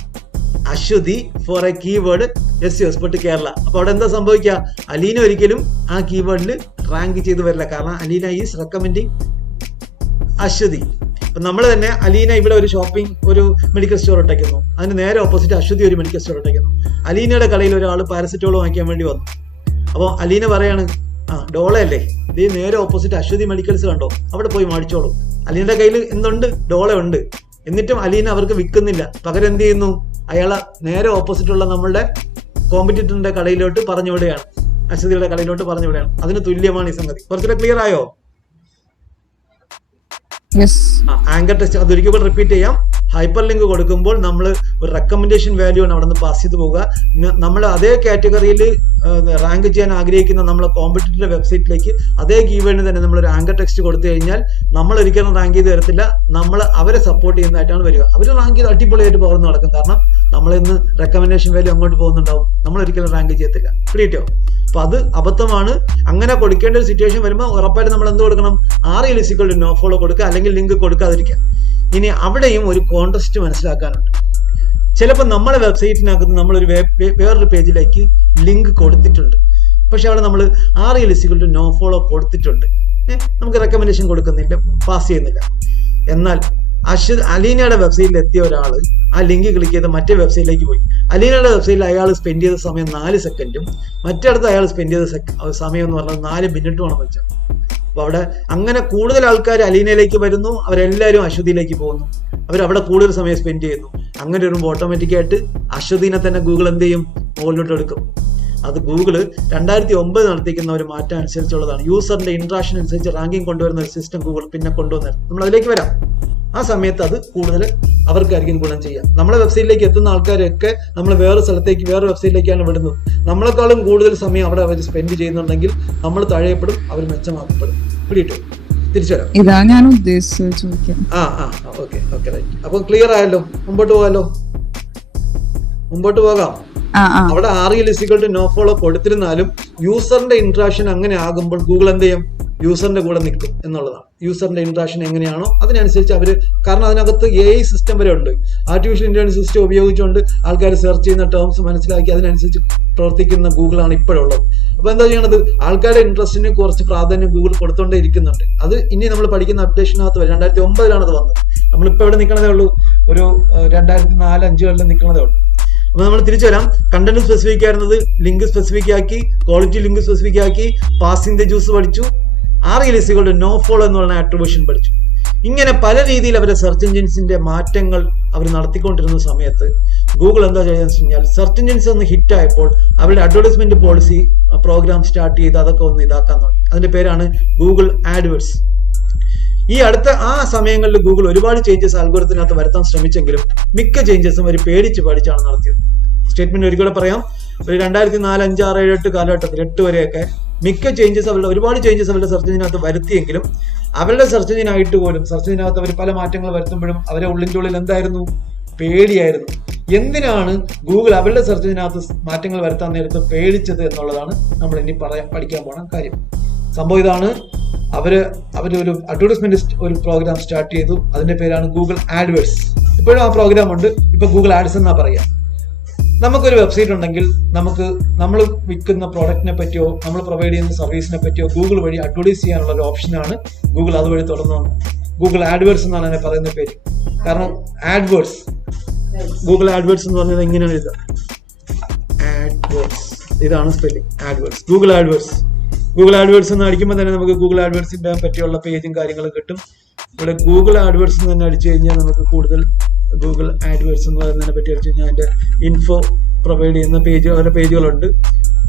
Aswathy for a keyword SEO expert Kerala. അപ്പൊ അവിടെ എന്താ സംഭവിക്കുക, അലീന ഒരിക്കലും ആ കീവേഡിൽ റാങ്ക് ചെയ്ത് വരില്ല. കാരണം അലീന ഈസ് റെക്കമെൻഡിങ് അശ്വതി. അപ്പൊ നമ്മൾ തന്നെ അലീന ഇവിടെ ഒരു ഒരു മെഡിക്കൽ സ്റ്റോർ ഇട്ടേക്കുന്നു, അതിന് നേരെ ഓപ്പോസിറ്റ് അശ്വതി ഒരു മെഡിക്കൽ സ്റ്റോർ ഇട്ടേക്കുന്നു. അലീനയുടെ കടയിൽ ഒരാൾ പാരസിറ്റോൾ വാങ്ങിക്കാൻ വേണ്ടി വന്നു. അപ്പോൾ അലീന പറയാണ്, ഡോളയല്ലേ, ഇത് നേരെ ഓപ്പോസിറ്റ് അശ്വതി മെഡിക്കൽസ് കണ്ടോ, അവിടെ പോയി മേടിച്ചോളൂ. അലീനയുടെ കയ്യിൽ എന്തുണ്ട്, ഡോള ഉണ്ട്. എന്നിട്ടും അലീന അവർക്ക് വിൽക്കുന്നില്ല. പകരം എന്ത് ചെയ്യുന്നു, അയാളെ നേരെ ഓപ്പോസിറ്റുള്ള നമ്മളുടെ കോമ്പറ്റീറ്ററിന്റെ കടയിലോട്ട് പറഞ്ഞു വിടുകയാണ്, അശ്വതിയുടെ കടയിലോട്ട് പറഞ്ഞു വിടുകയാണ്. അതിന് തുല്യമാണ് ഈ സംഗതി. കുറച്ചുകൂടെ ക്ലിയർ ആയോ? ആങ്കർ ടെസ്റ്റ് അതൊരിക്കൽ കൂടെ റിപ്പീറ്റ് ചെയ്യാം. ഹൈപ്പർ ലിങ്ക് കൊടുക്കുമ്പോൾ നമ്മൾ ഒരു റെക്കമെൻഡേഷൻ വാല്യൂ ആണ് അവിടെ നിന്ന് പാസ് ചെയ്ത് പോവുക. നമ്മൾ അതേ കാറ്റഗറിയിൽ റാങ്ക് ചെയ്യാൻ ആഗ്രഹിക്കുന്ന നമ്മളെ കോമ്പറ്റീറ്റീവ് വെബ്സൈറ്റിലേക്ക് അതേ കീവേഡിന് തന്നെ നമ്മൾ ഒരു ആങ്കർ ടെക്സ്റ്റ് കൊടുത്തു കഴിഞ്ഞാൽ നമ്മൾ ഒരിക്കലും റാങ്ക് ചെയ്ത് വരത്തില്ല. നമ്മൾ അവരെ സപ്പോർട്ട് ചെയ്യുന്നതായിട്ടാണ് വരിക. അവർ റാങ്ക് ചെയ്ത് അടിപൊളിയായിട്ട് പോകുന്ന നടക്കും. കാരണം നമ്മളിന്ന് റെക്കമെൻഡേഷൻ വാല്യൂ അങ്ങോട്ട് പോകുന്നുണ്ടാവും, നമ്മൾ ഒരിക്കലും റാങ്ക് ചെയ്യത്തില്ല. പിടിയിട്ടോ? അപ്പൊ അത് അബദ്ധമാണ്. അങ്ങനെ കൊടുക്കേണ്ട ഒരു സിറ്റുവേഷൻ വരുമ്പോൾ ഉറപ്പായിട്ട് നമ്മൾ എന്ത് കൊടുക്കണം, REL നോ ഫോളോ കൊടുക്കുക, അല്ലെങ്കിൽ ലിങ്ക് കൊടുക്കാതിരിക്കുക. ഇനി അവിടെയും ഒരു കോൺടെസ്റ്റ് മനസ്സിലാക്കാനുണ്ട്. ചിലപ്പോൾ നമ്മളെ വെബ്സൈറ്റിനകത്ത് നമ്മളൊരു വേറൊരു പേജിലേക്ക് ലിങ്ക് കൊടുത്തിട്ടുണ്ട്, പക്ഷെ അവിടെ നമ്മൾ REL നോ ഫോളോ കൊടുത്തിട്ടുണ്ട്. നമുക്ക് റെക്കമെൻഡേഷൻ കൊടുക്കുന്നില്ല, പാസ് ചെയ്യുന്നില്ല. എന്നാൽ അലീനയുടെ വെബ്സൈറ്റിൽ എത്തിയ ഒരാൾ ആ ലിങ്ക് ക്ലിക്ക് ചെയ്ത് മറ്റേ വെബ്സൈറ്റിലേക്ക് പോയി. അലീനയുടെ വെബ്സൈറ്റിൽ അയാൾ സ്പെൻഡ് ചെയ്ത സമയം 4 സെക്കൻഡും മറ്റടുത്ത് അയാൾ സ്പെൻഡ് ചെയ്ത സമയം എന്ന് പറഞ്ഞാൽ 4 മിനിറ്റുമാണെന്ന് വെച്ചാൽ. അപ്പൊ അവിടെ അങ്ങനെ കൂടുതൽ ആൾക്കാർ അലീനയിലേക്ക് വരുന്നു, അവരെല്ലാവരും അശ്വതിയിലേക്ക് പോകുന്നു, അവരവിടെ കൂടുതൽ സമയം സ്പെൻഡ് ചെയ്യുന്നു. അങ്ങനെ വരുമ്പോൾ ഓട്ടോമാറ്റിക്കായിട്ട് അശ്വതിനെ തന്നെ ഗൂഗിൾ എന്ത് ചെയ്യും, മുകളിലോട്ട് എടുക്കും. അത് ഗൂഗിള് 2009 നടത്തിക്കുന്ന ഒരു മാറ്റം അനുസരിച്ചുള്ളതാണ്. യൂസറിന്റെ ഇന്ററാക്ഷൻ അനുസരിച്ച് റാങ്കിങ് കൊണ്ടുവരുന്ന ഒരു സിസ്റ്റം ഗൂഗിൾ പിന്നെ കൊണ്ടുവന്നത്. നമ്മൾ അതിലേക്ക് വരാം. ആ സമയത്ത് അത് കൂടുതൽ അവർക്കായിരിക്കും ഗുണം ചെയ്യാം. നമ്മുടെ വെബ്സൈറ്റിലേക്ക് എത്തുന്ന ആൾക്കാരൊക്കെ നമ്മൾ വേറെ സ്ഥലത്തേക്ക്, വേറെ വെബ്സൈറ്റിലേക്കാണ് വിടുന്നത്. നമ്മളെക്കാളും കൂടുതൽ സമയം അവിടെ അവർ സ്പെൻഡ് ചെയ്യുന്നുണ്ടെങ്കിൽ നമ്മൾ തഴയപ്പെടും, അവർ മെച്ചമാക്കപ്പെടും. പിടിയിട്ടു തിരിച്ചു വരാം. ഇതാ ഞാൻ ഉദ്ദേശിച്ചത് ചോദിക്കാം. Okay right. അപ്പൊ ക്ലിയർ ആയല്ലോ, മുമ്പോട്ട് പോകാം. അവിടെ REL = no follow കൊടുത്തിരുന്നാലും യൂസറിന്റെ ഇന്ററാക്ഷൻ അങ്ങനെ ആകുമ്പോൾ ഗൂഗിൾ എന്ത് ചെയ്യും, യൂസറിന്റെ കൂടെ നിൽക്കും എന്നുള്ളതാണ്. യൂസറിന്റെ ഇന്ററാക്ഷൻ എങ്ങനെയാണോ അതിനനുസരിച്ച് അവര്, കാരണം അതിനകത്ത് AI സിസ്റ്റം വരെ ഉണ്ട്. ആർട്ടിഫിഷ്യൽ ഇന്റലിജൻസ് സിസ്റ്റം ഉപയോഗിച്ചുകൊണ്ട് ആൾക്കാർ സെർച്ച് ചെയ്യുന്ന ടേംസ് മനസ്സിലാക്കി അതിനനുസരിച്ച് പ്രവർത്തിക്കുന്ന ഗൂഗിളാണ് ഇപ്പോഴുള്ളത്. അപ്പൊ എന്താ ചെയ്യണത്, ആൾക്കാരുടെ ഇൻട്രസ്റ്റിന് കുറച്ച് പ്രാധാന്യം ഗൂഗിൾ കൊടുത്തോണ്ടേ ഇരിക്കുന്നുണ്ട്. അത് ഇനി നമ്മൾ പഠിക്കുന്ന അപ്ഡേഷനകത്ത് വരും. 2009 അത് വന്നത്. നമ്മളിപ്പോ എവിടെ നിൽക്കണതേ ഉള്ളൂ, ഒരു 2004-05 നിൽക്കണതേ ഉള്ളൂ. അപ്പൊ നമ്മൾ തിരിച്ചു വരാം. കണ്ടന്റ് സ്പെസിഫിക് ആയിരുന്നത് ലിങ്ക് സ്പെസിഫിക് ആക്കി, ക്വാളിറ്റി ലിങ്ക് സ്പെസിഫിക് ആക്കി, പാസിംഗ് ദ ജ്യൂസ് പഠിച്ചു, REL = no follow എന്നുള്ള ആട്രിബ്യൂഷൻ പഠിച്ചു. ഇങ്ങനെ പല രീതിയിൽ അവരുടെ സെർച്ച് എഞ്ചിൻസിന്റെ മാറ്റങ്ങൾ അവർ നടത്തിക്കൊണ്ടിരുന്ന സമയത്ത് ഗൂഗിൾ എന്താ ചെയ്യുന്നത് വെച്ച് കഴിഞ്ഞാൽ, സെർച്ച് എഞ്ചിൻസ് ഒന്ന് ഹിറ്റ് ആയപ്പോൾ അവരുടെ അഡ്വർടൈസ്മെന്റ് പോളിസി പ്രോഗ്രാം സ്റ്റാർട്ട് ചെയ്ത് അതൊക്കെ ഒന്ന് ഇതാക്കാൻ തുടങ്ങി. അതിന്റെ പേരാണ് ഗൂഗിൾ ആഡ്വേർഡ്സ്. ഈ അടുത്ത ആ സമയങ്ങളിൽ ഗൂഗിൾ ഒരുപാട് ചേഞ്ചസ് അൽഗോരിതത്തിനകത്ത് വരുത്താൻ ശ്രമിച്ചെങ്കിലും മിക്ക ചേഞ്ചസും അവർ പേടിച്ച് പഠിച്ചാണ് നടത്തിയത്. സ്റ്റേറ്റ്മെന്റ് ഒരിക്കലും പറയാം, ഒരു 2004, 5, 6, 7, 8 കാലഘട്ടത്തിൽ 8 വരെയൊക്കെ മിക്ക ചേഞ്ചസ് ഒരുപാട് ചേഞ്ചസ് അവരുടെ സെർച്ച് എഞ്ചിനകത്ത് വരുത്തിയെങ്കിലും അവരുടെ സെർച്ച് എഞ്ചിനായിട്ട് പോലും സെർച്ച് എഞ്ചിനകത്ത് അവർ പല മാറ്റങ്ങൾ വരുത്തുമ്പോഴും അവരെ ഉള്ളിൻ്റെ ഉള്ളിൽ എന്തായിരുന്നു, പേടിയായിരുന്നു. എന്തിനാണ് ഗൂഗിൾ അവരുടെ സെർച്ച് എഞ്ചിനകത്ത് മാറ്റങ്ങൾ വരുത്താൻ നേരത്ത് പേടിച്ചത് എന്നുള്ളതാണ് നമ്മൾ ഇനി പഠിക്കാൻ പോണ കാര്യം. സംഭവം ഇതാണ്, അവരൊരു അഡ്വർടൈസ്മെന്റ് ഒരു പ്രോഗ്രാം സ്റ്റാർട്ട് ചെയ്തു. അതിന്റെ പേരാണ് ഗൂഗിൾ ആഡ്വേഴ്സ്. ഇപ്പോഴും ആ പ്രോഗ്രാം ഉണ്ട്. ഇപ്പൊ ഗൂഗിൾ ആഡ്സ് എന്നാ പറയാ. നമുക്കൊരു വെബ്സൈറ്റ് ഉണ്ടെങ്കിൽ നമ്മൾ വിൽക്കുന്ന പ്രോഡക്റ്റിനെ പറ്റിയോ നമ്മൾ പ്രൊവൈഡ് ചെയ്യുന്ന സർവീസിനെ പറ്റിയോ ഗൂഗിൾ വഴി അഡ്വർടൈസ് ചെയ്യാനുള്ള ഒരു ഓപ്ഷനാണ് ഗൂഗിൾ അതുവഴി തുറന്നു വന്നത്. ഗൂഗിൾ ആഡ്വേഴ്സ് എന്നാണ് അതിനെ പറയുന്ന പേര്. കാരണം ആഡ്വേഴ്സ്, ഗൂഗിൾ ആഡ്വേഴ്സ് എന്ന് പറഞ്ഞത് എങ്ങനെയാണ് ഇത്, ആഡ്വേഴ്സ്, ഇതാണ് സ്പെല്ലിംഗ്, ആഡ്വേഴ്സ്. ഗൂഗിൾ ആഡ്വേഴ്സ് എന്ന് അടിക്കുമ്പോൾ തന്നെ നമുക്ക് ഗൂഗിൾ ആഡ്വേഴ്സിന്റെ പറ്റിയുള്ള പേജും കാര്യങ്ങളും കിട്ടും. ഇവിടെ ഗൂഗിൾ ആഡ്വേഴ്സ് എന്ന് തന്നെ അടിച്ചു കഴിഞ്ഞാൽ നമുക്ക് കൂടുതൽ ഗൂഗിൾ ആഡ്വേഴ്സ് എന്ന് പറയുന്നതിനെ പറ്റി അടിച്ചു കഴിഞ്ഞാൽ അതിന്റെ ഇൻഫോ പ്രൊവൈഡ് ചെയ്യുന്ന അവരുടെ പേജുകളുണ്ട്.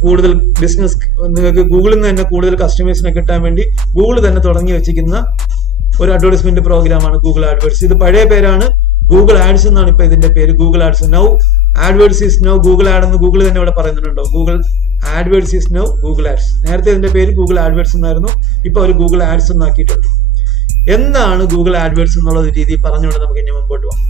കൂടുതൽ ബിസിനസ്, നിങ്ങൾക്ക് ഗൂഗിളിൽ നിന്ന് തന്നെ കൂടുതൽ കസ്റ്റമേഴ്സിനെ കിട്ടാൻ വേണ്ടി ഗൂഗിൾ തന്നെ തുടങ്ങി വെച്ചിരിക്കുന്ന ഒരു അഡ്വർടൈസ്മെന്റ് പ്രോഗ്രാമാണ് ഗൂഗിൾ ആഡ്വേഴ്സ്. ഇത് പഴയ പേരാണ് ഗൂഗിൾ ആഡ്സ് എന്നാണ് ഇപ്പൊ ഇതിന്റെ പേര്, Google Ads. Now AdWords is now Google Ad എന്ന് ഗൂഗിൾ തന്നെ ഇവിടെ പറയുന്നുണ്ടോ, Google AdWords is now Google Ads. നേരത്തെ ഇതിന്റെ പേര് ഗൂഗിൾ ആഡ്വേഴ്സ് എന്നായിരുന്നു, ഇപ്പൊ അവർ ഗൂഗിൾ ആഡ്സ് എന്നാക്കിയിട്ടുണ്ട്. എന്താണ് ഗൂഗിൾ ആഡ്വേഴ്സ് എന്നുള്ള രീതി പറഞ്ഞുകൊണ്ട് നമുക്ക് ഇനി മുമ്പോട്ട് പോകാം.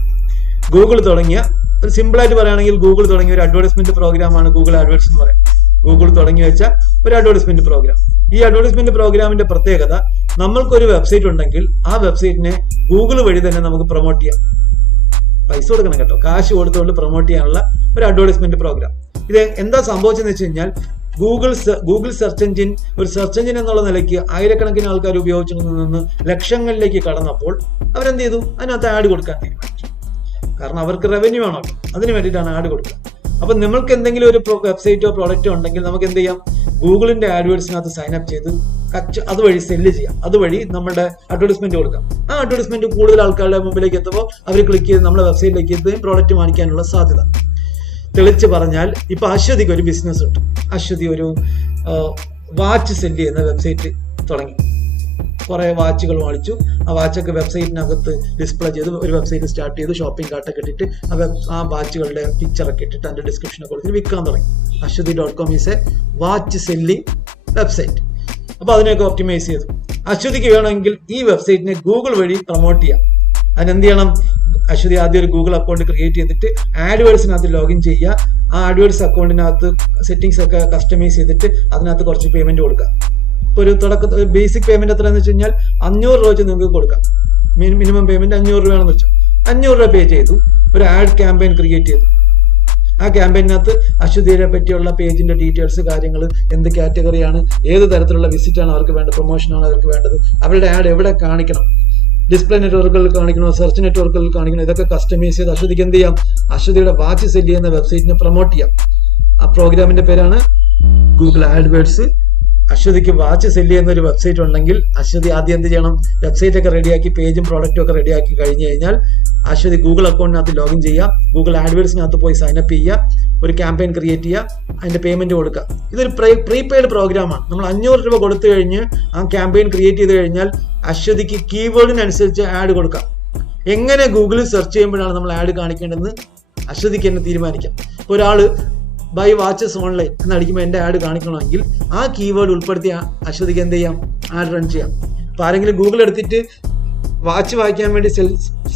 ഗൂഗിൾ തുടങ്ങിയ ഒരു സിമ്പിളായിട്ട് പറയുകയാണെങ്കിൽ ഗൂഗിൾ തുടങ്ങിയ ഒരു അഡ്വർടൈസ്മെന്റ് പ്രോഗ്രാമാണ് ഗൂഗിൾ ആഡ്വേഴ്സ് എന്ന് പറയും. ഗൂഗിൾ തുടങ്ങി വെച്ച ഒരു അഡ്വർടൈസ്മെന്റ് പ്രോഗ്രാം. ഈ അഡ്വർടൈസ്മെന്റ് പ്രോഗ്രാമിന്റെ പ്രത്യേകത, നമ്മൾക്കൊരു വെബ്സൈറ്റ് ഉണ്ടെങ്കിൽ ആ വെബ്സൈറ്റിനെ ഗൂഗിൾ വഴി തന്നെ നമുക്ക് പ്രൊമോട്ട് ചെയ്യാം. പൈസ കൊടുക്കണം കേട്ടോ, കാശ് കൊടുത്തുകൊണ്ട് പ്രൊമോട്ട് ചെയ്യാനുള്ള ഒരു അഡ്വർടൈസ്മെന്റ് പ്രോഗ്രാം. ഇത് എന്താ സംഭവിച്ചെന്ന് വെച്ച് കഴിഞ്ഞാൽ, ഗൂഗിൾ സെർച്ച് എഞ്ചിൻ ഒരു സെർച്ച് എഞ്ചിൻ എന്നുള്ള നിലയ്ക്ക് ആയിരക്കണക്കിന് ആൾക്കാർ ഉപയോഗിച്ചു നിന്ന് ലക്ഷങ്ങളിലേക്ക് കടന്നപ്പോൾ അവരെന്ത് ചെയ്തു, അതിനകത്ത് ആഡ് കൊടുക്കാൻ തീരുമാനിച്ചു. കാരണം അവർക്ക് റവന്യൂ ആണല്ലോ, അതിന് വേണ്ടിയിട്ടാണ് ആഡ് കൊടുക്കുക. അപ്പൊ നമ്മൾക്ക് എന്തെങ്കിലും ഒരു വെബ്സൈറ്റോ പ്രോഡക്റ്റോ ഉണ്ടെങ്കിൽ നമുക്ക് എന്ത് ചെയ്യാം, ഗൂഗിളിന്റെ ആഡ്വേർഡ്സിനകത്ത് സൈൻ അപ്പ് ചെയ്ത് അതുവഴി സെല്ല് ചെയ്യാം, അതുവഴി നമ്മുടെ അഡ്വർടൈസ്മെന്റ് കൊടുക്കാം. ആ അഡ്വർടൈസ്മെന്റ് കൂടുതൽ ആൾക്കാരുടെ മുമ്പിലേക്ക് എത്തുമ്പോൾ അവർ ക്ലിക്ക് ചെയ്ത് നമ്മുടെ വെബ്സൈറ്റിലേക്ക് എത്തുകയും പ്രോഡക്റ്റ് വാങ്ങിക്കാനുള്ള സാധ്യത. തെളിച്ച് പറഞ്ഞാൽ ഇപ്പൊ അശ്വതിക്ക് ഒരു ബിസിനസ് ഉണ്ട്. അശ്വതി ഒരു വാച്ച് സെല്ല് ചെയ്യുന്ന വെബ്സൈറ്റ് തുടങ്ങി, കുറെ വാച്ചുകൾ വാങ്ങിച്ചു. ആ വാച്ചൊക്കെ വെബ്സൈറ്റിനകത്ത് ഡിസ്പ്ലേ ചെയ്ത് ഒരു വെബ്സൈറ്റ് സ്റ്റാർട്ട് ചെയ്ത് ഷോപ്പിംഗ് കാർട്ടൊക്കെ ഇട്ടിട്ട് ആ വാച്ചുകളുടെ പിക്ചറൊക്കെ ഇട്ടിട്ട് അതിന്റെ ഡിസ്ക്രിപ്ഷനൊക്കെ കൊടുത്തിട്ട് വിൽക്കാൻ തുടങ്ങി. ashwati.com is A watch selling website. അപ്പൊ അതിനെയൊക്കെ ഒപ്റ്റിമൈസ് ചെയ്തു. അശ്വതിക്ക് വേണമെങ്കിൽ ഈ വെബ്സൈറ്റിനെ ഗൂഗിൾ വഴി പ്രൊമോട്ട് ചെയ്യാം. അതിനെന്ത് ചെയ്യണം, അശ്വതി ആദ്യം ഒരു ഗൂഗിൾ അക്കൗണ്ട് ക്രിയേറ്റ് ചെയ്തിട്ട് ആഡ്വേർഡ്സിനകത്ത് ലോഗിൻ ചെയ്യുക. ആ ആഡ്വേർഡ്സ് അക്കൗണ്ടിനകത്ത് സെറ്റിംഗ്സ് ഒക്കെ കസ്റ്റമൈസ് ചെയ്തിട്ട് അതിനകത്ത് കുറച്ച് പേയ്മെന്റ് കൊടുക്കുക. ഇപ്പോൾ ഒരു ബേസിക് പേയ്മെന്റ് എത്രയാണെന്ന് വെച്ച് കഴിഞ്ഞാൽ 500 രൂപ വെച്ച് നിങ്ങൾക്ക് കൊടുക്കാം. മിനിമം പേയ്മെന്റ് 500 രൂപയാണെന്ന് വെച്ചാൽ 500 രൂപ പേ ചെയ്തു, ഒരു ആഡ് ക്യാമ്പയിൻ ക്രിയേറ്റ് ചെയ്തു. ആ ക്യാമ്പയിനകത്ത് അശ്വതിയെ പറ്റിയുള്ള പേജിന്റെ ഡീറ്റെയിൽസ്, കാര്യങ്ങൾ, എന്ത് കാറ്റഗറിയാണ്, ഏത് തരത്തിലുള്ള വിസിറ്റാണ് അവർക്ക് വേണ്ടത്, പ്രൊമോഷനാണ് അവർക്ക് വേണ്ടത്, അവരുടെ ആഡ് എവിടെ കാണിക്കണം, ഡിസ്പ്ലേ നെറ്റ്വർക്കുകളിൽ കാണിക്കണോ, സെർച്ച് നെറ്റ്വർക്കുകളിൽ കാണിക്കണോ, ഇതൊക്കെ കസ്റ്റമൈസ് ചെയ്ത് അശ്വതിക്ക് എന്ത് ചെയ്യാം, അശ്വതിയുടെ വാച്ച് സെല് ചെയ്യുന്ന വെബ്സൈറ്റിനെ പ്രൊമോട്ട് ചെയ്യാം. ആ പ്രോഗ്രാമിന്റെ പേരാണ് ഗൂഗിൾ ആഡ്വേർഡ്സ്. അശ്വതിക്ക് വാച്ച് സെല് ചെയ്യുന്ന ഒരു വെബ്സൈറ്റ് ഉണ്ടെങ്കിൽ അശ്വതി ആദ്യം എന്ത് ചെയ്യണം, വെബ്സൈറ്റ് ഒക്കെ റെഡിയാക്കി പേജും പ്രോഡക്റ്റും ഒക്കെ റെഡിയാക്കി കഴിഞ്ഞ് കഴിഞ്ഞാൽ അശ്വതി ഗൂഗിൾ അക്കൗണ്ടിനകത്ത് ലോഗിൻ ചെയ്യുക, ഗൂഗിൾ ആഡ്വേർഡ്സിനകത്ത് പോയി സൈനപ്പ് ചെയ്യുക, ഒരു ക്യാമ്പയിൻ ക്രിയേറ്റ് ചെയ്യുക, അതിന്റെ പേയ്മെന്റ് കൊടുക്കുക. ഇതൊരു പ്രീപെയ്ഡ് പ്രോഗ്രാമാണ്. നമ്മൾ 500 രൂപ കൊടുത്തു കഴിഞ്ഞ് ആ ക്യാമ്പയിൻ ക്രിയേറ്റ് ചെയ്ത് കഴിഞ്ഞാൽ അശ്വതിക്ക് കീവേഡിനനുസരിച്ച് ആഡ് കൊടുക്കാം. എങ്ങനെ ഗൂഗിളിൽ സെർച്ച് ചെയ്യുമ്പോഴാണ് നമ്മൾ ആഡ് കാണിക്കേണ്ടതെന്ന് അശ്വതിക്ക് തന്നെ തീരുമാനിക്കാം. ഇപ്പോൾ ഒരാള് ബൈ വാച്ചസ് ഓൺലൈൻ എന്നടിക്കുമ്പോൾ എൻ്റെ ആഡ് കാണിക്കണമെങ്കിൽ ആ കീവേഡ് ഉൾപ്പെടുത്തി അശ്വതിക്ക് എന്ത് ചെയ്യാം, ആഡ് റൺ ചെയ്യാം. അപ്പോൾ ആരെങ്കിലും ഗൂഗിൾ എടുത്തിട്ട് വാച്ച് വാങ്ങിക്കാൻ വേണ്ടി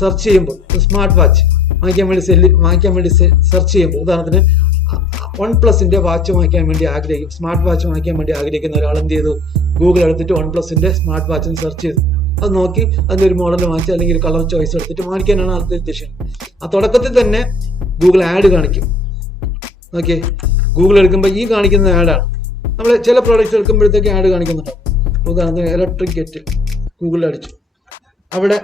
സെർച്ച് ചെയ്യുമ്പോൾ, സ്മാർട്ട് വാച്ച് വാങ്ങിക്കാൻ വേണ്ടി സെർച്ച് ചെയ്യുമ്പോൾ, ഉദാഹരണത്തിന് OnePlusന്റെ വാച്ച് വാങ്ങിക്കാൻ വേണ്ടി ആഗ്രഹിക്കും, സ്മാർട്ട് വാച്ച് വാങ്ങിക്കാൻ വേണ്ടി ആഗ്രഹിക്കുന്ന ഒരാൾ എന്ത് ചെയ്തു, ഗൂഗിൾ എടുത്തിട്ട് OnePlusന്റെ സ്മാർട്ട് വാച്ചിന് സെർച്ച് ചെയ്തു. അത് നോക്കി അതിൻ്റെ ഒരു മോഡൽ വാങ്ങിച്ച് അല്ലെങ്കിൽ കളർ ചോയ്സ് എടുത്തിട്ട് വാങ്ങിക്കാനാണ് ആദ്യത്തെ ഉദ്ദേശം. ആ തുടക്കത്തിൽ തന്നെ ഗൂഗിൾ ആഡ് കാണിക്കും. ഓക്കെ, ഗൂഗിൾ എടുക്കുമ്പോൾ ഈ കാണിക്കുന്ന ആഡാണ്. നമ്മൾ ചില പ്രോഡക്റ്റ്സ് എടുക്കുമ്പോഴത്തേക്ക് ആഡ് കാണിക്കുന്നുണ്ടാവും. ഉദാഹരണത്തിന് ഇലക്ട്രിക് കെറ്റിൽ ഗൂഗിളിൽ അടിച്ചു, അവിടെ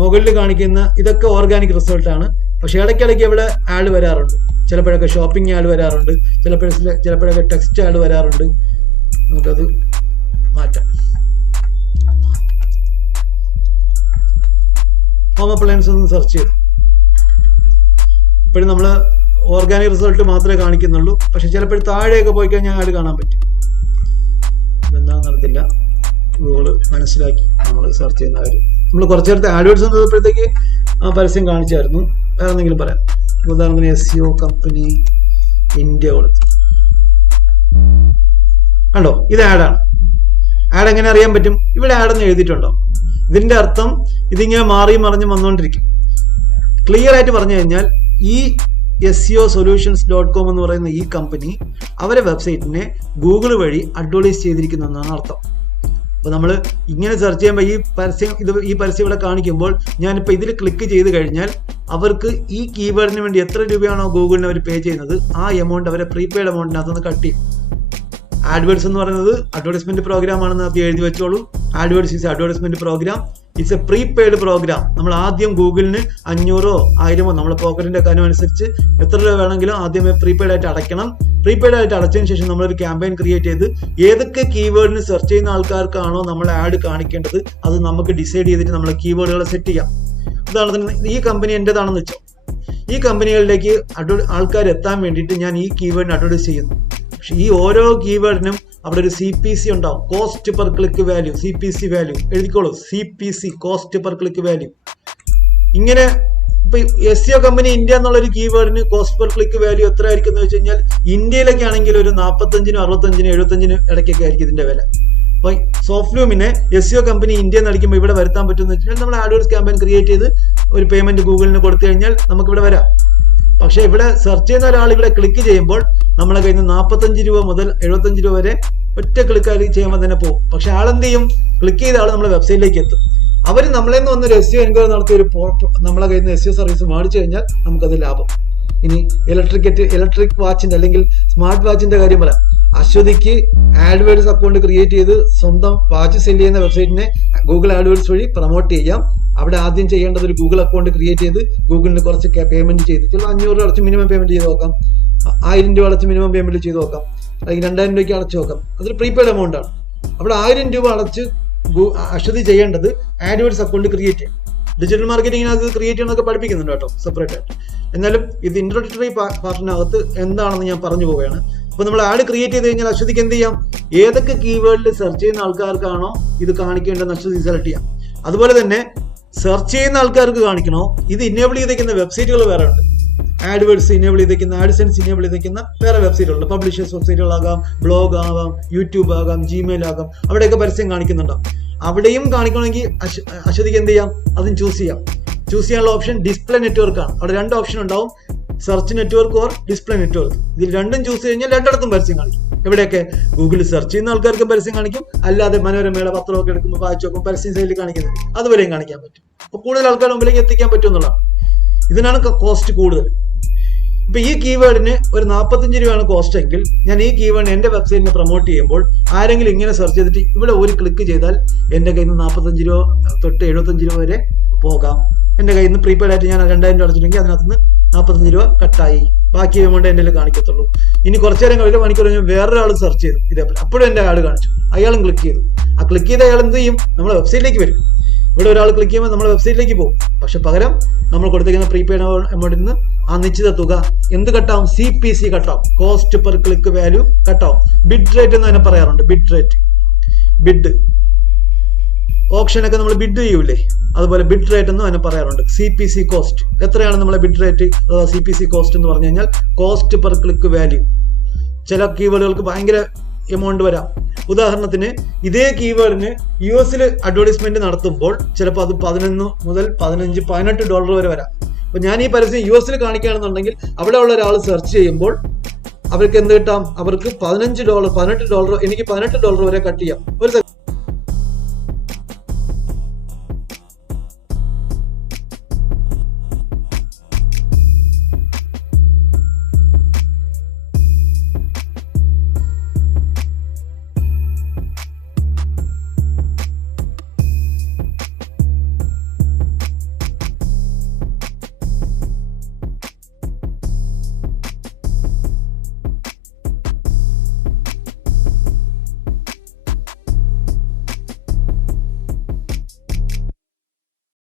മുകളിൽ കാണിക്കുന്ന ഇതൊക്കെ ഓർഗാനിക് റിസൾട്ടാണ്. പക്ഷെ ഇടയ്ക്കിടയ്ക്ക് ഇവിടെ ആഡ് വരാറുണ്ട്. ചിലപ്പോഴൊക്കെ ഷോപ്പിംഗ് ആഡ് വരാറുണ്ട്, ചിലപ്പോഴൊക്കെ ടെക്സ്റ്റ് ആഡ് വരാറുണ്ട്. നമുക്കത് മാറ്റാം. ഹോം അപ്ലയൻസ് ഒന്ന് സെർച്ച് ചെയ്തു. ഇപ്പോഴും നമ്മൾ ഓർഗാനിക് റിസൾട്ട് മാത്രമേ കാണിക്കുന്നുള്ളൂ. പക്ഷെ ചിലപ്പോൾ താഴെയൊക്കെ പോയി കഴിഞ്ഞാൽ ആഡ് കാണാൻ പറ്റും. എന്താണെന്ന് അറിയത്തില്ല, ഗൂഗിള് മനസ്സിലാക്കി നമ്മൾ സെർച്ച് ചെയ്യുന്ന കാര്യം. നമ്മൾ കുറച്ചു നേരത്തെ ആഡ്വേർഡ്സ് വന്നപ്പോഴത്തേക്ക് ആ പരസ്യം കാണിച്ചായിരുന്നു. വേറെ എന്തെങ്കിലും പറയാം. ഉദാഹരണത്തിന് SEO കമ്പനി ഇന്ത്യ കൊടുത്തു, കണ്ടോ, ഇത് ആഡാണ്. ആഡ് എങ്ങനെ അറിയാൻ പറ്റും? ഇവിടെ ആഡെന്ന് എഴുതിയിട്ടുണ്ടോ? ഇതിന്റെ അർത്ഥം ഇതിങ്ങനെ മാറി മറിഞ്ഞ് വന്നുകൊണ്ടിരിക്കും. ക്ലിയർ ആയിട്ട് പറഞ്ഞു കഴിഞ്ഞാൽ ഈ SEOsolutions.com എന്ന് പറയുന്ന ഈ കമ്പനി അവരെ വെബ്സൈറ്റിനെ ഗൂഗിൾ വഴി അഡ്വർടൈസ് ചെയ്തിരിക്കുന്നു എന്നാണ് അർത്ഥം. അപ്പോൾ നമ്മൾ ഇങ്ങനെ സെർച്ച് ചെയ്യുമ്പോൾ ഈ പരസ്യം ഇവിടെ കാണിക്കുമ്പോൾ ഞാനിപ്പോൾ ഇതിൽ ക്ലിക്ക് ചെയ്ത് കഴിഞ്ഞാൽ അവർക്ക് ഈ കീവേഡിന് വേണ്ടി എത്ര രൂപയാണോ ഗൂഗിളിന് അവർ പേ ചെയ്യുന്നത് ആ എമൗണ്ട് അവരെ പ്രീപെയ്ഡ് എമൗണ്ടിനകത്തുനിന്ന് കട്ട് ചെയ്യും. ആഡ്വേർഡ്സ് എന്ന് പറയുന്നത് അഡ്വർടൈസ്മെന്റ് പ്രോഗ്രാം ആണെന്ന് അത് എഴുതി വെച്ചോളൂ. AdWords is advertisement program. It's a prepaid program. നമ്മൾ ആദ്യം ഗൂഗിളിന് 500 1000 നമ്മളെ പോക്കറ്റിന്റെ കാര്യം അനുസരിച്ച് എത്ര രൂപ വേണമെങ്കിലും ആദ്യമേ പ്രീപെയ്ഡ് ആയിട്ട് അടയ്ക്കണം. പ്രീപെയ്ഡ് ആയിട്ട് അടച്ചതിന് ശേഷം നമ്മളൊരു ക്യാമ്പയിൻ ക്രിയേറ്റ് ചെയ്ത് ഏതൊക്കെ കീവേഡിന് സെർച്ച് ചെയ്യുന്ന ആൾക്കാർക്കാണോ നമ്മൾ ആഡ് കാണിക്കേണ്ടത് അത് നമുക്ക് ഡിസൈഡ് ചെയ്തിട്ട് നമ്മൾ കീവേഡുകളെ സെറ്റ് ചെയ്യാം. ഉദാഹരണത്തിന് ഈ കമ്പനി എൻ്റെതാണെന്ന് വെച്ചോ, ഈ കമ്പനികളിലേക്ക് ആൾക്കാർ എത്താൻ വേണ്ടിയിട്ട് ഞാൻ ഈ കീവേഡിന് അഡ്വർടൈസ് ചെയ്യുന്നു. പക്ഷെ ഈ ഓരോ കീവേഡിനും അവിടെ ഒരു CPC ഉണ്ടാവും, cost per click value. CPC value എഴുതിക്കോളൂ, CPC cost per click value. ഇങ്ങനെ ഇപ്പൊ SEO കമ്പനി ഇന്ത്യ എന്നുള്ള ഒരു കീവേഡിന് കോസ്റ്റ് പെർ ക്ലിക്ക് വാല്യൂ എത്ര ആയിരിക്കും എന്ന് വെച്ച് കഴിഞ്ഞാൽ ഇന്ത്യയിലൊക്കെ ആണെങ്കിൽ ഒരു 45, 65, 75 ഇടയ്ക്കൊക്കെ ആയിരിക്കും ഇതിന്റെ വില. അപ്പൊ സോഫ്റ്റ്ലൂമിനെ SEO കമ്പനി ഇന്ത്യ എന്ന് അടിക്കുമ്പോൾ ഇവിടെ വരുത്താൻ പറ്റുമെന്ന് വെച്ചാൽ നമ്മൾ ആഡ്വേർഡ്സ് ക്യാമ്പയിൻ ക്രിയേറ്റ് ചെയ്ത് ഒരു പേയ്മെന്റ് ഗൂഗിളിന് കൊടുത്തു കഴിഞ്ഞാൽ നമുക്ക് ഇവിടെ വരാം. പക്ഷെ ഇവിടെ സെർച്ച് ചെയ്യുന്ന ഒരാൾ ഇവിടെ ക്ലിക്ക് ചെയ്യുമ്പോൾ നമ്മളെ കയ്യിൽ നിന്ന് 45 രൂപ മുതൽ 75 രൂപ വരെ ഒറ്റ ക്ലിക്കായി ചെയ്യുമ്പോൾ തന്നെ പോകും. പക്ഷെ ആളെന്ത് ചെയ്യും? ക്ലിക്ക് ചെയ്ത ആൾ നമ്മുടെ വെബ്സൈറ്റിലേക്ക് എത്തും. അവർ നമ്മളെ നിന്ന് വന്നൊരു SEO എൻക്വയറി നടത്തിയ ഒരു നമ്മളെ കയ്യിൽ നിന്ന് SEO സർവീസ് മേടിച്ചു കഴിഞ്ഞാൽ നമുക്കത് ലാഭം. ഇനി ഇലക്ട്രിക് വാച്ചിന്റെ അല്ലെങ്കിൽ സ്മാർട്ട് വാച്ചിന്റെ കാര്യം പറയാം. അശ്വതിക്ക് ആഡ്വേർഡ്സ് അക്കൗണ്ട് ക്രിയേറ്റ് ചെയ്ത് സ്വന്തം വാച്ച് സെല് ചെയ്യുന്ന വെബ്സൈറ്റിനെ ഗൂഗിൾ ആഡ്വേർഡ്സ് വഴി പ്രൊമോട്ട് ചെയ്യാം. അവിടെ ആദ്യം ചെയ്യേണ്ടത് ഒരു ഗൂഗിൾ അക്കൗണ്ട് ക്രിയേറ്റ് ചെയ്ത് ഗൂഗിളിന് കുറച്ച് പേയ്മെന്റ് ചെയ്ത്, ചിലപ്പോൾ 500 രൂപ അടച്ച് മിനിമം പേയ്മെന്റ് ചെയ്ത് നോക്കാം, 1000 രൂപ അടച്ച് മിനിമം പേയ്മെന്റ് ചെയ്ത് നോക്കാം, അല്ലെങ്കിൽ 2000 രൂപയ്ക്ക് അടച്ചു നോക്കാം. അതൊരു പ്രീപെയ്ഡ് എമൗണ്ട് ആണ്. അവിടെ 1000 രൂപ അടച്ച് അശ്വതി ചെയ്യേണ്ടത് ആഡ്വേർഡ്സ് അക്കൗണ്ട് ക്രിയേറ്റ് ചെയ്യും. ഡിജിറ്റൽ മാർക്കറ്റിങ്ങിനകത്ത് ക്രിയേറ്റ് ചെയ്യണമെന്നൊക്കെ പഠിപ്പിക്കുന്നുണ്ട് കേട്ടോ, സെപ്പറേറ്റ് ആയിട്ട്. എന്നാലും ഇത് ഇൻട്രോഡക്ടറി പാർട്ടിനകത്ത് എന്താണെന്ന് ഞാൻ പറഞ്ഞു പോവുകയാണ്. അപ്പൊ നമ്മൾ ആഡ് ക്രിയേറ്റ് ചെയ്ത് കഴിഞ്ഞാൽ അശ്വതിക്ക് എന്ത് ചെയ്യാം? ഏതൊക്കെ കീവേഡിൽ സെർച്ച് ചെയ്യുന്ന ആൾക്കാർക്കാണോ ഇത് കാണിക്കേണ്ടതെന്ന് അശ്വതി സെലക്ട് ചെയ്യാം. അതുപോലെ തന്നെ സെർച്ച് ചെയ്യുന്ന ആൾക്കാർക്ക് കാണിക്കണോ, ഇത് ഇനേബിൾ ചെയ്തേക്കുന്ന വെബ്സൈറ്റുകൾ വേറെ ഉണ്ട്. ആഡ്വേർഡ്സ് ഇനേബിൾ ചെയ്തേക്കുന്ന, ആഡ്സെൻസ് ഇനേബിൾ ചെയ്തേക്കുന്ന വേറെ വെബ്സൈറ്റുകളുണ്ട്. പബ്ലിഷേഴ്സ് വെബ്സൈറ്റുകളാകാം, ബ്ലോഗ് ആകാം, യൂട്യൂബ് ആകാം, ജിമെയിൽ ആകാം, അവിടെയൊക്കെ പരസ്യം കാണിക്കുന്നുണ്ടാവും. അവിടെയും കാണിക്കണമെങ്കിൽ അശ്വതിക്ക് എന്ത് ചെയ്യാം? അതും ചൂസ് ചെയ്യാം. ചൂസ് ചെയ്യാനുള്ള ഓപ്ഷൻ ഡിസ്പ്ലേ നെറ്റ്വർക്ക് ആണ്. അവിടെ 2 ഓപ്ഷൻ ഉണ്ടാവും, search network or display network. ഇതിൽ രണ്ടും ചൂസ് കഴിഞ്ഞാൽ രണ്ടിടത്തും പരസ്യം കാണിക്കും. എവിടെയൊക്കെ? ഗൂഗിളിൽ സെർച്ച് ചെയ്യുന്ന ആൾക്കാർക്ക് പരസ്യം കാണിക്കും, അല്ലാതെ മനോരമയുടെ പത്രമൊക്കെ എടുക്കുമ്പോൾ വായിച്ചു നോക്കും പരസ്യം സൈഡിൽ കാണിക്കുന്നത്, അതുവരെയും കാണിക്കാൻ പറ്റും. അപ്പോൾ കൂടുതൽ ആൾക്കാരുടെ മുമ്പിലേക്ക് എത്തിക്കാൻ പറ്റും എന്നുള്ളതാണ്. ഇതിനാണ് കോസ്റ്റ് കൂടുതൽ. ഇപ്പൊ ഈ കീവേഡിന് ഒരു 45 രൂപയാണ് കോസ്റ്റ് എങ്കിൽ ഞാൻ ഈ കീവേഡിന് എന്റെ വെബ്സൈറ്റിനെ പ്രൊമോട്ട് ചെയ്യുമ്പോൾ ആരെങ്കിലും ഇങ്ങനെ സെർച്ച് ചെയ്തിട്ട് ഇവിടെ ഒരു ക്ലിക്ക് ചെയ്താൽ എന്റെ കയ്യിൽ നിന്ന് 45 രൂപ തൊട്ട് 75 രൂപ വരെ പോകാം. എന്റെ കയ്യിൽ നിന്ന് പ്രീപെയ്ഡ് ആയിട്ട് ഞാൻ 2000 രൂപ അടച്ചിട്ടുണ്ടെങ്കിൽ അതിനകത്ത് നിന്ന് 45 രൂപ കട്ടായി. ബാക്കി എമൗണ്ട് എന്റെ കാണിക്കത്തുള്ളൂ. ഇനി കുറച്ചു നേരം കഴിഞ്ഞ മണിക്കൂർ കഴിഞ്ഞ് വേറൊരാൾ സെർച്ച് ചെയ്തു ഇതേപോലെ, അപ്പോഴും എന്റെ ആഡ് കാണിച്ചു, അയാളും ക്ലിക്ക് ചെയ്തു. ആ ക്ലിക്ക് ചെയ്ത അയാൾ എന്ത് ചെയ്യും? നമ്മുടെ വെബ്സൈറ്റിലേക്ക് വരും. ഇവിടെ ഒരാൾ ക്ലിക്ക് ചെയ്യുമ്പോൾ നമ്മുടെ വെബ്സൈറ്റിലേക്ക് പോകും. പക്ഷെ പകരം നമ്മൾ കൊടുത്തിരിക്കുന്ന പ്രീപെയ്ഡ് എമൗണ്ടിൽ നിന്ന് ആ നിശ്ചിത തുക എന്ത് കട്ടാവും? CPC കട്ടാവും, കോസ്റ്റ് പെർ ക്ലിക്ക് വാല്യൂ കട്ടാവും. ബിഡ് റേറ്റ് എന്ന് തന്നെ പറയാറുണ്ട്. ബിഡ് റേറ്റ്, ബിഡ് ഓപ്ഷനൊക്കെ നമ്മൾ ബിഡ് ചെയ്യൂലേ, അതുപോലെ ബിഡ് റേറ്റ് എന്ന് തന്നെ പറയാറുണ്ട്. CPC കോസ്റ്റ് എത്രയാണ് നമ്മളെ ബിഡ് റേറ്റ് അഥവാ CPC കോസ്റ്റ് എന്ന് പറഞ്ഞു കഴിഞ്ഞാൽ കോസ്റ്റ് പെർ ക്ലിക്ക് വാല്യൂ. ചില കീവേഡുകൾക്ക് ഭയങ്കര എമൗണ്ട് വരാം. ഉദാഹരണത്തിന് ഇതേ കീവേഡിന് US അഡ്വർടൈസ്മെന്റ് നടത്തുമ്പോൾ ചിലപ്പോൾ അത് 11 മുതൽ 15, $18 വരെ വരാം. അപ്പൊ ഞാൻ ഈ പരസ്യം US കാണിക്കുകയാണെന്നുണ്ടെങ്കിൽ അവിടെ ഉള്ള ഒരാൾ സെർച്ച് ചെയ്യുമ്പോൾ അവർക്ക് എന്ത് കിട്ടാം? അവർക്ക് $18, $18, എനിക്ക് $18 വരെ കട്ട് ചെയ്യാം. ഒരു